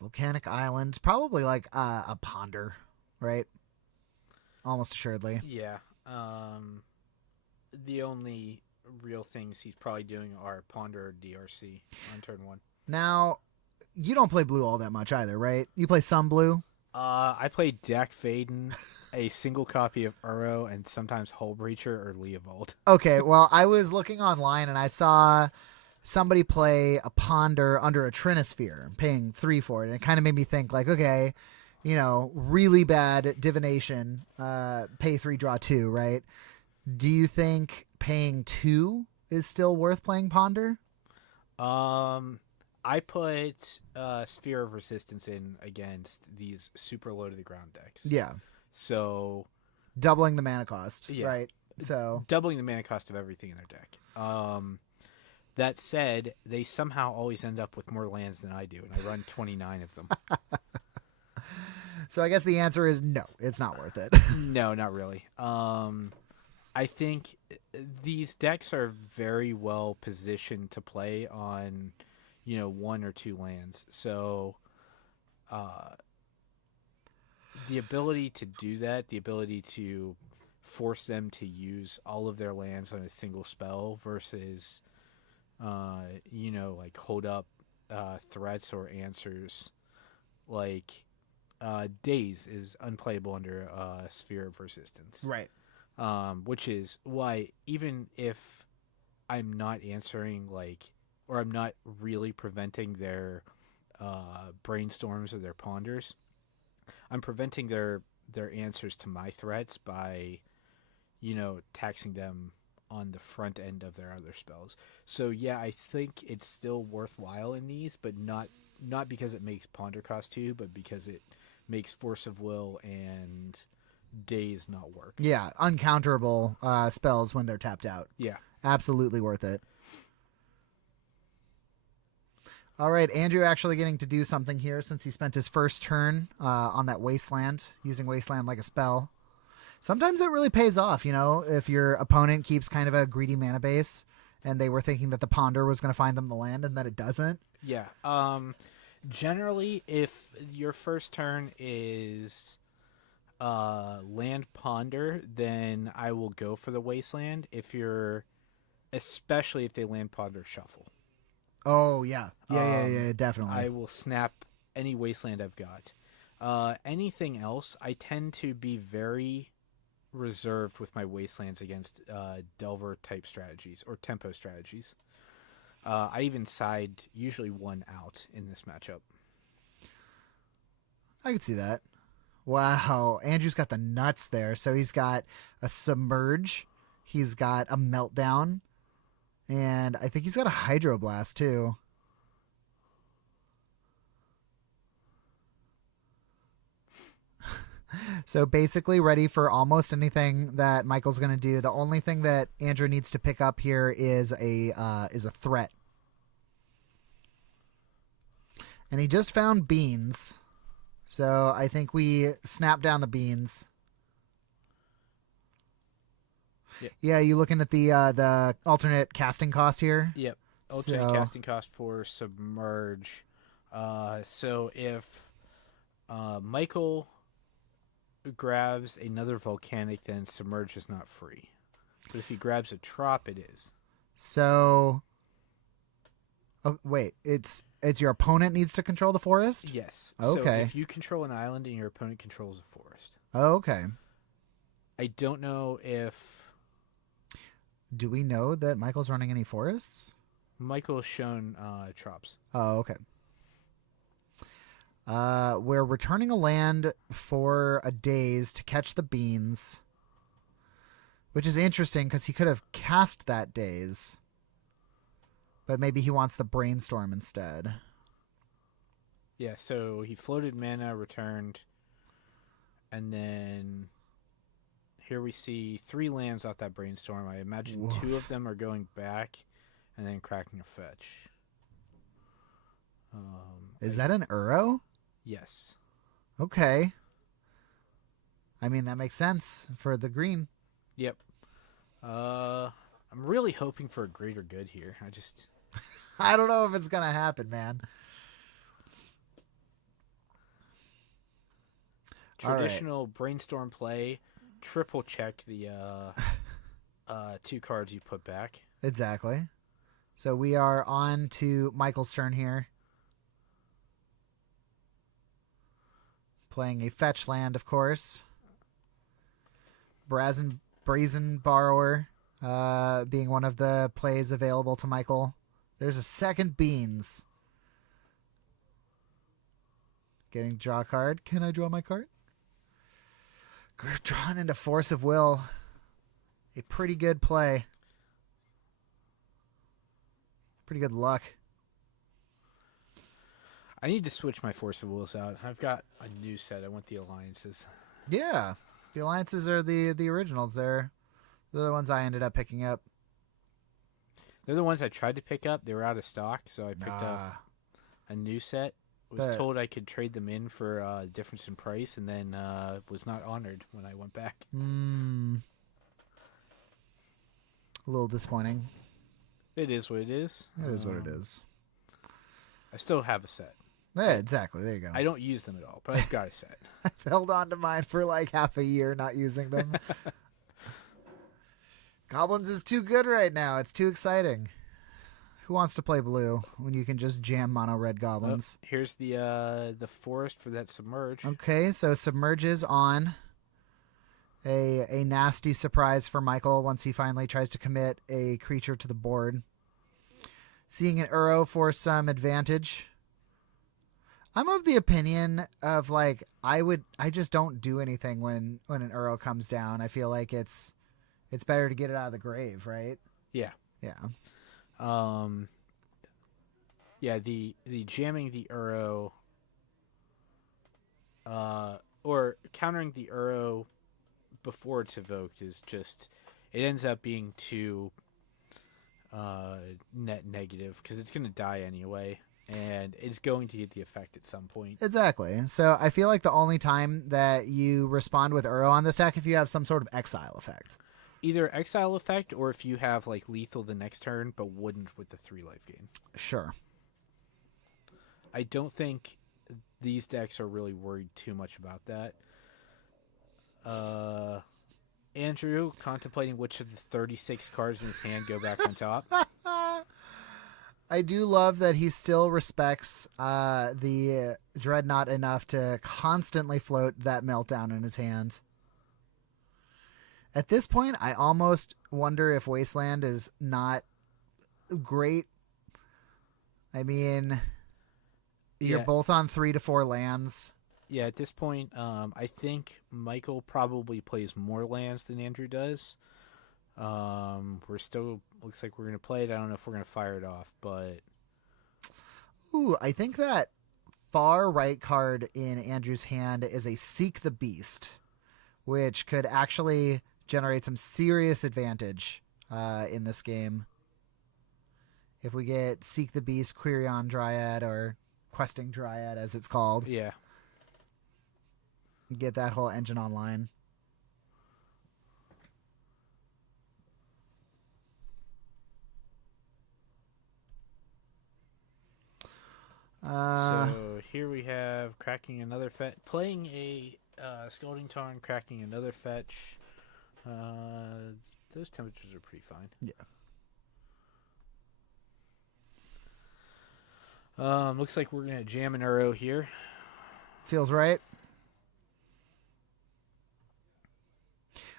Volcanic Island. Probably like a Ponder, right? Almost assuredly. Yeah. The only real things he's probably doing are Ponder or DRC on turn 1. Now, you don't play blue all that much either, right? You play some blue? I play Dak Faden, a single copy of Uro, and sometimes Hull Breacher or Leovold. Okay, well, I was looking online and I saw somebody play a Ponder under a Trinisphere, paying 3 for it. And it kind of made me think, like, okay, really bad divination, pay 3, draw 2, right? Do you think paying 2 is still worth playing Ponder? I put Sphere of Resistance in against these super low to the ground decks. Yeah. So doubling the mana cost, Yeah. right? So doubling the mana cost of everything in their deck. That said, they somehow always end up with more lands than I do, and I run 29 of them. So I guess the answer is no, it's not worth it. No, not really. I think these decks are very well positioned to play on, 1 or 2 lands. So, the ability to do that, the ability to force them to use all of their lands on a single spell versus, like hold up threats or answers, like Daze is unplayable under Sphere of Resistance. Right. Which is why even if I'm not answering or I'm not really preventing their brainstorms or their ponders, I'm preventing their answers to my threats by, taxing them on the front end of their other spells. So yeah, I think it's still worthwhile in these, but not because it makes ponder cost 2, but because it makes Force of Will and Daze not work. Yeah, uncounterable spells when they're tapped out. Yeah. Absolutely worth it. All right, Andrew actually getting to do something here since he spent his first turn on that Wasteland, using Wasteland like a spell. Sometimes it really pays off, if your opponent keeps kind of a greedy mana base and they were thinking that the Ponder was going to find them the land and then it doesn't. Yeah. Generally, if your first turn is land ponder, then I will go for the Wasteland. Especially if they land ponder shuffle. Oh yeah, yeah, definitely. I will snap any Wasteland I've got. Anything else, I tend to be very reserved with my Wastelands against Delver type strategies or tempo strategies. I even side usually 1 out in this matchup. I could see that. Wow, Andrew's got the nuts there. So he's got a Submerge, he's got a Meltdown, and I think he's got a Hydroblast too. So basically ready for almost anything that Michael's going to do. The only thing that Andrew needs to pick up here is a threat. And he just found beans. So I think we snap down the beans. Yep. Yeah, you looking at the alternate casting cost here? Yep. Alternate casting cost for Submerge. So if Michael grabs another volcanic, then Submerge is not free. But if he grabs a Trop, it is. So, oh wait, it's your opponent needs to control the forest? Yes. Okay. So if you control an island and your opponent controls a forest. Okay. I don't know if... Do we know that Michael's running any forests? Michael's shown Trops. Oh, okay. We're returning a land for a Daze to catch the beans, which is interesting because he could have cast that Daze, but maybe he wants the Brainstorm instead. Yeah, so he floated mana, returned, and then here we see 3 lands off that Brainstorm. I imagine Woof. 2 of them are going back and then cracking a fetch. Is that an Uro? Yes. Okay. I mean, that makes sense for the green. Yep. I'm really hoping for a greater good here. I don't know if it's going to happen, man. Traditional Brainstorm play, triple check the 2 cards you put back. Exactly. So we are on to Michael's turn here. Playing a fetch land, of course. Brazen Borrower being one of the plays available to Michael. There's a second Beans. Getting draw a card. Can I draw my card? Drawn into Force of Will. A pretty good play. Pretty good luck. I need to switch my Force of Wills out. I've got a new set. I want the alliances. Yeah. The alliances are the originals. They're the ones I ended up picking up. They're the ones I tried to pick up. They were out of stock, so I picked up a new set. Was told I could trade them in for a difference in price, and then was not honored when I went back. A little disappointing. It is what it is. It is what it is. I still have a set. Yeah, exactly. There you go. I don't use them at all, but I've got a set. I've held on to mine for like half a year not using them. Goblins is too good right now. It's too exciting. Who wants to play blue when you can just jam mono red goblins? Oh, here's the forest for that submerge. Okay, so submerges on. A nasty surprise for Michael once he finally tries to commit a creature to the board. Seeing an Uro for some advantage. I'm of the opinion of like I just don't do anything when an Uro comes down. I feel like it's better to get it out of the grave, right? Yeah. Yeah. Yeah, the jamming the Uro or countering the Uro before it's evoked is just, it ends up being too net negative because it's going to die anyway, and it's going to get the effect at some point. Exactly. So I feel like the only time that you respond with Uro on this deck if you have some sort of exile effect. Either exile effect or if you have like lethal the next turn but wouldn't with the 3 life gain. Sure. I don't think these decks are really worried too much about that. Andrew contemplating which of the 36 cards in his hand go back on top. I do love that he still respects the Dreadnought enough to constantly float that Meltdown in his hand. At this point, I almost wonder if Wasteland is not great. I mean, you're both on 3 to 4 lands. Yeah, at this point, I think Michael probably plays more lands than Andrew does. We're still, looks like we're going to play it. I don't know if we're going to fire it off, but... Ooh, I think that far right card in Andrew's hand is a Seek the Beast, which could actually generate some serious advantage in this game. If we get Seek the Beast, Quirion Dryad, or Questing Dryad as it's called. Yeah. Get that whole engine online. So here we have cracking another fetch, playing a Scalding Tarn, cracking another fetch. Those temperatures are pretty fine. Yeah. Looks like we're gonna jam an Uro here. Feels right.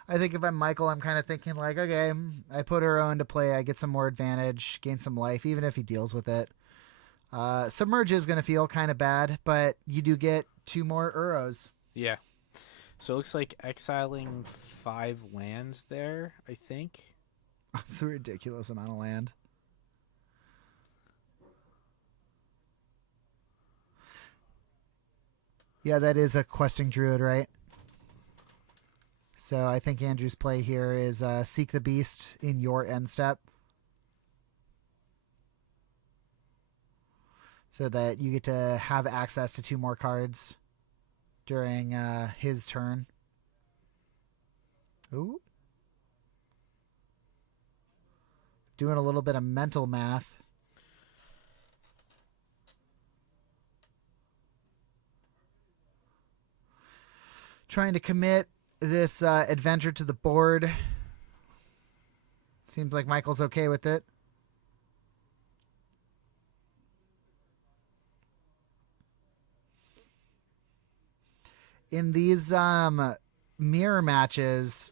I think if I'm Michael, I'm kind of thinking like, okay, I put Uro into play, I get some more advantage, gain some life, even if he deals with it. Submerge is going to feel kind of bad, but you do get 2 more Uros. Yeah. So it looks like exiling 5 lands there, I think. That's a ridiculous amount of land. Yeah, that is a Questing Druid, right? So I think Andrew's play here is Seek the Beast in your end step. So that you get to have access to 2 more cards during his turn. Ooh. Doing a little bit of mental math. Trying to commit this adventure to the board. Seems like Michael's okay with it. In these mirror matches,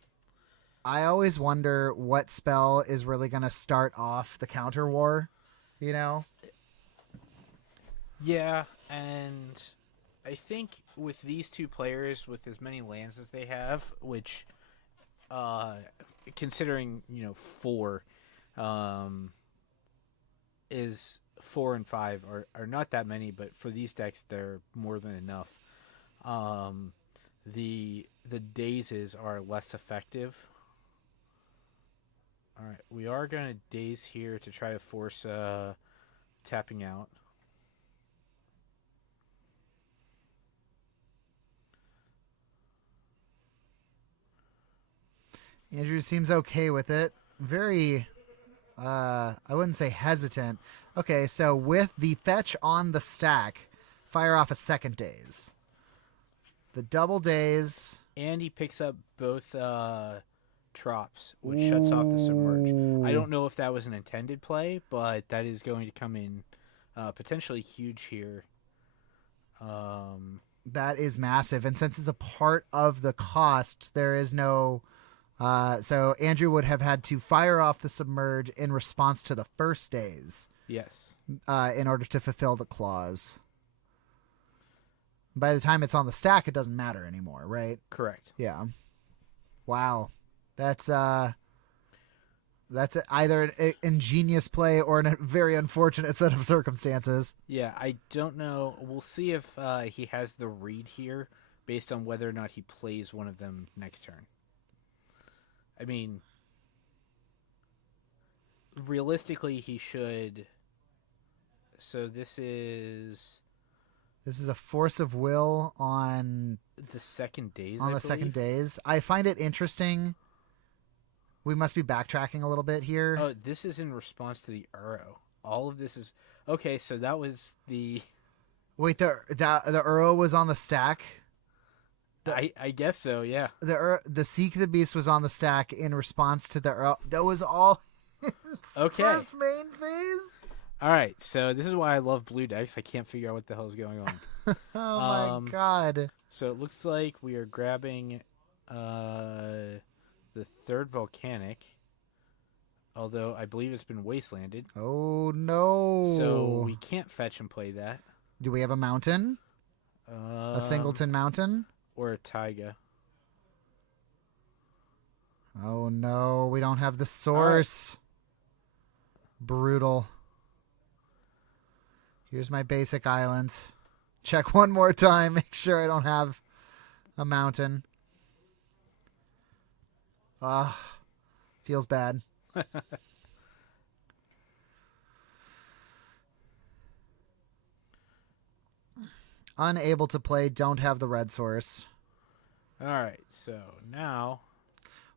I always wonder what spell is really going to start off the counter war, you know? Yeah, and I think with these 2 players, with as many lands as they have, which, considering, 4, is 4 and 5 are not that many, but for these decks, they're more than enough. the dazes are less effective. All right, we are going to daze here to try to force tapping out. Andrew seems okay with it. Very, I wouldn't say hesitant. Okay, so with the fetch on the stack, fire off a second daze. The double daze. And he picks up both Trops, which shuts off the Submerge. I don't know if that was an intended play, but that is going to come in potentially huge here. That is massive. And since it's a part of the cost, there is no... so Andrew would have had to fire off the Submerge in response to the first daze. Yes. In order to fulfill the clause. By the time it's on the stack, it doesn't matter anymore, right? Correct. Yeah. Wow. That's either an ingenious play or a very unfortunate set of circumstances. Yeah, I don't know. We'll see if he has the read here based on whether or not he plays one of them next turn. I mean, realistically, he should. So this is a force of will on the second daze. On the second daze. I find it interesting. We must be backtracking a little bit here. Oh, this is in response to the Uro. All of this is okay. So that was the. Wait, the Uro was on the stack. I guess so. Yeah. The Seek the Beast was on the stack in response to the Uro. That was all. Okay. First main phase. All right. So this is why I love blue decks. I can't figure out what the hell is going on. Oh my god. So it looks like we are grabbing the third volcanic, although I believe it's been wastelanded. Oh no. So we can't fetch and play that. Do we have a mountain? A singleton mountain? Or a taiga. Oh no, we don't have the source. Right. Brutal. Here's my basic island. Check one more time. Make sure I don't have a mountain. Feels bad. Unable to play, don't have the red source. All right, so now...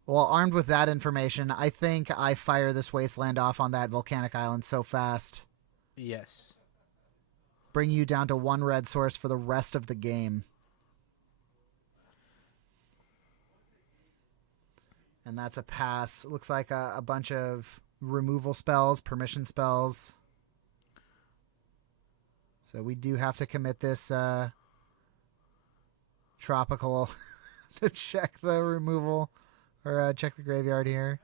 Well, armed with that information, I think I fire this wasteland off on that volcanic island so fast. Yes. Bring you down to one red source for the rest of the game. And that's a pass. Looks like a bunch of removal spells, permission spells. So we do have to commit this tropical to check the removal or check the graveyard here.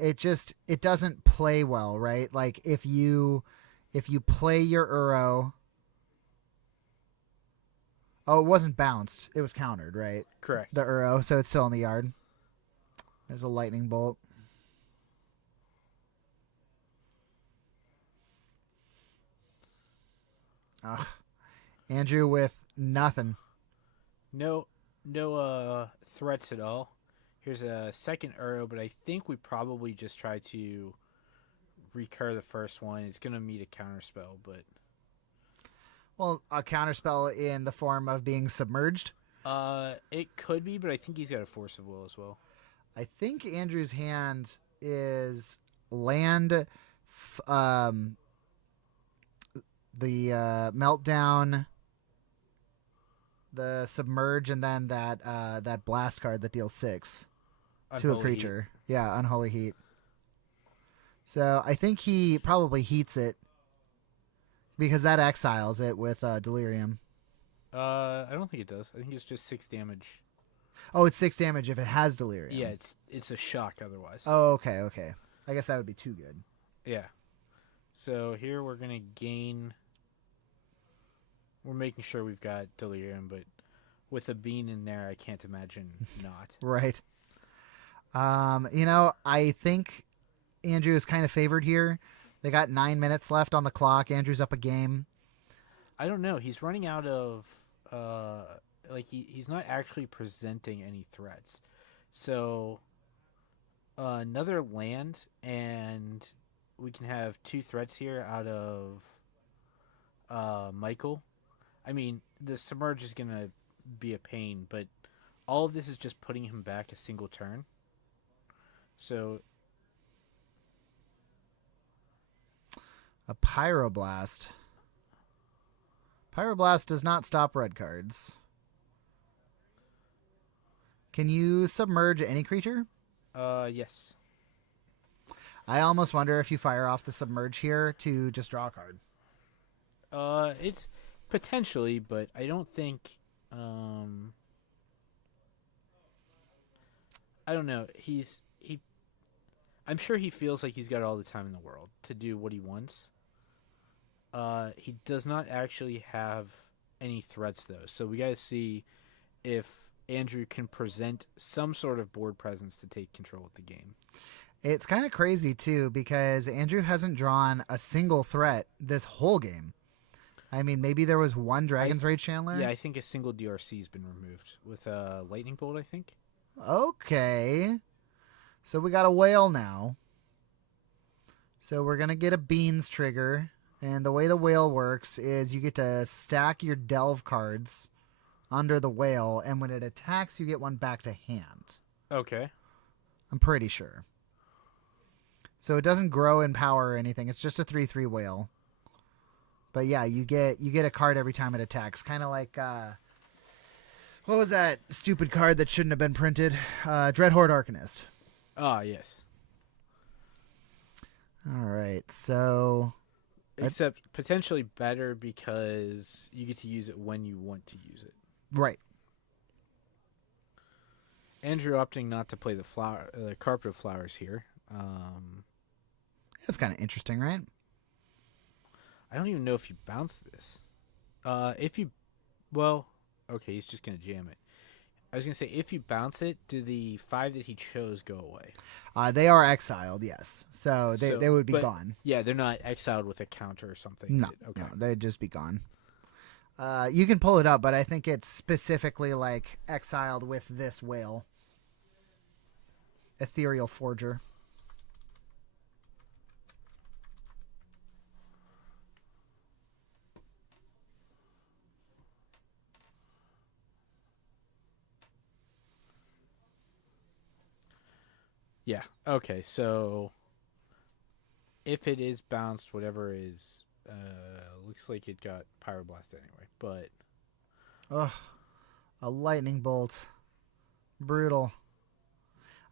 It doesn't play well, right? Like if you play your Uro. Oh, it wasn't bounced. It was countered, right? Correct. The Uro, so it's still in the yard. There's a lightning bolt. Ugh. Andrew with nothing. No threats at all. Here's a second Uro, but I think we probably just try to recur the first one. It's going to meet a counterspell, but... Well, a counterspell in the form of being submerged? It could be, but I think he's got a force of will as well. I think Andrew's hand is land... the meltdown, the submerge, and then that blast card that deals 6 to a creature. Heat. Yeah, Unholy Heat. So I think he probably heats it because that exiles it with Delirium. I don't think it does. I think it's just 6 damage. Oh, it's 6 damage if it has Delirium. Yeah, it's a shock otherwise. Oh, okay. I guess that would be too good. Yeah. So here we're gonna gain. We're making sure we've got Delirium, but with a bean in there, I can't imagine not. Right. I think Andrew is kind of favored here. They got 9 minutes left on the clock. Andrew's up a game. I don't know. He's running out of he's not actually presenting any threats. So another land, and we can have 2 threats here out of Michael. I mean, the submerge is gonna be a pain, but all of this is just putting him back a single turn. So a Pyroblast. Pyroblast does not stop red cards. Can you submerge any creature? Yes. I almost wonder if you fire off the submerge here to just draw a card. It's potentially, but I don't think. I don't know. I'm sure he feels like he's got all the time in the world to do what he wants. He does not actually have any threats though, so we gotta see if Andrew can present some sort of board presence to take control of the game. It's kind of crazy too because Andrew hasn't drawn a single threat this whole game. I mean, maybe there was one Dragon's Rage Chandler. Yeah, I think a single DRC's been removed with a Lightning Bolt, I think. Okay. So we got a whale now. So we're going to get a beans trigger. And the way the whale works is you get to stack your delve cards under the whale. And when it attacks, you get one back to hand. Okay. I'm pretty sure. So it doesn't grow in power or anything. It's just a 3/3 whale. But yeah, you get a card every time it attacks. Kind of like... what was that stupid card that shouldn't have been printed? Dreadhorde Arcanist. Ah, yes. All right, so... Except potentially better because you get to use it when you want to use it. Right. Andrew opting not to play the Carpet of Flowers here. That's kind of interesting, right? I don't even know if you bounce this. Okay, he's just going to jam it. I was going to say, if you bounce it, do the 5 that he chose go away? They are exiled, yes. So they would be gone. Yeah, they're not exiled with a counter or something. No, okay. No, they'd just be gone. You can pull it up, but I think it's specifically like exiled with this whale. Ethereal Forger. Yeah. Okay. So if it is bounced, whatever is, looks like it got Pyroblast anyway. But a lightning bolt, brutal.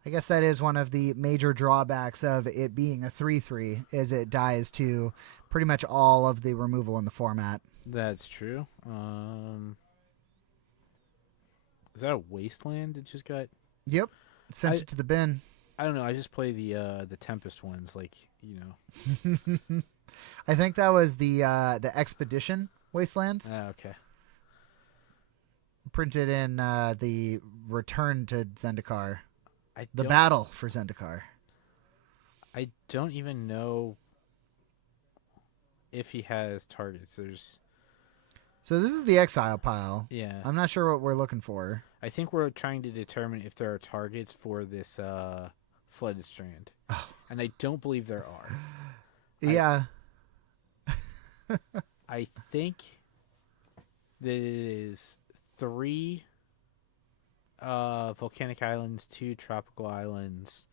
I guess that is one of the major drawbacks of it being a 3/3, is it dies to pretty much all of the removal in the format. That's true. Is that a wasteland that just got? Yep, sent it to the bin. I don't know. I just play the Tempest ones, like, you know. I think that was the Expedition Wasteland. Okay. Printed in the Return to Zendikar. The don't- Battle for Zendikar. I don't even know if he has targets. So this is the exile pile. Yeah. I'm not sure what we're looking for. I think we're trying to determine if there are targets for this Flooded Strand. Oh. And I don't believe there are. Yeah. I think that it is 3 volcanic islands, 2 tropical islands,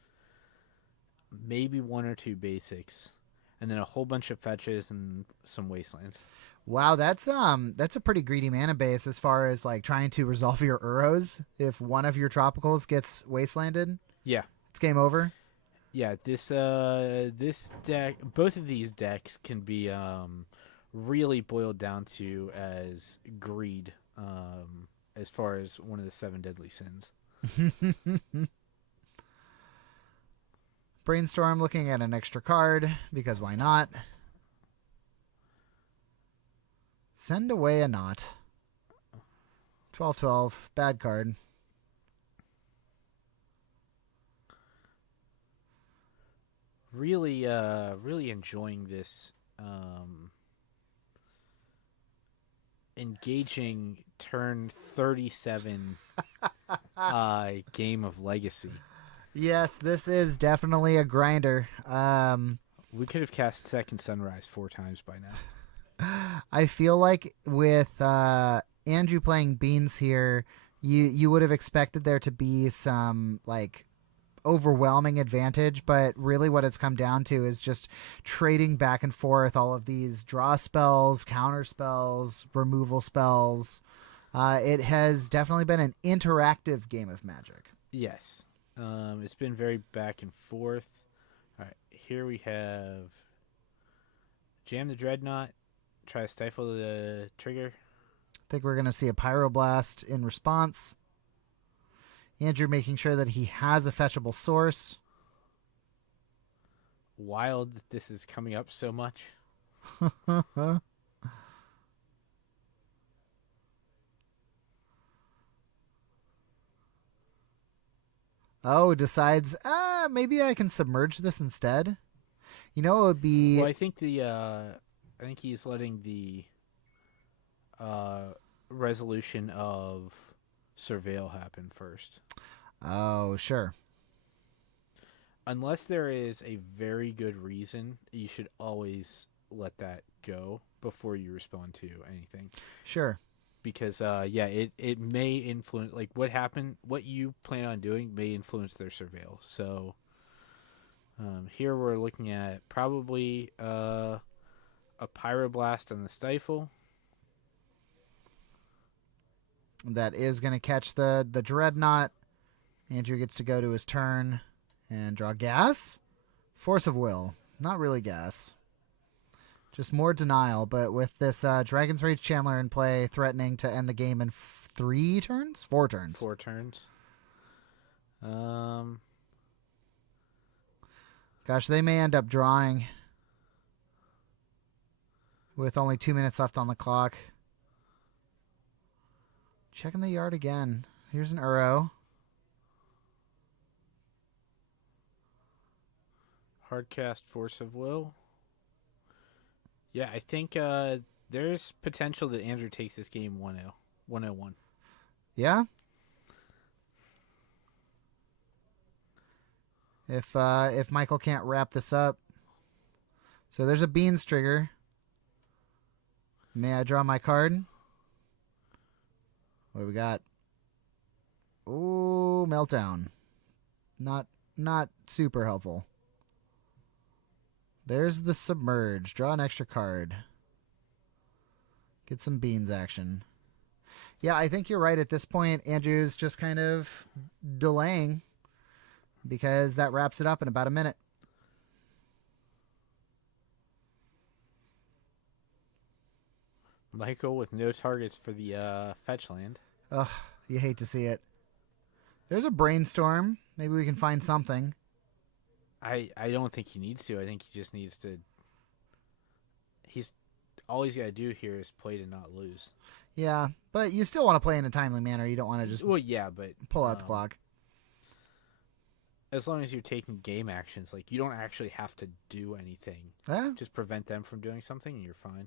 maybe 1 or 2 basics, and then a whole bunch of fetches and some wastelands. Wow, that's a pretty greedy mana base as far as like trying to resolve your Uros. If one of your tropicals gets wastelanded, Yeah. it's game over. Yeah, this deck, both of these decks can be really boiled down to as greed, as far as one of the 7 deadly sins. Brainstorm looking at an extra card because why not? Send away a knot. 12/12, bad card. Really enjoying this engaging turn 37 game of Legacy. Yes, this is definitely a grinder. We could have cast Second Sunrise 4 times by now. I feel like with Andrew playing Beans here, you would have expected there to be some like overwhelming advantage, but really what it's come down to is just trading back and forth all of these draw spells, counter spells, removal spells. It has definitely been an interactive game of Magic. Yes. It's been very back and forth. All right, here we have Jam the Dreadnought, try to stifle the trigger. I think we're going to see a Pyroblast in response. Andrew making sure that he has a fetchable source. Wild that this is coming up so much. Oh, decides, maybe I can submerge this instead. You know, it would be. Well, I think he's letting the resolution of Surveil happen first. Oh, sure. Unless there is a very good reason, you should always let that go before you respond to anything. Sure. Because it may influence, like what you plan on doing may influence their surveil. So here we're looking at probably a Pyroblast on the Stifle. That is going to catch the Dreadnought. Andrew gets to go to his turn and draw gas. Force of Will. Not really gas. Just more denial, but with this Dragon's Rage Chandler in play, threatening to end the game in 4 turns. 4 turns. Gosh, they may end up drawing with only 2 minutes left on the clock. Checking the yard again. Here's an Uro. Hardcast Force of Will. Yeah, I think there's potential that Andrew takes this game 1-0. 1-0-1. Yeah? If Michael can't wrap this up. So there's a Beans trigger. May I draw my card? What do we got? Ooh, Meltdown. Not super helpful. There's the Submerge. Draw an extra card. Get some Beans action. Yeah, I think you're right. At this point, Andrew's just kind of delaying because that wraps it up in about a minute. Michael with no targets for the fetch land. Ugh, you hate to see it. There's a Brainstorm. Maybe we can find something. I don't think he needs to. I think he just needs to. All he's got to do here is play to not lose. Yeah, but you still want to play in a timely manner. You don't want to just but pull out the clock. As long as you're taking game actions, like you don't actually have to do anything. Just prevent them from doing something, and you're fine.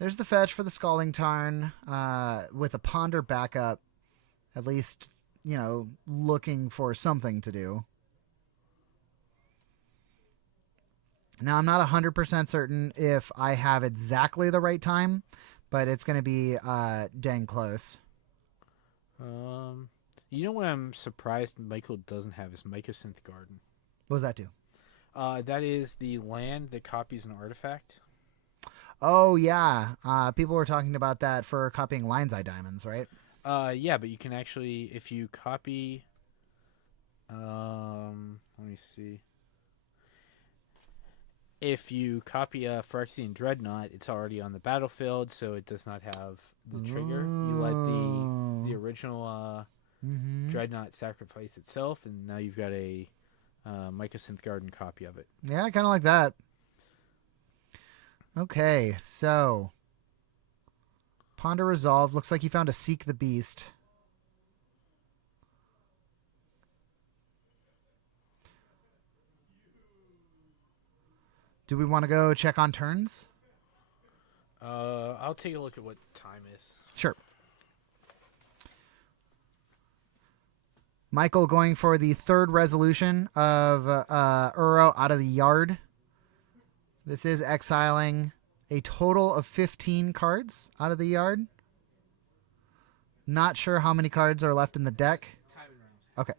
There's the fetch for the Scalding Tarn with a Ponder backup. At least, looking for something to do. Now, I'm not 100% certain if I have exactly the right time, but it's going to be dang close. You know what I'm surprised Michael doesn't have is Mycosynth Garden. What does that do? That is the land that copies an artifact. Oh, yeah. People were talking about that for copying Lion's Eye Diamonds, right? Yeah, but you can actually, if you copy... let me see. If you copy a Phyrexian Dreadnought, it's already on the battlefield, so it does not have the trigger. You let the original Dreadnought sacrifice itself, and now you've got a Mycosynth Garden copy of it. Yeah, kind of like that. Okay, so Ponder Resolve. Looks like he found a Seek the Beast. Do we want to go check on turns? I'll take a look at what time is. Sure. Michael going for the third resolution of Uro out of the yard. This is exiling a total of 15 cards out of the yard. Not sure how many cards are left in the deck. Time and round. Okay.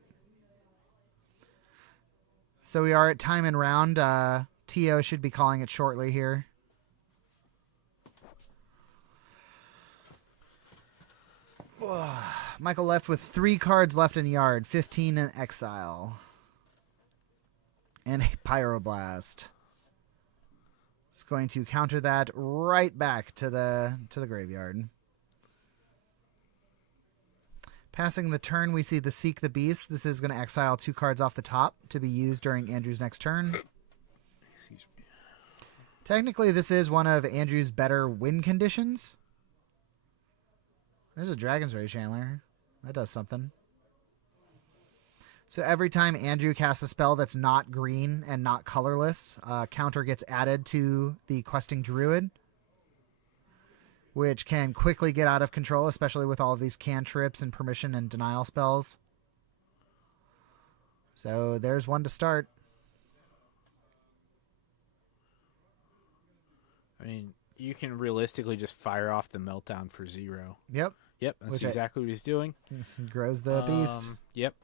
So we are at time and round. T.O. should be calling it shortly here. Michael left with 3 cards left in yard, 15 in exile. And a Pyroblast. It's going to counter that right back to the graveyard. Passing the turn, we see the Seek the Beast. This is going to exile 2 cards off the top to be used during Andrew's next turn. Excuse me. Technically, this is one of Andrew's better win conditions. There's a Dragon's Rage Chandler. That does something. So every time Andrew casts a spell that's not green and not colorless, counter gets added to the Questing Druid, which can quickly get out of control, especially with all of these cantrips and permission and denial spells. So there's one to start. I mean, you can realistically just fire off the Meltdown for 0. Yep. Yep, that's exactly what he's doing. Grows the beast. Yep.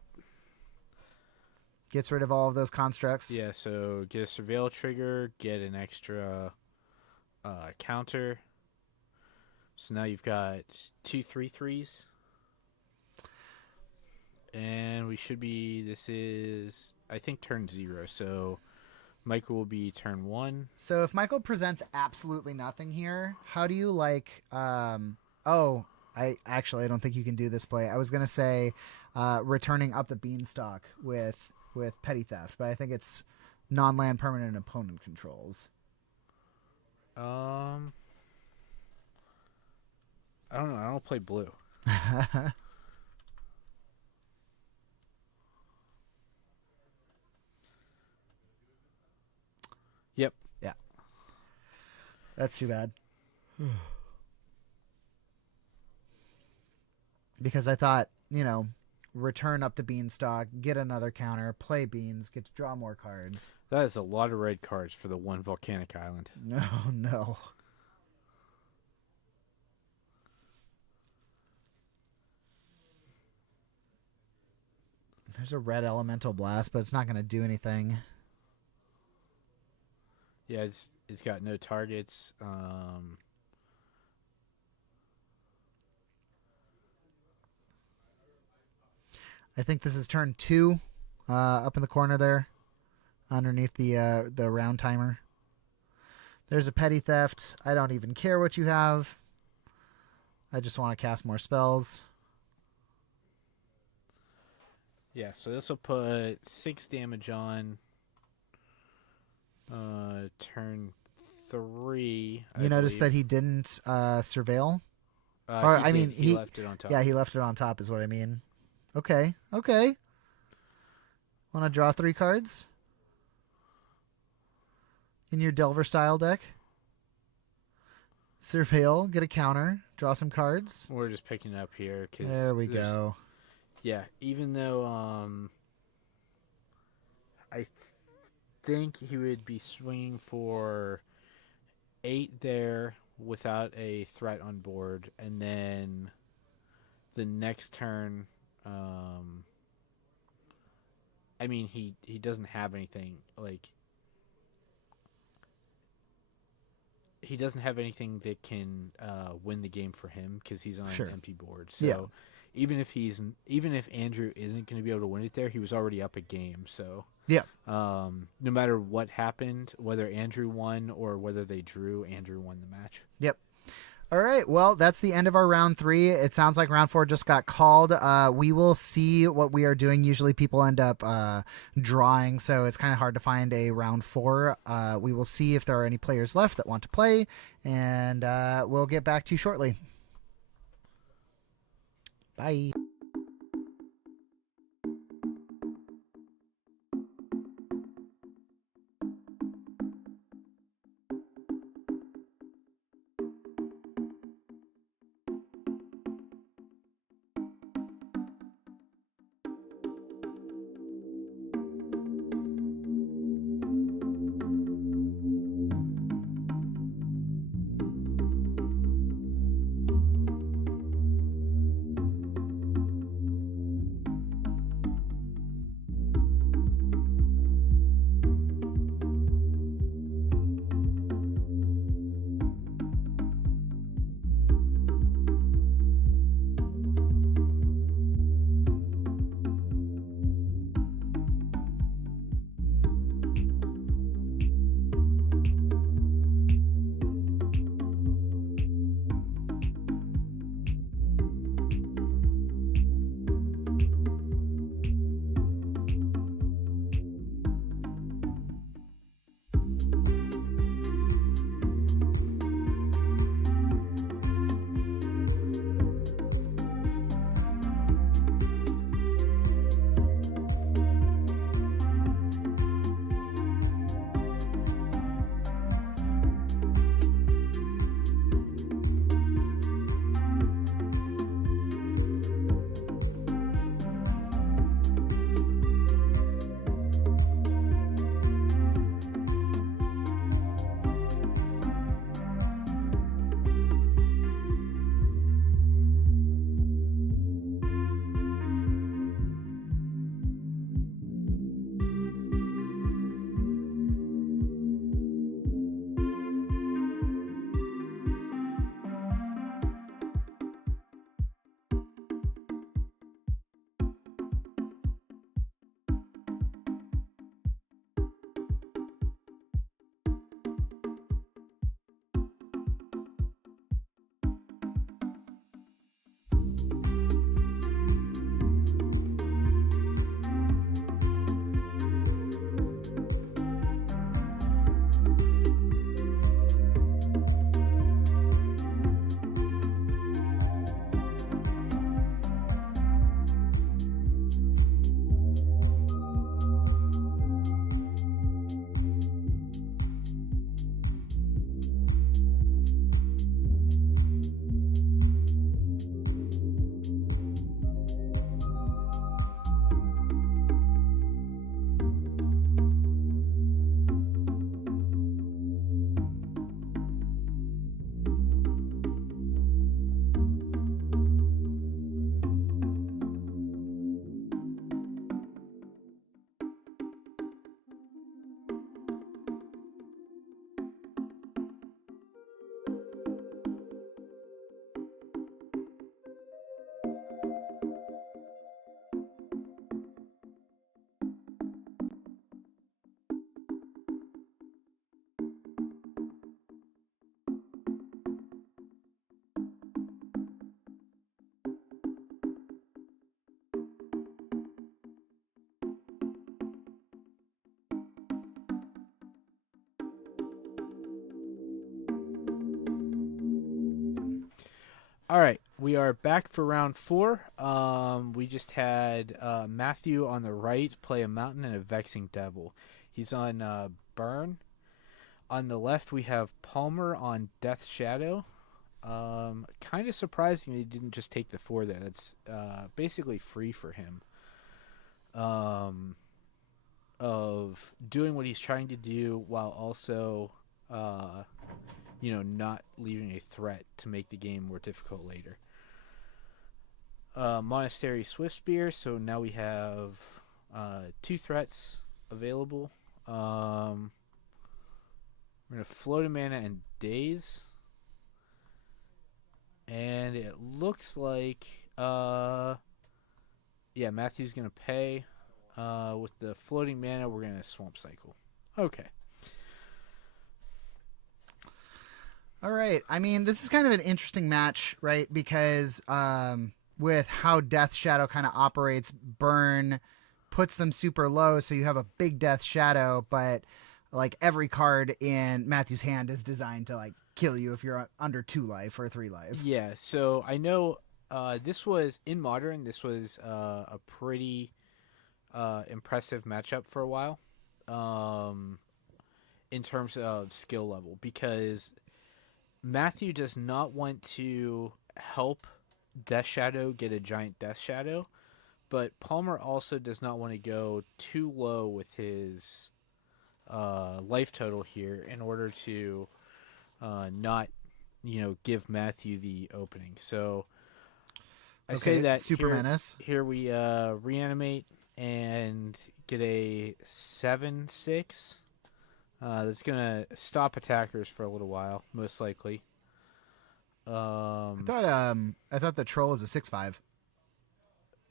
Gets rid of all of those constructs. Yeah, so get a Surveil trigger, get an extra counter. So now you've got 2 3/3s. And we should be, this is, I think, turn 0. So Michael will be turn 1. So if Michael presents absolutely nothing here, how do you like... I don't think you can do this play. I was going to say returning up the Beanstalk with Petty Theft, but I think it's non-land permanent opponent controls. I don't know. I don't play blue. Yep. Yeah. That's too bad. Because I thought, return up the Beanstalk, get another counter, play Beans, get to draw more cards. That is a lot of red cards for the one volcanic island. No. There's a red elemental blast, but it's not going to do anything. Yeah, it's got no targets. I think this is turn 2, up in the corner there, underneath the round timer. There's a Petty Theft. I don't even care what you have. I just want to cast more spells. Yeah, so this will put 6 damage on turn 3. You notice that he didn't surveil? He left it on top. Yeah, he left it on top is what I mean. Okay. Want to draw 3 cards? In your Delver style deck? Surveil, get a counter, draw some cards. We're just picking it up here. There we go. Yeah, even though I think he would be swinging for 8 there without a threat on board, and then the next turn, he doesn't have anything he doesn't have anything that can win the game for him because he's on an empty board. So yeah. even if Andrew isn't going to be able to win it there, he was already up a game. So yeah. No matter what happened, whether Andrew won or whether they drew, Andrew won the match. Yep. All right. Well, that's the end of our round 3. It sounds like round 4 just got called. We will see what we are doing. Usually people end up drawing, so it's kind of hard to find a round 4. We will see if there are any players left that want to play, and we'll get back to you shortly. Bye. All right, we are back for round 4. We just had Matthew on the right play a mountain and a vexing devil. He's on burn. On the left, we have Palmer on Death's Shadow. Kind of surprising he didn't just take the 4 there. That's basically free for him. Of doing what he's trying to do while also, not leaving a threat to make the game more difficult later. Monastery Swiftspear, so now we have 2 threats available. We're going to float a mana and daze. And it looks like, Matthew's going to pay. With the floating mana, we're going to Swamp Cycle. Okay. All right. I mean, this is kind of an interesting match, right? Because with how Death Shadow kind of operates, burn puts them super low, so you have a big Death Shadow, but like every card in Matthew's hand is designed to like kill you if you're under 2 life or 3 life. Yeah, so I know this was, in Modern, this was a pretty impressive matchup for a while in terms of skill level, because Matthew does not want to help Death Shadow get a giant Death Shadow, but Palmer also does not want to go too low with his life total here in order to not give Matthew the opening. So I say that Super Menace. Here we reanimate and get a 7/6. That's gonna stop attackers for a little while, most likely. I thought the troll is a 6/5.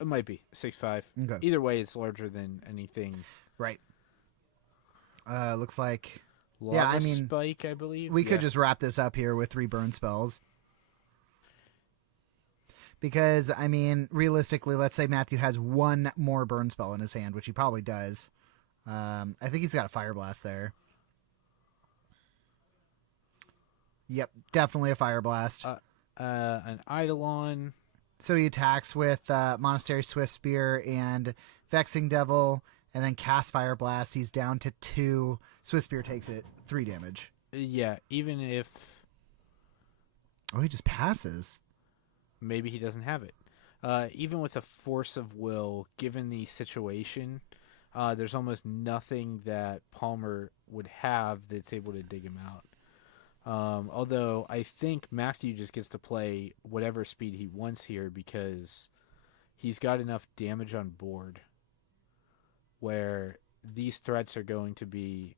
It might be 6/5. Okay. Either way, it's larger than anything. Right. Looks like. Lava Spike, I believe. We could just wrap this up here with 3 burn spells. Because, I mean, realistically, let's say Matthew has 1 more burn spell in his hand, which he probably does. I think he's got a Fire Blast there. Yep, definitely a Fire Blast. An Eidolon. So he attacks with Monastery Swiftspear and Vexing Devil, and then cast Fire Blast. He's down to 2. Swiftspear takes it 3 damage. Yeah, even if... Oh, he just passes. Maybe he doesn't have it. Even with a Force of Will, given the situation, there's almost nothing that Palmer would have that's able to dig him out. Although I think Matthew just gets to play whatever speed he wants here because he's got enough damage on board where these threats are going to be...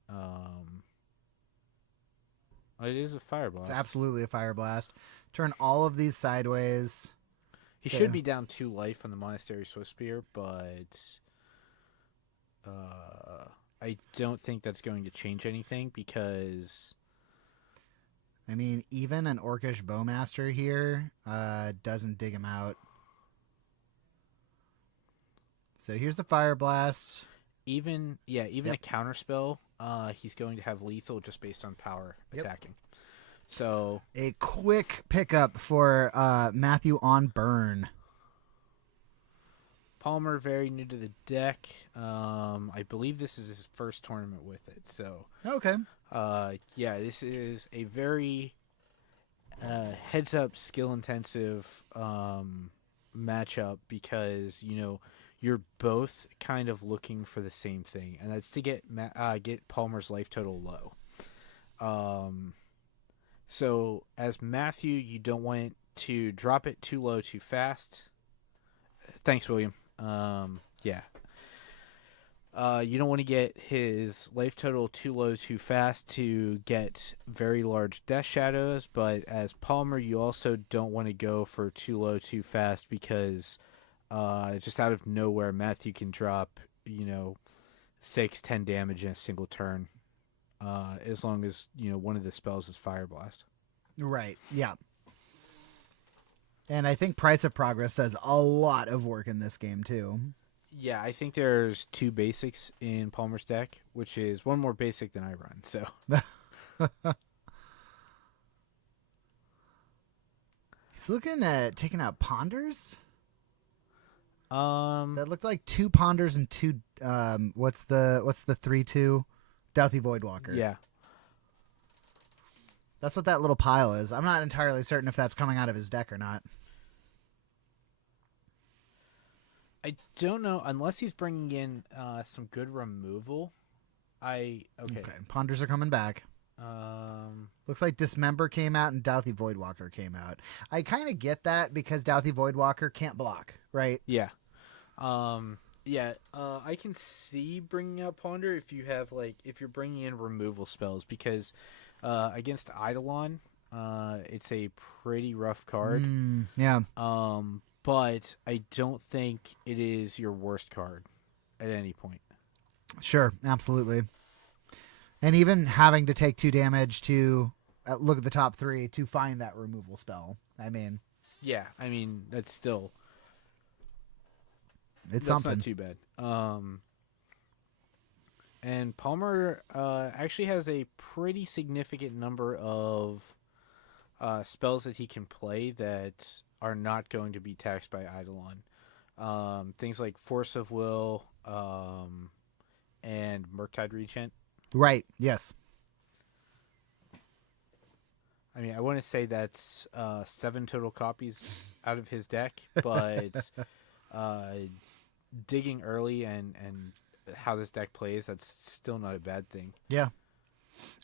it is a Fire Blast. It's absolutely a Fire Blast. Turn all of these sideways. He should be down 2 life on the Monastery Swiftspear, but I don't think that's going to change anything because... I mean, even an Orcish Bowmaster here doesn't dig him out. So here's the Fire Blast. Even a counterspell, he's going to have lethal just based on power attacking. So a quick pickup for Matthew on burn. Palmer, very new to the deck. I believe this is his first tournament with it. So okay. This is a very heads up, skill intensive matchup because you're both kind of looking for the same thing, and that's to get Palmer's life total low. So as Matthew, you don't want to drop it too low too fast. Thanks, William. You don't want to get his life total too low too fast to get very large Death Shadows, but as Palmer, you also don't want to go for too low too fast because just out of nowhere, Matthew can drop, 6-10 damage in a single turn. As long as one of the spells is Fire Blast. Right. Yeah. And I think Price of Progress does a lot of work in this game too. Yeah, I think there's 2 basics in Palmer's deck, which is one more basic than I run. So He's looking at taking out Ponders. That looked like 2 Ponders and 2. What's the 3/2? Douthie Voidwalker. Yeah. That's what that little pile is. I'm not entirely certain if that's coming out of his deck or not. I don't know unless he's bringing in some good removal. Okay. Ponders are coming back. Looks like Dismember came out and Douthie Voidwalker came out. I kind of get that because Douthie Voidwalker can't block, right? Yeah. I can see bringing out Ponder if you're bringing in removal spells because against Eidolon, it's a pretty rough card. Yeah. But I don't think it is your worst card at any point. Sure, absolutely. And even having to take 2 damage to look at the top 3 to find that removal spell. I mean, that's still that's something. Not too bad. And Palmer actually has a pretty significant number of spells that he can play that are not going to be taxed by Eidolon. Things like Force of Will and Murktide Regent. Right, yes. I want to say that's 7 total copies out of his deck, but digging early and how this deck plays, that's still not a bad thing. Yeah.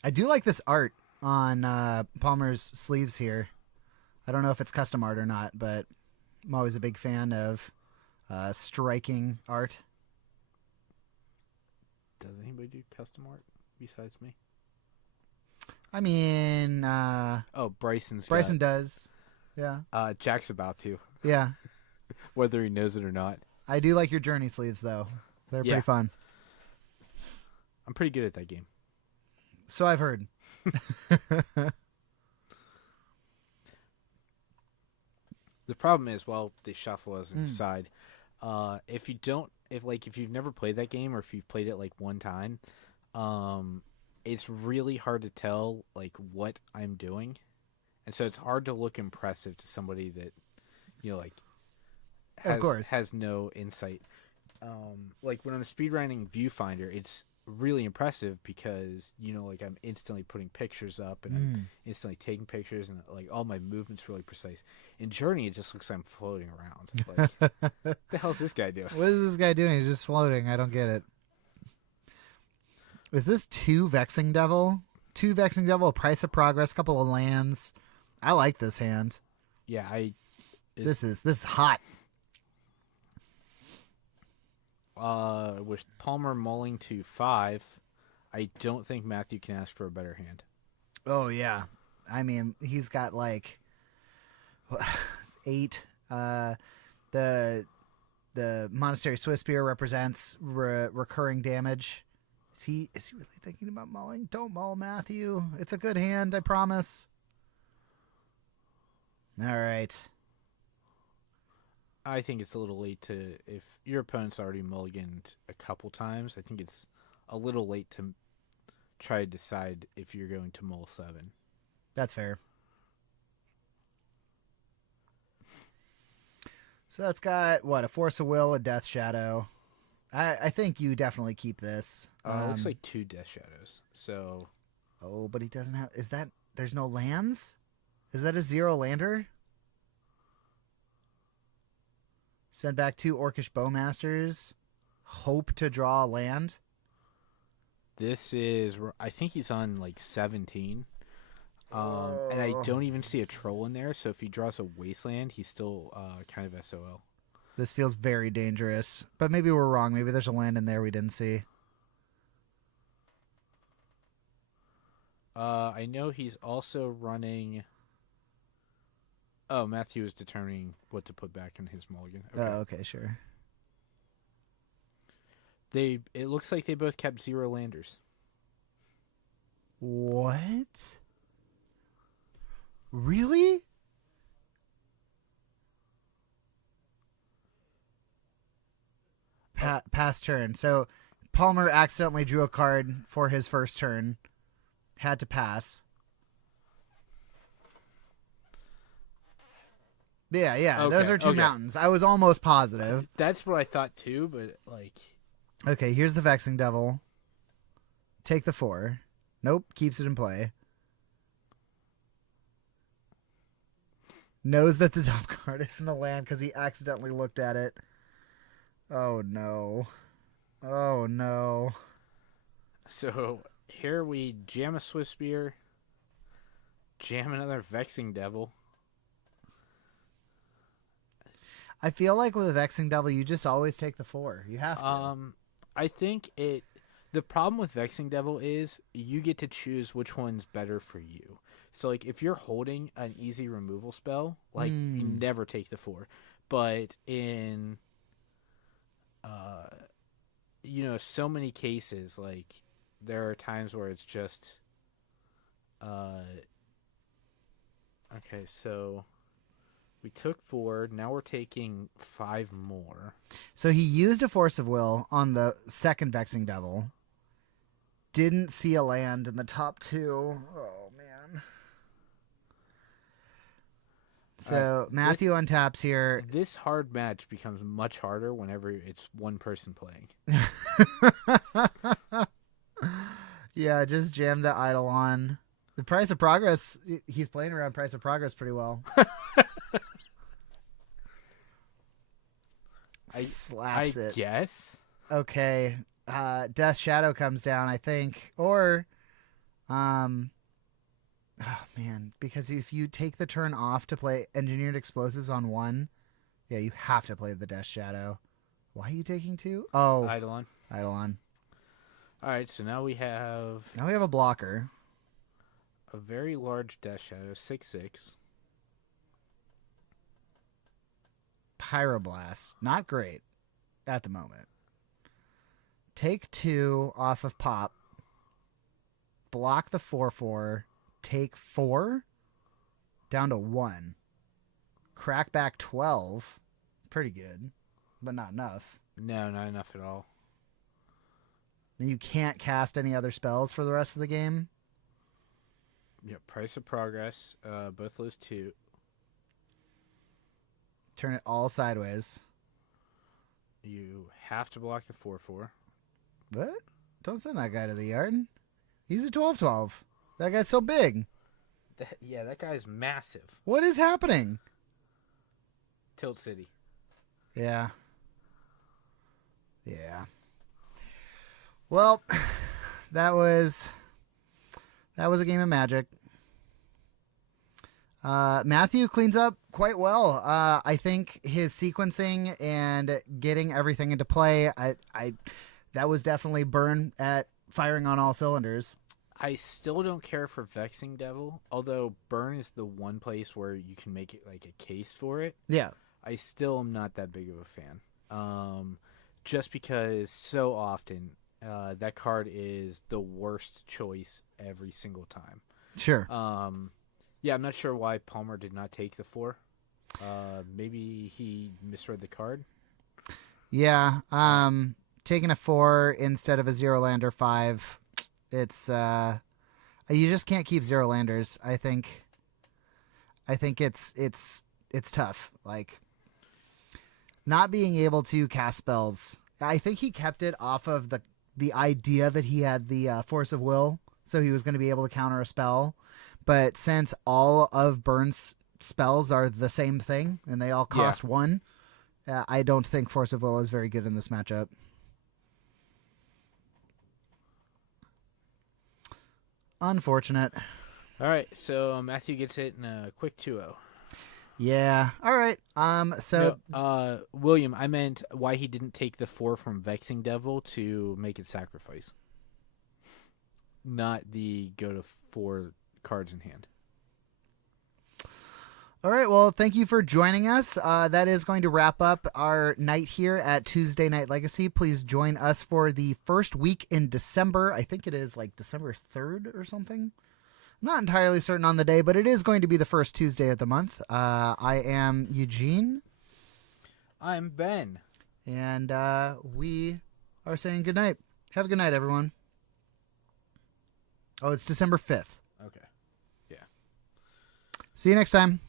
I do like this art on Palmer's sleeves here. I don't know if it's custom art or not, but I'm always a big fan of striking art. Does anybody do custom art besides me? I mean... Bryson does. Yeah. Jack's about to. Yeah. Whether he knows it or not. I do like your Journey sleeves, though. They're pretty fun. I'm pretty good at that game. So I've heard. The problem is, the shuffle is inside. If you've never played that game or if you've played it like one time, it's really hard to tell like what I'm doing, and so it's hard to look impressive to somebody that has no insight. Like when I'm speedrunning Viewfinder, it's really impressive because I'm instantly putting pictures up and I'm instantly taking pictures and like all my movements really precise. In Journey, it just looks like I'm floating around. Like, what the hell is this guy doing? What is this guy doing? He's just floating. I don't get it. Is this 2 Vexing Devil? 2 Vexing Devil, Price of Progress, couple of lands. I like this hand. Yeah, this is hot. With Palmer mulling to 5, I don't think Matthew can ask for a better hand. Oh yeah, I mean he's got like 8. The Monastery Swiss Spear represents recurring damage. Is he really thinking about mulling? Don't mull, Matthew. It's a good hand, I promise. All right. I think it's a little late if your opponent's already mulliganed a couple times, I think it's a little late to try to decide if you're going to mull 7. That's fair. So that's got, a Force of Will, a Death Shadow. I think you definitely keep this. It looks like 2 Death Shadows. So. Oh, but he doesn't have... There's no lands? Is that a 0 lander? Send back 2 Orcish Bowmasters. Hope to draw a land. This is... I think he's on, 17. And I don't even see a troll in there, so if he draws a Wasteland, he's still kind of SOL. This feels very dangerous. But maybe we're wrong. Maybe there's a land in there we didn't see. I know he's also running... Oh, Matthew is determining what to put back in his mulligan. Okay. Oh, okay, sure. It looks like they both kept 0 landers. What? Really? Pass turn. So Palmer accidentally drew a card for his first turn. Had to pass. Yeah. Okay, Those are two okay. mountains. I was almost positive. That's what I thought too, but like. Okay, here's the Vexing Devil. Take the 4. Nope, keeps it in play. Knows that the top card isn't a land because he accidentally looked at it. Oh no. Oh no. So here we jam a Swiss Spear, jam another Vexing Devil. I feel like with a Vexing Devil, you just always take the 4. You have to. I think the problem with Vexing Devil is you get to choose which one's better for you. So, like, if you're holding an easy removal spell, like, you never take the 4. But in, so many cases, like, there are times where it's just, okay, so we took 4. Now we're taking 5 more. So he used a Force of Will on the second Vexing Devil. Didn't see a land in the top 2. Oh, man. So Matthew untaps here. This hard match becomes much harder whenever it's one person playing. Yeah, just jam the Eidolon. The Price of Progress, he's playing around Price of Progress pretty well. Slaps it. I guess. Okay. Death Shadow comes down, I think. Or, oh man, because if you take the turn off to play Engineered Explosives on 1, yeah, you have to play the Death Shadow. Why are you taking 2? Oh, Eidolon. Eidolon. All right, so now we have a blocker. a very large Death Shadow, 6/6. Pyroblast. Not great at the moment. Take 2 off of pop. Block the 4/4. Take 4 down to 1. Crack back 12. Pretty good, but not enough. No, not enough at all. Then you can't cast any other spells for the rest of the game. Yeah, Price of Progress. Both those 2. Turn it all sideways. You have to block the 4/4. What? Don't send that guy to the yard. He's a 12/12. That guy's so big. That guy's massive. What is happening? Tilt City. Yeah. Well, that was a game of Magic. Matthew cleans up quite well. I think his sequencing and getting everything into play, that was definitely Burn at firing on all cylinders. I still don't care for Vexing Devil, although Burn is the one place where you can make it like a case for it. Yeah. I still am not that big of a fan. Just because so often that card is the worst choice every single time. Sure. Yeah, I'm not sure why Palmer did not take the 4. Maybe he misread the card. Yeah. Taking a 4 instead of a 0 lander 5. It's you just can't keep 0 landers. I think it's tough. Like, not being able to cast spells. I think he kept it off of the idea that he had the Force of Will, so he was going to be able to counter a spell. But since all of Burn's spells are the same thing and they all cost 1, I don't think Force of Will is very good in this matchup. Unfortunate. All right, so Matthew gets it in a quick 2-0. Yeah. All right. So no, William, I meant why he didn't take the 4 from Vexing Devil to make it sacrifice. Not the go to 4 cards in hand. All right. Well, thank you for joining us. That is going to wrap up our night here at Tuesday Night Legacy. Please join us for the first week in December. I think it is like December 3rd or something. I'm not entirely certain on the day, but it is going to be the first Tuesday of the month. I am Eugene. I'm Ben. And we are saying good night. Have a good night, everyone. Oh, it's December 5th. Okay. Yeah. See you next time.